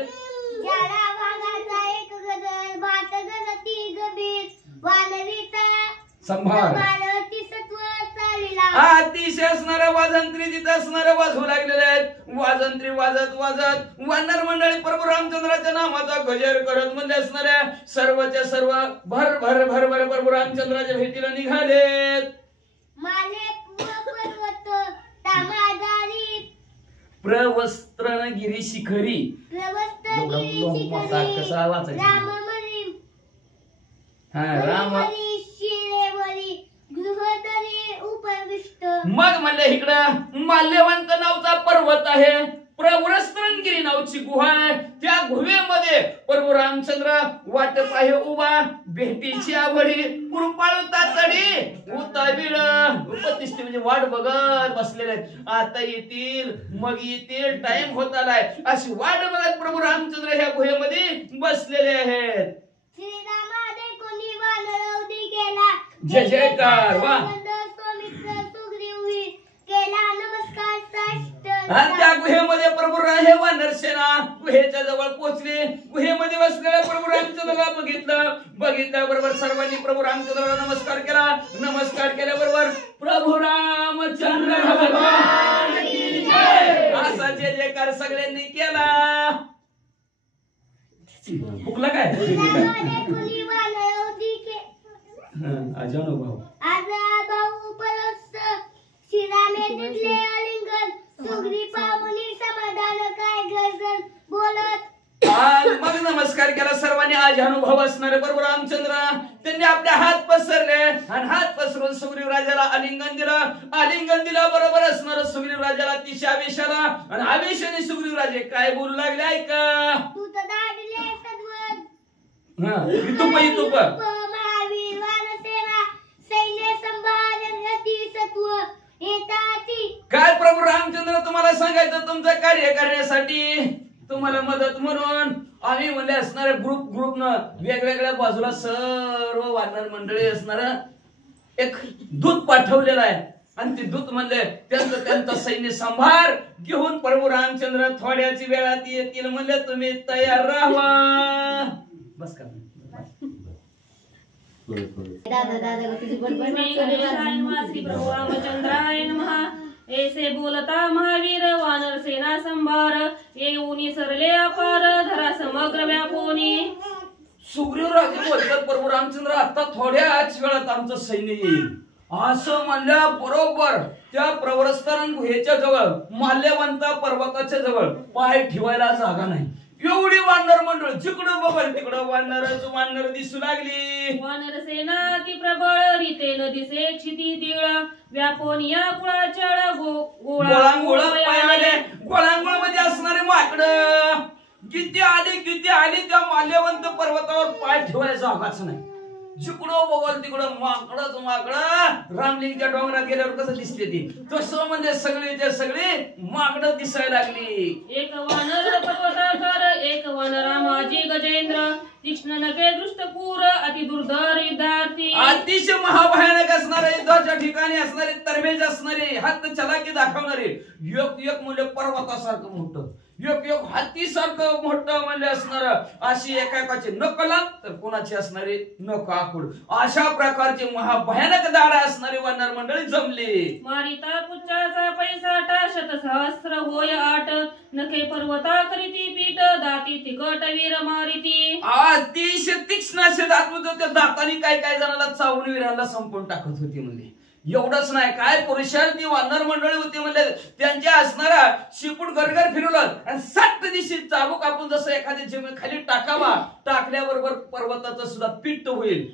ज्याला वाघाचा एक गजर भात गजती गबीर वानरीचा संभार अतिशय असणाऱ्या वाजंत्री तिथे असणाऱ्या वाजवू लागलेले आहेत. वाजंत्री वाजत वानर मंडळी प्रभू रामचंद्राच्या नामाचा गजर करत म्हणजे असणाऱ्या सर्वच्या सर्व भर भर भर भर प्रभू रामचंद्राच्या भेटीला निघालेत. प्रवस्त्रगिरी शिखरी कसा वाचायचा राम मग म्हणले इकडं माल्यवंत नावचा पर्वत आहे. प्रवस्त्रगिरी नावची गुहा आहे. त्या गुहेमध्ये प्रभू रामचंद्र वाटप आहे उभा. भेटीची आवडी कृपाळू तातडी उताविळ उपतिष्ठ म्हणजे वाट बघत बसलेले आहेत. आता येतील मग येतील टाइम होत आलाय अशी वाट बघत प्रभू रामचंद्र ह्या गुहेमध्ये बसलेले आहेत. जय जयकार वा. आणि त्या गुहेमध्ये प्रभू हे वानरसेना गुहेच्या जवळ पोहोचले. गुहेमध्ये बसलेल्या प्रभू रामचंद्राला बघितल्याबरोबर सर्वांनी प्रभू रामचंद्राला नमस्कार केला. नमस्कार केल्याबरोबर प्रभू रामचंद्र भगवान की जय असा जय जयकार सगळ्यांनी केला. फुकला काय अजानुभव भाऊ परस्त शिरामे तिथले आलिंगन सुग्री पाहुणी समाधान काय गर्जन बोलत मग नमस्कार केला सर्वांनी. आज अनुभव असणारे बरोबर रामचंद्र त्यांनी आपले हात पसरले आणि हात पसरून सुग्रीव राजाला आलिंगन दिलं बरोबर असणार सुग्रीव राजाला अतिशय आवेशाला आणि आवेशाने सुग्रीव राजे काय बोलू लागले ऐका. तू तर दाडले सद्वद इतुप महावीर वानसेना सैन्य संभालन रती सत्व येताती. काय प्रभू रामचंद्र तुम्हाला सांगायचं तुमचं कार्य करण्यासाठी तुम्हाला मदत म्हणून आम्ही म्हणले असणारे ग्रुपनं वेगवेगळ्या बाजूला सर्व वानर मंडळी असणार एक दूत पाठवलेला आहे. आणि ते दूत म्हणले त्यांचं सैन्य सांभार घेऊन प्रभू रामचंद्र थोड्याची वेळात येतील म्हणले, तुम्ही तयार राहा. बस का श्री गणेशाय नमः, श्री प्रभु रामचंद्राय नमः. ऐसे बोलता महावीर वानर सेना संभार, येऊनी सरले अपार धरा समग्र व्यापोनी. सुग्रीव राजे बोलतात प्रभू रामचंद्र आता थोड्याच वेळात आमचं सैन्य येईल. असं म्हणल्या बरोबर त्या प्रवरस्थान गुहेच्या जवळ माल्यवंता पर्वताच्या जवळ पाय ठेवायला जागा नाही. एवढी वानर मंडळ जिकडं बघल तिकडं वानर दिसू लागली. वानर सेना अति प्रबळ रीतेन दिसे क्षिती तिळ, व्यापोनिया कुळाचळ गोळांगोळ गोळांगोळ मध्ये असणारे माकडं किती आली त्या माल्यवंत पर्वतावर पाय ठेवायला जागाच नाही. जिकडं बघल तिकडं माकडं रामलिंगच्या डोंगरात गेल्यावर कसं दिसते ती तसं म्हणजे सगळे माकडं दिसायला लागली. एक वानर पर्वताकर एक वानरा माझी गजेंद्र, तीक्ष्ण नखे दृष्ट क्रूर अति दुर्धर युद्धार्थी. अतिशय महाभयानक असणारे युद्धाच्या ठिकाणी असणारे तरबेज असणारे हात चलाकी दाखवणारे एक म्हणजे पर्वतासारखं मोठं एक हातीसारखं मोठं म्हणजे असणार अशी एकाची नकला तर कोणाची असणारे नख आखूड अशा प्रकारचे महाभयानक दाढा असणारे वानर मंडळी जमले. मारिता पुच्चाचा पैसाटा शतसहस्र होय आट, नखे पर्वता करीती पीठ दाती तिकट वीर मारिती. अतिशय तीक्ष्ण असे दात होते. त्या दातांनी काय जणाला चावून वीराला संपवून टाकत होती म्हणजे. एवढंच नाही काय पुरुषार्थी वानर मंडळी होती म्हणजे त्यांच्या असणारा शिपूट गरगर फिरवलं आणि 7 दिवशी चाबूक आपण जसं एखाद्या जमीन खाली टाकावा टाकल्याबरोबर पर्वताचं सुद्धा पिट्ट होईल.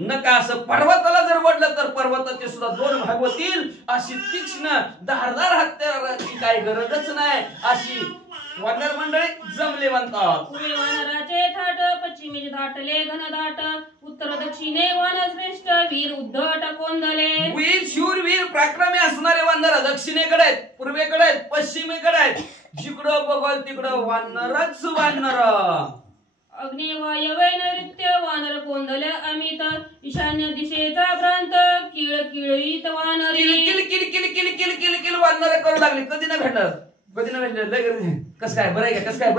नका असं पर्वताला जर वडलं तर पर्वताचे सुद्धा 2 भाग होतील. अशी तीक्ष्ण धारदार हत्याराची काही गरजच नाही अशी वानर मंडळी जमले म्हणतात. पूर्वे वानराचे थाट पश्चिमेचे धाटले घनदाट, उत्तर दक्षिणे वानर श्रेष्ठ वीर उद्धट कोंदले. वीर शूर वीर पराक्रमी असणारे वानर दक्षिणेकडे आहेत पूर्वेकडे आहेत पश्चिमेकडे आहेत. जिकडं बघल तिकडं वानरच वानर. अग्नि वायवे नैऋत्य वानर कोंदले अमित, ईशान्य दिशेचा प्रांत किळ किळीत वानरी. किल किल किल किल किल किल किल वानर करू लागले. कधी नाही भेटणार कसं काय बरं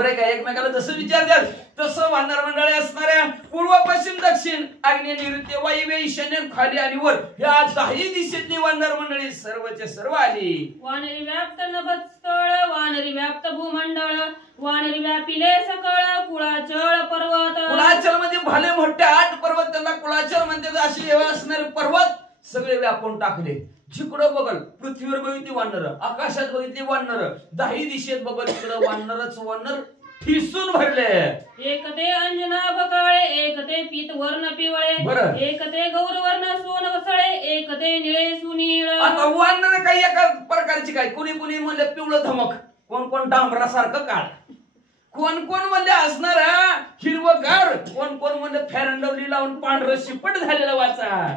आहे का एकमेकाला जसं विचारतात तसं वानर मंडळी असणाऱ्या पूर्व पश्चिम दक्षिण आग्नेय नैऋत्य वायव्य ईशान्य खाली आणि वर ह्या 10 दिशेतली वानर मंडळी सर्वचे सर्व आली. वानरी व्याप्त नभस्थळ वानरी व्याप्त भूमंडळ, वानरी व्यापिले सकळ कुळाचळ पर्वत. कुळाचल म्हणजे भले मोठे 8 पर्वत त्यांना कुळाचल म्हणतात. अशी असणारे पर्वत सगळे व्यापून टाकले. जिकडं बघल पृथ्वीवर बघितली वानर, आकाशात बघितली वानर, 10 दिशेत बघल तिकडं वानरच वानर ठिसून भरले. एक ते अंजनाभ काळे, एक ते पीत वर्ण पिवळे, एक ते गौरवर्ण सोन वसळे, एक ते निळे सुनीळ. आता वानर काही एका प्रकारची काय कोणी म्हणले पिवळं धमक, कोण डांबरासारखं काळ, कोण म्हणले असणार हिरवगार, कोण म्हणले फेअर अँड लवली लावून पांढरं शिपट झालेला वाचा.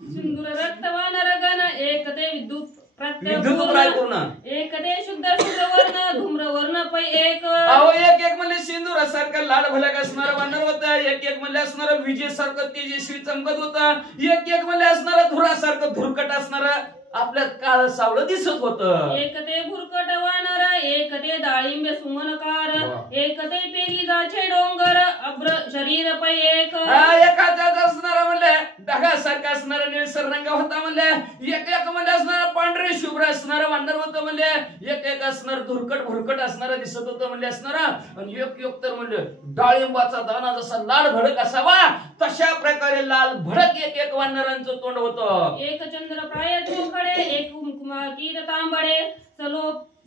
सिंदूर रक्त वानर गण, एक ते विद्युत एक ते शुद्ध वर्ण धूम्र वर्ण पै एक. अहो एक म्हणले सिंदूर सारखं लाल भलक असणार वानर होता, एक म्हणले असणार विजेसारखं तेजस्वी चमकत होता, एक म्हणले असणार धुरासारखं धुरकट असणार आपल्यात काळ सावळं दिसत होतं. एक ते भुरकट वानर, एक ते डाळिंबे सुमनकार, एक ते पेरिजाचे डोंगर अभ्र शरीर पै एक. एखाद्याच असणारा म्हणले ढगासारखा असणारा निळसर रंग होता म्हणले, एक म्हणले असणारा पांढरे शुभ्र असणारा वानर होतं म्हणले, एक असणार धुरकट भुरकट असणारा दिसत होतं म्हणले असणारा, आणि एक तर म्हणले डाळिंबाचा दाना जसा लाल भडक असावा तशा प्रकारे लाल भडक एक वानरांचं तोंड होतं. एक चंद्र प्राय एक कुंकुमाकीत तांबडे,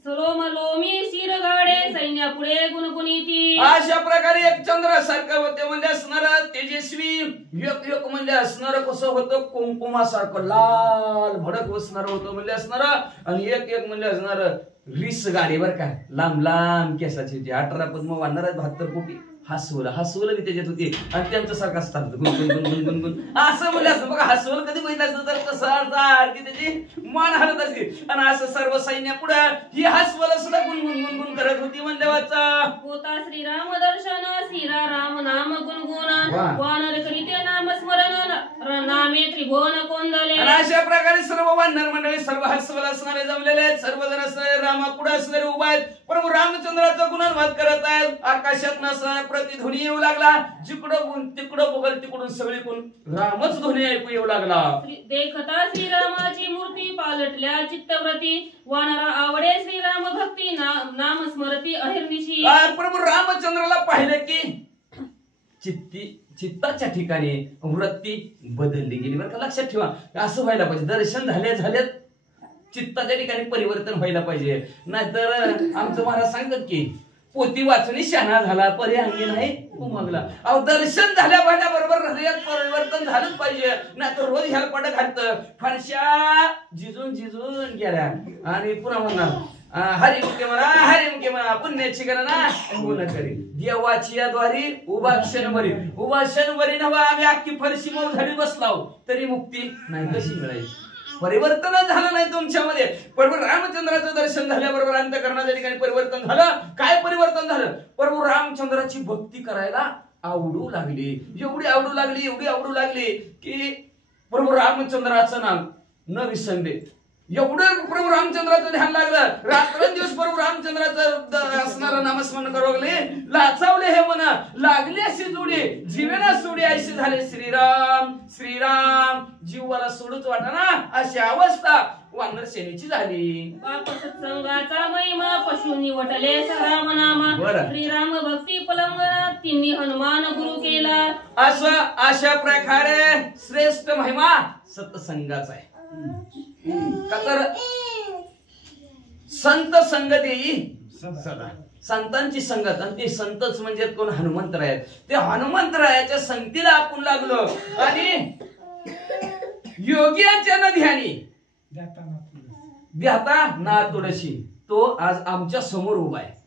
सलोम लोमी शिरगाडे, सैन्यापुढे गुणगुणिती. अशा प्रकारे एक चंद्रासारखं होते म्हणजे असणार तेजस्वी, एक म्हणजे असणार कसं होतं कुंकुमासारखं लाल भडक बसणार होतं म्हणजे असणार, आणि एक म्हणजे असणार रीस गाडी बर का लांब केसाची होती. 18 पद्म वानर 72 कोटी हसवलं मी त्याच्यात होती आणि त्यांचं सारखं असतात गुणगुण असं म्हणलं असतं बघा. हसवलं कधी बघितलं असतं तर कसं की त्याची मान हलत असते आणि असं सर्व सैन्य पुढे ही हसवलं सुद्धा गुणगुण करत होती म्हणजे वाचा. होता श्रीराम दर्शन श्रीरा राम नाम गुणगुण, वानर करीते नाम स्मरण नामे त्रिभुवन कोंदले. आणि अशा प्रकारे सर्व वानर मंडळी सर्व हसवल असणारे जमलेले आहेत. सर्वजण असणारे रामापुढे असणारे उभा आहेत. प्रभू रामचंद्राचा गुणगान करत आहेत. आकाशात नसणारा प्रतिध्वनी येऊ लागला. जिकडं तिकडं बघल तिकडून सगळीकडून रामच ध्वनी ऐकू येऊ लागला. देखता श्रीरामाची मूर्ती पालटल्या चित्तव्रती. वानरा आवडे श्रीराम भक्ती नाम स्मरती अहिर्निशी. प्रभू रामचंद्राला पाहिलं की चित्ताच्या ठिकाणी वृत्ती बदलली गेली. बरं का, लक्षात ठेवा. असं व्हायला पाहिजे. दर्शन झाले चित्ताच्या ठिकाणी परिवर्तन व्हायला पाहिजे. नाहीतर आमचं महाराज सांगतात की पोती वाचून शहाणा झाला पर्यांगी नाही उमगला. अहो, दर्शन झाल्याबरोबर हृदयात परिवर्तन झालंच पाहिजे. नाहीतर रोज ह्याला पड घालतं फणशा झिजून गेल्या आणि पुन्हा म्हणणार हरिमुखे म्हणा पुण्याची गणना गुण करी. देवाची या द्वारी उभा क्षणभरी नवा आम्ही अख्खी फरशी मऊ झाली बसलाव तरी मुक्ती नाही कशी मिळायची. परिवर्तन झालं नाही तुमच्यामध्ये. प्रभू रामचंद्राचं दर्शन झाल्याबरोबर अंतःकरणाच्या ठिकाणी परिवर्तन झालं. काय परिवर्तन झालं? प्रभू रामचंद्राची भक्ती करायला आवडू लागली. एवढी आवडू लागली की प्रभू रामचंद्राचं नाम न विसरले. एवढं प्रभू रामचंद्राचं ध्यान लागलं. रात्रंदिवस प्रभू रामचंद्राचं असणारं नामस्मरण करू लागले. लाचावले हे म्हणा लागले अशी जोडी जीवेना सोडी अशी झाले श्रीराम श्रीराम. जीवाला सोडूच वाटाना अशी अवस्था वानर सेनेची झाली. पाप सत्संगाचा महिमा पशु निवटले राम नामा. श्रीराम भक्ती पलंगना तिन्ही हनुमान गुरु केला. अशा प्रकारे श्रेष्ठ महिमा सत्संगाचा आहे. का तर संत संगती सदा संतांची संगत. आणि ते संतच म्हणजे कोण? हनुमंतराय आहेत. ते हनुमंतरायाच्या संगतीला आपण लागलो आणि योग्याच्या न ध्यानी ध्याता ना तुळशी तो आज आमच्या समोर उभा आहे.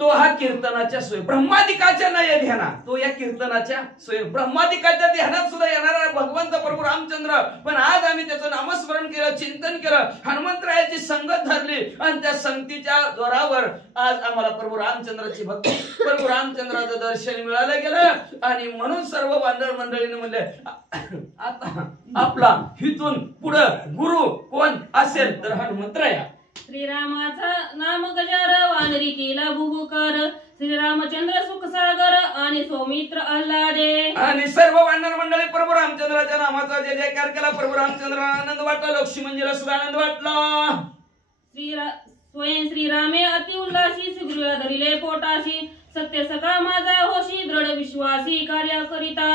तो हा कीर्तनाच्या सोय ब्रह्मादिकाच्या नय ध्याना. तो या कीर्तनाच्या सोय ब्रह्मादिकाच्या ध्यानात सुद्धा येणारा भगवंत प्रभू रामचंद्र. पण आज आम्ही त्याचं नामस्मरण केलं, चिंतन केलं, हनुमंतरायाची संगत धरली आणि त्या संगतीच्या जोरावर आज आम्हाला प्रभू रामचंद्राची भक्ती प्रभू रामचंद्राचं दर्शन मिळालं गेलं. आणि म्हणून सर्व वानर मंडळीने म्हणले आता आपला हितून पुढं गुरु कोण असेल तर हनुमंतराया. श्रीरामाचा नाम गजार वानरी केला भुभुकर. श्रीरामचंद्र सुखसागर आणि सौमित्र आल्हादे. आणि सर्व वानर मंडळी प्रभू रामचंद्राच्या नामाचा जय जयकार केला. प्रभू रामचंद्राला आनंद वाटला. लक्ष्मणजीला सुद्धा आनंद वाटला. स्वयं श्रीरामे अति उल्लासी. सुग्रीवा धरिले पोटाशी. सत्य सका माझा होशी दृढ विश्वासी कार्य करिता.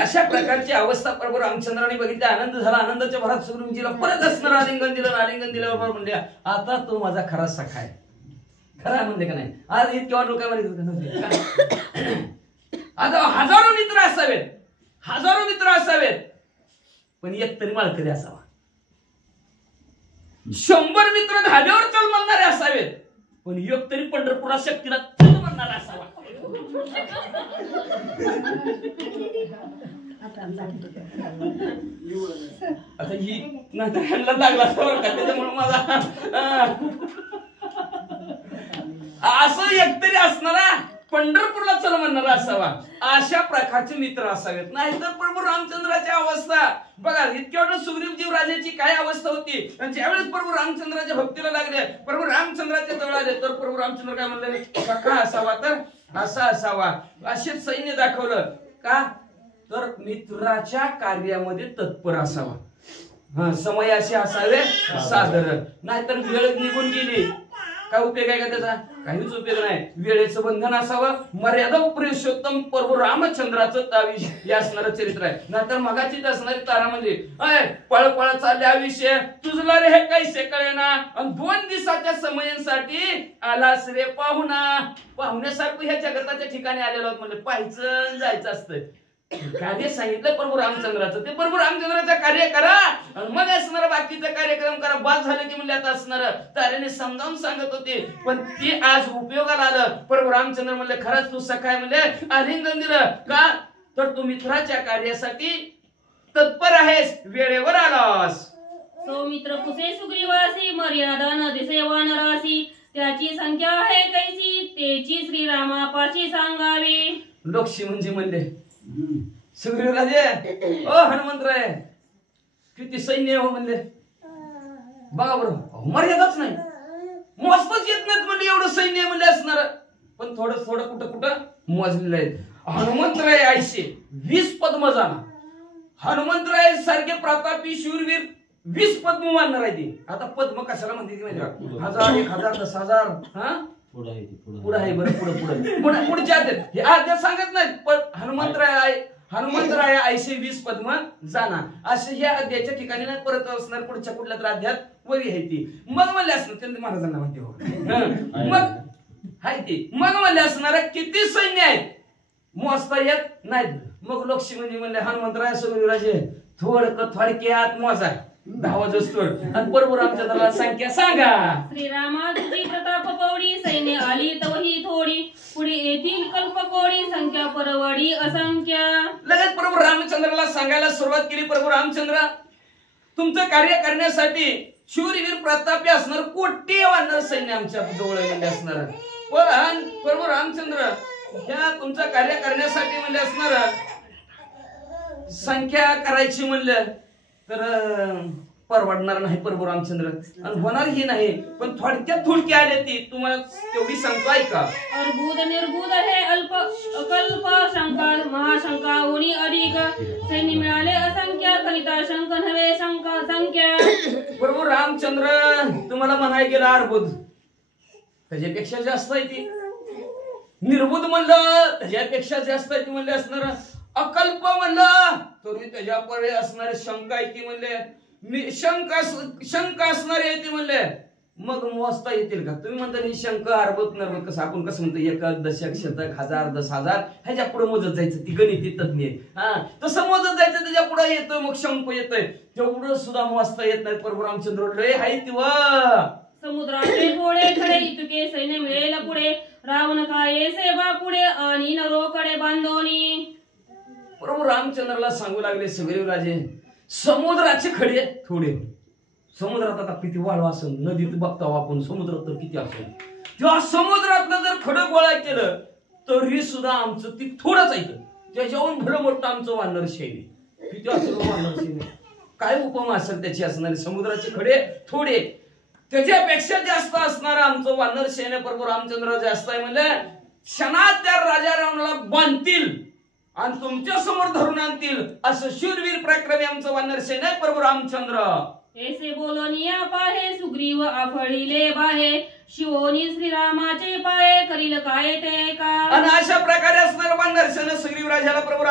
अशा प्रकारची अवस्था प्रभू रामचंद्राने बघितली. आनंद झाला. आनंदाच्या भरात सुग्रीवजीला परत असणार आलिंगन दिलं. म्हणले आता तो माझा खरा सखा आहे. खरा म्हणते का नाही? आज इतक्या लोकांमध्ये आता हजारो मित्र असावेत पण एक तरी माळकरी असावा. 100 मित्र धाब्यावर चल म्हणणारे असावेत पण एक तरी पंढरपुरा शक्तीला चल म्हणणारा असावा. आता ही नंतर ह्याला लागला त्याच्यामुळे माझा असं एकतरी असणारा पंढरपूरला चल म्हणणारा असावा. अशा प्रकारचे मित्र असावेत. नाहीतर प्रभू रामचंद्राची अवस्था बघा. इतक्या वेळ सुग्रीवजी राजाची काय अवस्था होती. ज्यावेळेस प्रभू रामचंद्राच्या भक्तीला लागले, प्रभू रामचंद्राच्या जवळ आले तर प्रभू रामचंद्र काय म्हणले? सखा असावा तर असा असावा. असे सैन्य दाखवलं का तर मित्राच्या कार्यामध्ये तत्पर असावा. समय असे असावे साधारण. नाहीतर वेळ निघून गेली काय उपयोग आहे का त्याचा? काहीच उपयोग नाही. वेळेचं बंधन असावं. मर्यादा पुरुषोत्तम प्रभू रामचंद्राचं तावी हे असणारं चरित्र आहे. नाहीतर मगाचीच असणारी तारा म्हणजे पळपळ चालले आयुष्य तुझला रे हे कैसे कळेना. आणि 2 दिवसाच्या समयांसाठी आलास रे पाहुण्यासारखं ह्या जगताच्या ठिकाणी आलेलो आहोत. म्हणजे पाहायचं जायचं असतं. कार्य सांगितलं प्रभू रामचंद्राचं. ते प्रभू रामचंद्राचं कार्य करा मग असणार बाकीचा कार्यक्रम करा. बाद झालं की म्हणजे आता असणार तारेने समजावून सांगत होते पण ते आज उपयोगाला आलं. प्रभू रामचंद्र म्हणले खरंच तू सखाय म्हणले आलिंगन दिलं का तर तू मित्राच्या कार्यासाठी तत्पर आहेस. वेळेवर आलास. सौमित्र कुसे सुग्रीवासी. मर्यादा न दिसे वानरासी. त्याची संख्या आहे कैसी. तेची श्रीरामापाशी सांगावी. लोकशी म्हणजे म्हणले सुग्रीवराजे ओ हनुमंतराय किती सैन्य हो म्हणले. बघा बरं मर्यादाच नाही, मोजताच येत नाहीत म्हणले एवढं सैन्य म्हणले असणार. पण थोडं थोडं कुठं कुठं मोजलेलं आहे. हनुमंतराय 20 पद्म जाणार. हनुमंतराय सारखे प्रतापी शूरवीर 20 पद्म मानणार आहे ती. आता पद्म कशाला म्हणते माहिती का? 1000 1000 10,000 हा पुढे आहे बरं पुढे पुढच्या हे आद्या सांगत नाहीत. पण हनुमंतराय 20 पद्म जाणार असे ह्या अध्यायाच्या ठिकाणी नाही परत असणार. पुढच्या कुठल्या तर अध्यात वरी आहे ती. मग म्हणले असणार त्यांनी महाराजांना माहिती हो मग हाय ती. मग म्हणले असणार किती सैन्य आहेत मोजता येत नाहीत. मग लक्ष्मणी म्हणले हनुमंतराय सुग्रीवराजे थोडक्यात मोजा 10 वाजोस्तर आणि परशुरामचंद्राला संख्या सांगा. श्रीरामा तुझी प्रताप पौडी सैन्य आली तवही थोडी पुढे येतील कल्पकोडी संख्या परवडी असंख्य. लगेच प्रभू रामचंद्राला सांगायला सुरुवात केली. प्रभू रामचंद्र तुमचं कार्य करण्यासाठी शूरवीर प्रतापी असणार कोटी वानर सैन्य आमच्या जवळ असणार. पण प्रभू रामचंद्र ह्या तुमचं कार्य करण्यासाठी म्हणले असणार संख्या करायची म्हणलं तर परवडणार नाही प्रभू रामचंद्र आणि होणार ही नाही. पण थोडक्यात थोडकी आले ती तुम्हाला तेवढी सांगतो ऐका. अर्बुद निर्बुद हे अल्प अकल्प शंका महाशंका उणी अधिक सैन्य मिळाले असंख्य कलिता शंक नव्हे शंका संख्या. प्रभू रामचंद्र तुम्हाला म्हणाय गेला अर्बुद त्याच्यापेक्षा जास्त आहे ती. निर्बुद म्हणलं त्याच्यापेक्षा जास्त आहे ती म्हणले असणार. अकल्प म्हणलं तरी त्याच्या परे असणारे शंका आहे ती म्हणले. शंका असणारे आहे ती म्हणले. मग मोजता येतील का? तुम्ही म्हणता शंक अर्बत नर्बत कसं आपण कसं म्हणतो 1 दशक शतक 1000 10,000 ह्याच्या पुढे मोजत जायचं. ती गणिती तज्ञ हा तसं मोजत जायचं. त्याच्या पुढे येतोय मग शंक येतोय तेवढं सुद्धा मोजता येत नाही. प्रभू रामचंद्र लय हाय ती समुद्राचे गोळे खडे इतके सैन्य मिळेल पुढे रावण काय सेवा पुढे आणि नरोकडे बांधोनी. प्रभू रामचंद्राला सांगू लागले सुग्रीवराजे समुद्राचे खडे थोडे. समुद्रात आता किती वाळवा असेल नदीत बघता आपण समुद्रात तर किती असेल. तेव्हा समुद्रातलं जर खडं गोळा केलं तरी सुद्धा आमचं ती थोडंच ऐकलं. त्याच्याहून भलं मोठं आमचं वानर सैन्य किती असेल वानर सैन्य. काय उपमा असेल त्याची असणारे. समुद्राचे खडे थोडे त्याच्यापेक्षा जास्त असणार आमचं वानर सैन्य. प्रभू रामचंद्र जास्त आहे म्हणजे क्षणात त्या राजा रावणाला बांधतील आणि तुमच्या समोर धरून आणतील असं शूरवीर पराक्रमी आमचं वानर सैन्य आहे प्रभू रामचंद्र. ऐसे बोलोनिया पाहे सुग्रीव आफळीले बाहे शिवोनी श्रीरामाचे पाये करील काय ते का. आणि अशा प्रकारे असणार वानर सैन्य सुग्रीव राजाला प्रभू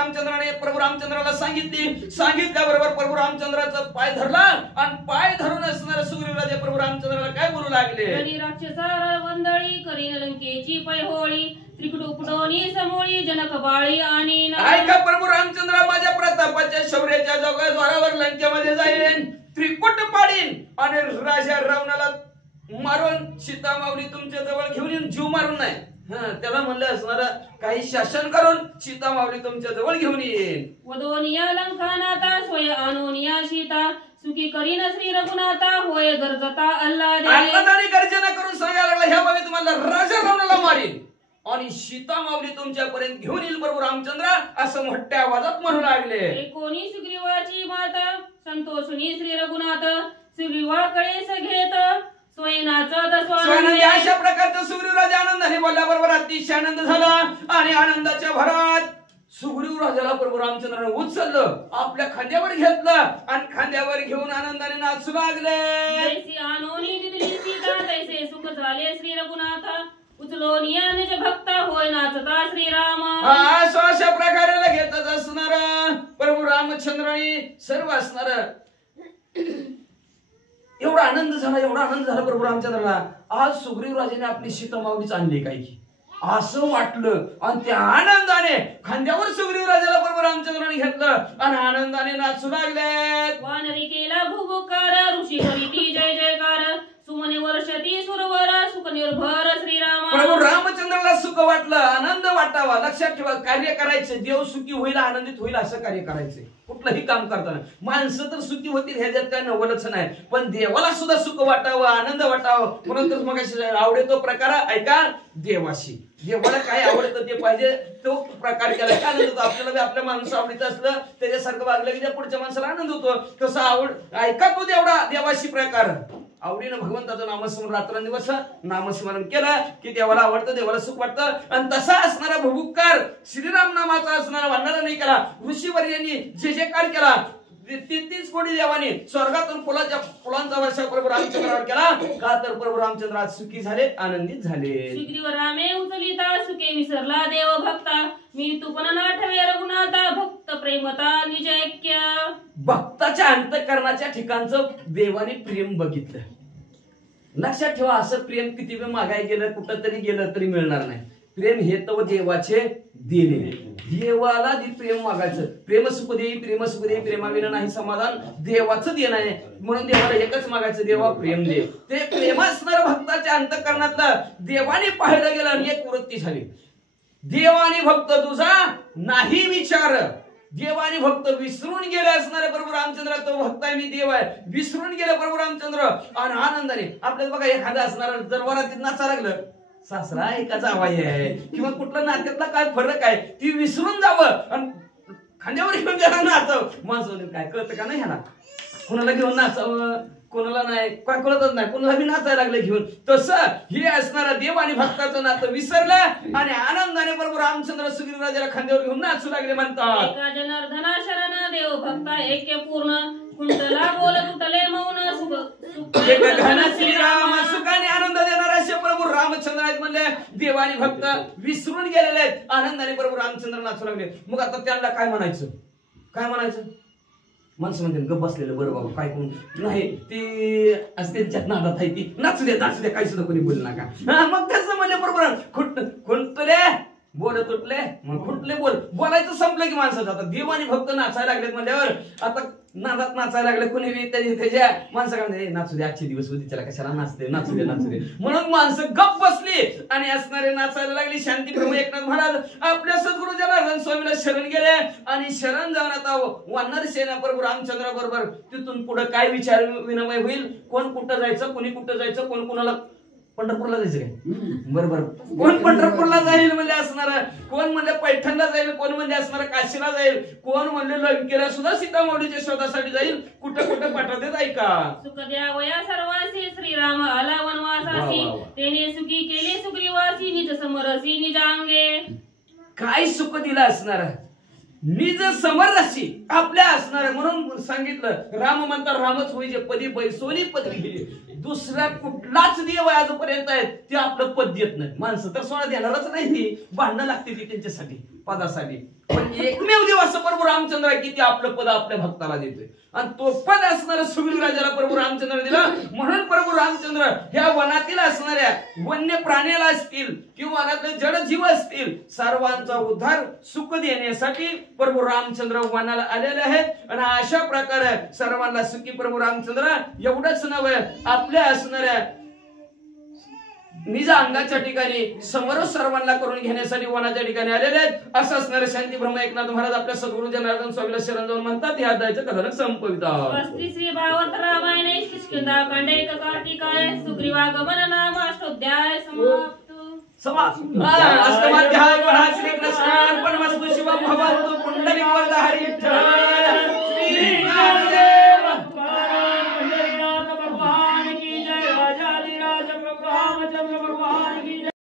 रामचंद्राला सांगितल्याबरोबर प्रभू रामचंद्राचा पाय धरला आणि पाय धरून असणार सुग्रीव राजा प्रभू रामचंद्राला काय बोलू लागले. राक्षसार वंदळी करीन लंकेची पैहोळी त्रिकुटुपडोनी समोळी जनक बाळी आणि ऐका प्रभू रामचंद्र माझ्या प्रतापाच्या शौर्याच्या जोरावर लंकेमध्ये जाईन त्रिकुट पाडीन आणि राजा रावणाला मारून सीता माऊली तुमच्या जवळ घेऊन येऊन जीव मारून नाही त्याला म्हणलं असणार काही शासन करून सीता माऊली तुमच्या जवळ घेऊन येईल. वदोनिया लंकानाता सोय आणोनिया सीता सुखी करीन श्री रघुनाथा होय गरजता अल्लादानी गर्जना करून सांगायला लागला ह्या बाबी तुम्हाला राजा रावणाला मारीन आणि सीता माऊली तुमच्यापर्यंत घेऊन येईल प्रभू रामचंद्र असं मोठ्या आवाजात म्हणू लागले. कोणी सुग्रीवाची माता संतोषुनी श्री रघुनाथ सुग्रीवाकडे घेत अशा प्रकारचा सुग्रीव राजा आनंदाने बोलल्याबरोबर अतिशय आनंद झाला आणि आनंदाच्या भरात सुग्रीव राजाला प्रभू रामचंद्राने उचललं आपल्या खांद्यावर घेतलं आणि खांद्यावर घेऊन आनंदाने नाचू लागले. तैसे सुख झाले श्री रघुनाथ उचलो निज भक्त होय नाचता श्रीराम. अशा प्रकारे घेतच असणार प्रभू रामचंद्राने सर्व असणार. एवढा आनंद झाला प्रभू रामचंद्राला. आज सुग्रीव राजाने आपली सीता माऊलीच आणली काय की असं वाटलं आणि त्या आनंदाने खांद्यावर सुग्रीव राजाला प्रभू रामचंद्राने घेतलं आणि आनंदाने नाचू लागले. वानरी केला भुभुकार ऋषी करीती जय जयकार सुमने वर्षती सुरवर सुख निर्भर श्रीराम. प्रभू रामचंद्राला सुख वाटलं आनंद वाटा वाटावा. लक्षात ठेवा, कार्य करायचं, देव सुखी होईल, आनंदित होईल असं कार्य करायचंय कुठलंही काम करताना. माणसं तर सुखी होतील ह्याच्यात काय नवलच नाही, पण देवाला सुद्धा सुख वाटावं, आनंद वाटावं. म्हणून तर मग आवडतो प्रकार ऐका देवाशी. देवाला काय आवडतं ते पाहिजे तो प्रकार केला काय आनंद होतो. आपल्याला आपल्या माणसं आवडीचं असलं त्याच्यासारखं वागलं की त्या पुढच्या माणसाला आनंद होतो. तसं आवड ऐका तो तेवढा देवाशी प्रकार. आवडीनं भगवंताचं नामस्मरण रात्रंदिवस नामस्मरण केलं की देवाला आवडतं, देवाला सुख वाटतं. आणि तसा असणारा भुभुक्कार श्रीराम नामाचा असणारा वाढणारा नाही केला. ऋषीवर्यांनी जे जे कार्य केला 33 कोटी देवाने स्वर्गातून फुलांचा वर्षा प्रभू रामचंद्रावर केला. का तर प्रभू रामचंद्र आज सुखी झाले, आनंदित झाले. सुग्रीव रामे उचलिता सुखे विसरला देव भक्ता. मी तुपन नाठवे रघुनाथा भक्त प्रेमता निज ऐक्य. भक्ताच्या अंतःकरणाच्या ठिकाणचं देवाने प्रेम बघितलं. लक्षात ठेवा, असं प्रेम किती वेळ मागाय गेलं कुठं तरी गेलं तरी मिळणार नाही. प्रेम हे तर देवाचे देणे. देवाला प्रेम मागायचं. प्रेम सुख देई, प्रेम सुख देई, प्रेमाविना नाही समाधान. देवाचं देणं आहे म्हणून देवाला एकच मागायचं, देवा प्रेम दे. ते प्रेम असणार भक्ताच्या अंतःकरणातलं देवाने पाहिलं गेलं आणि एक वृत्ती झाली. देवाने भक्त तुझा नाही विचार. देवाने भक्त विसरून गेले असणारे प्रभू रामचंद्र. तो भक्त आहे, मी देव आहे, विसरून गेले प्रभू रामचंद्र. आणि आनंदाने आपल्याला बघा एखादा असणार जर वरातीत नाचा लागलं, सासरा एका जावाई आहे किंवा कुठला नात्यातला काय फरक आहे ती विसरून जावं आणि खांद्यावर घेऊन गेला नाचावं. माणसं काय कळतं का नाही ह्याला, कोणाला घेऊन नाचावं कोणाला नाही, काय कळतच नाही, कोणाला बी नाचायला लागलं घेऊन. तसं हे असणारा देव आणि भक्ताचं नातं विसरलं आणि आनंदाने बरोबर रामचंद्र सुग्रीव राजाला खांद्यावर घेऊन नाचू लागले. म्हणतात एका जनार्दना शरण देव भक्ता ऐक्य पूर्ण. कुंडला बोल तुटले मौन एक घन श्रीराम सुखाने आनंद देणारे असे प्रभू रामचंद्र आहेत. म्हणले देवानी भक्त विसरून गेलेले आहेत, आनंदाने प्रभू रामचंद्र नाचू लागले. मग आता त्यांना काय म्हणायचं, काय म्हणायचं? माणसं म्हणते गप बसलेलं बरं बाबा, काय करून नाही ती असं त्यांच्यात नादात आहे, ती नाचू दे नाचू दे, काही सुद्धा कोणी बोल नका. मग कसं म्हणले बरोबर खुंटले बोल तुटले, मग खुंटले बोलायचं संपलं की माणसाचं. आता देवानी भक्त नाचायला लागलेत म्हणल्यावर आता नादात नाचायला लागले. कोणी त्याच्या माणसं काय नाचू दे, आजचे दिवस होते, त्याला कशाला नाचते, नाचू दे नाचू दे. म्हणून माणसं गप बसली आणि असणारे नाचायला लागली. शांतीप्रभू एकनाथ महाराज आपल्या सद्गुरु जनार्दन स्वामीला शरण गेले आणि शरण जाऊन आता वानर सेना प्रभू रामचंद्रा बरोबर तिथून पुढे काय विचार विनिमय होईल, कोण कुठं जायचं, कोणी कुठं जायचं, कोण कोणाला पंढरपूरला जायचं काय, बरोबर कोण पंढरपूरला जाईल म्हणजे असणार, कोण म्हणजे पैठणला जाईल, कोण म्हणजे असणार काशीला जाईल, कोण म्हणजे लंकेला सुद्धा सीतामाऊलीच्या शोधासाठी जाईल. कुठं कुठं पाठवतात ऐका. सुख द्यावया सर्वांसी श्रीराम आला वनवासासी. तेने सुखी केले सुग्रीवासी निज समरसी निजांगे. काय सुख दिलं असणार, निज समरसी आपल्या असणार. म्हणून सांगितलं राम म्हणतात रामच होईजे पदी बैसोनी पदवी गेली. दुसरा कुठलाच देव आजपर्यंत आहेत ते आपलं पद देत नाही. माणसं तर सोडा देणारच नाही, ती भांडणं लागते ती त्यांच्यासाठी पदासाठी. पण एकमेव देव असं प्रभू रामचंद्र आहे की ते आपलं पद आपल्या भक्ताला देतोय. आणि तो पद असणारा सुग्रीव राजाला प्रभू रामचंद्र दिला. म्हणून प्रभू रामचंद्र ह्या वनातील असणाऱ्या वन्य प्राण्याला असतील किंवा वनातले जडजीव असतील सर्वांचा उद्धार सुख देण्यासाठी प्रभू रामचंद्र वनाला आलेले आहेत. आणि अशा प्रकारे सर्वांना सुखी प्रभू रामचंद्र एवढंच नव्हे आपल्या असणाऱ्या निज अंगाच्या ठिकाणी समोर सर्वांना करून घेण्यासाठी वनाच्या ठिकाणी आलेले आहेत. असं असणारे शांती ब्रह्म एकनाथ महाराज आपल्या सद्गुरु जनार्दन स्वामीला शरण जाऊन म्हणतात. ह्या अध्यायाचं कथन संपवितात. श्री भागवत रामायण किष्किंधा कांडे कार्तिकाय सुग्रीवागमन नाम अष्टोध्याय समाप्त. अष्टमाध्याय श्रीकृष्ण अर्पणमस्तु. शिवम भवन्तु पुंडलिक वरद हरि विठ्ठल.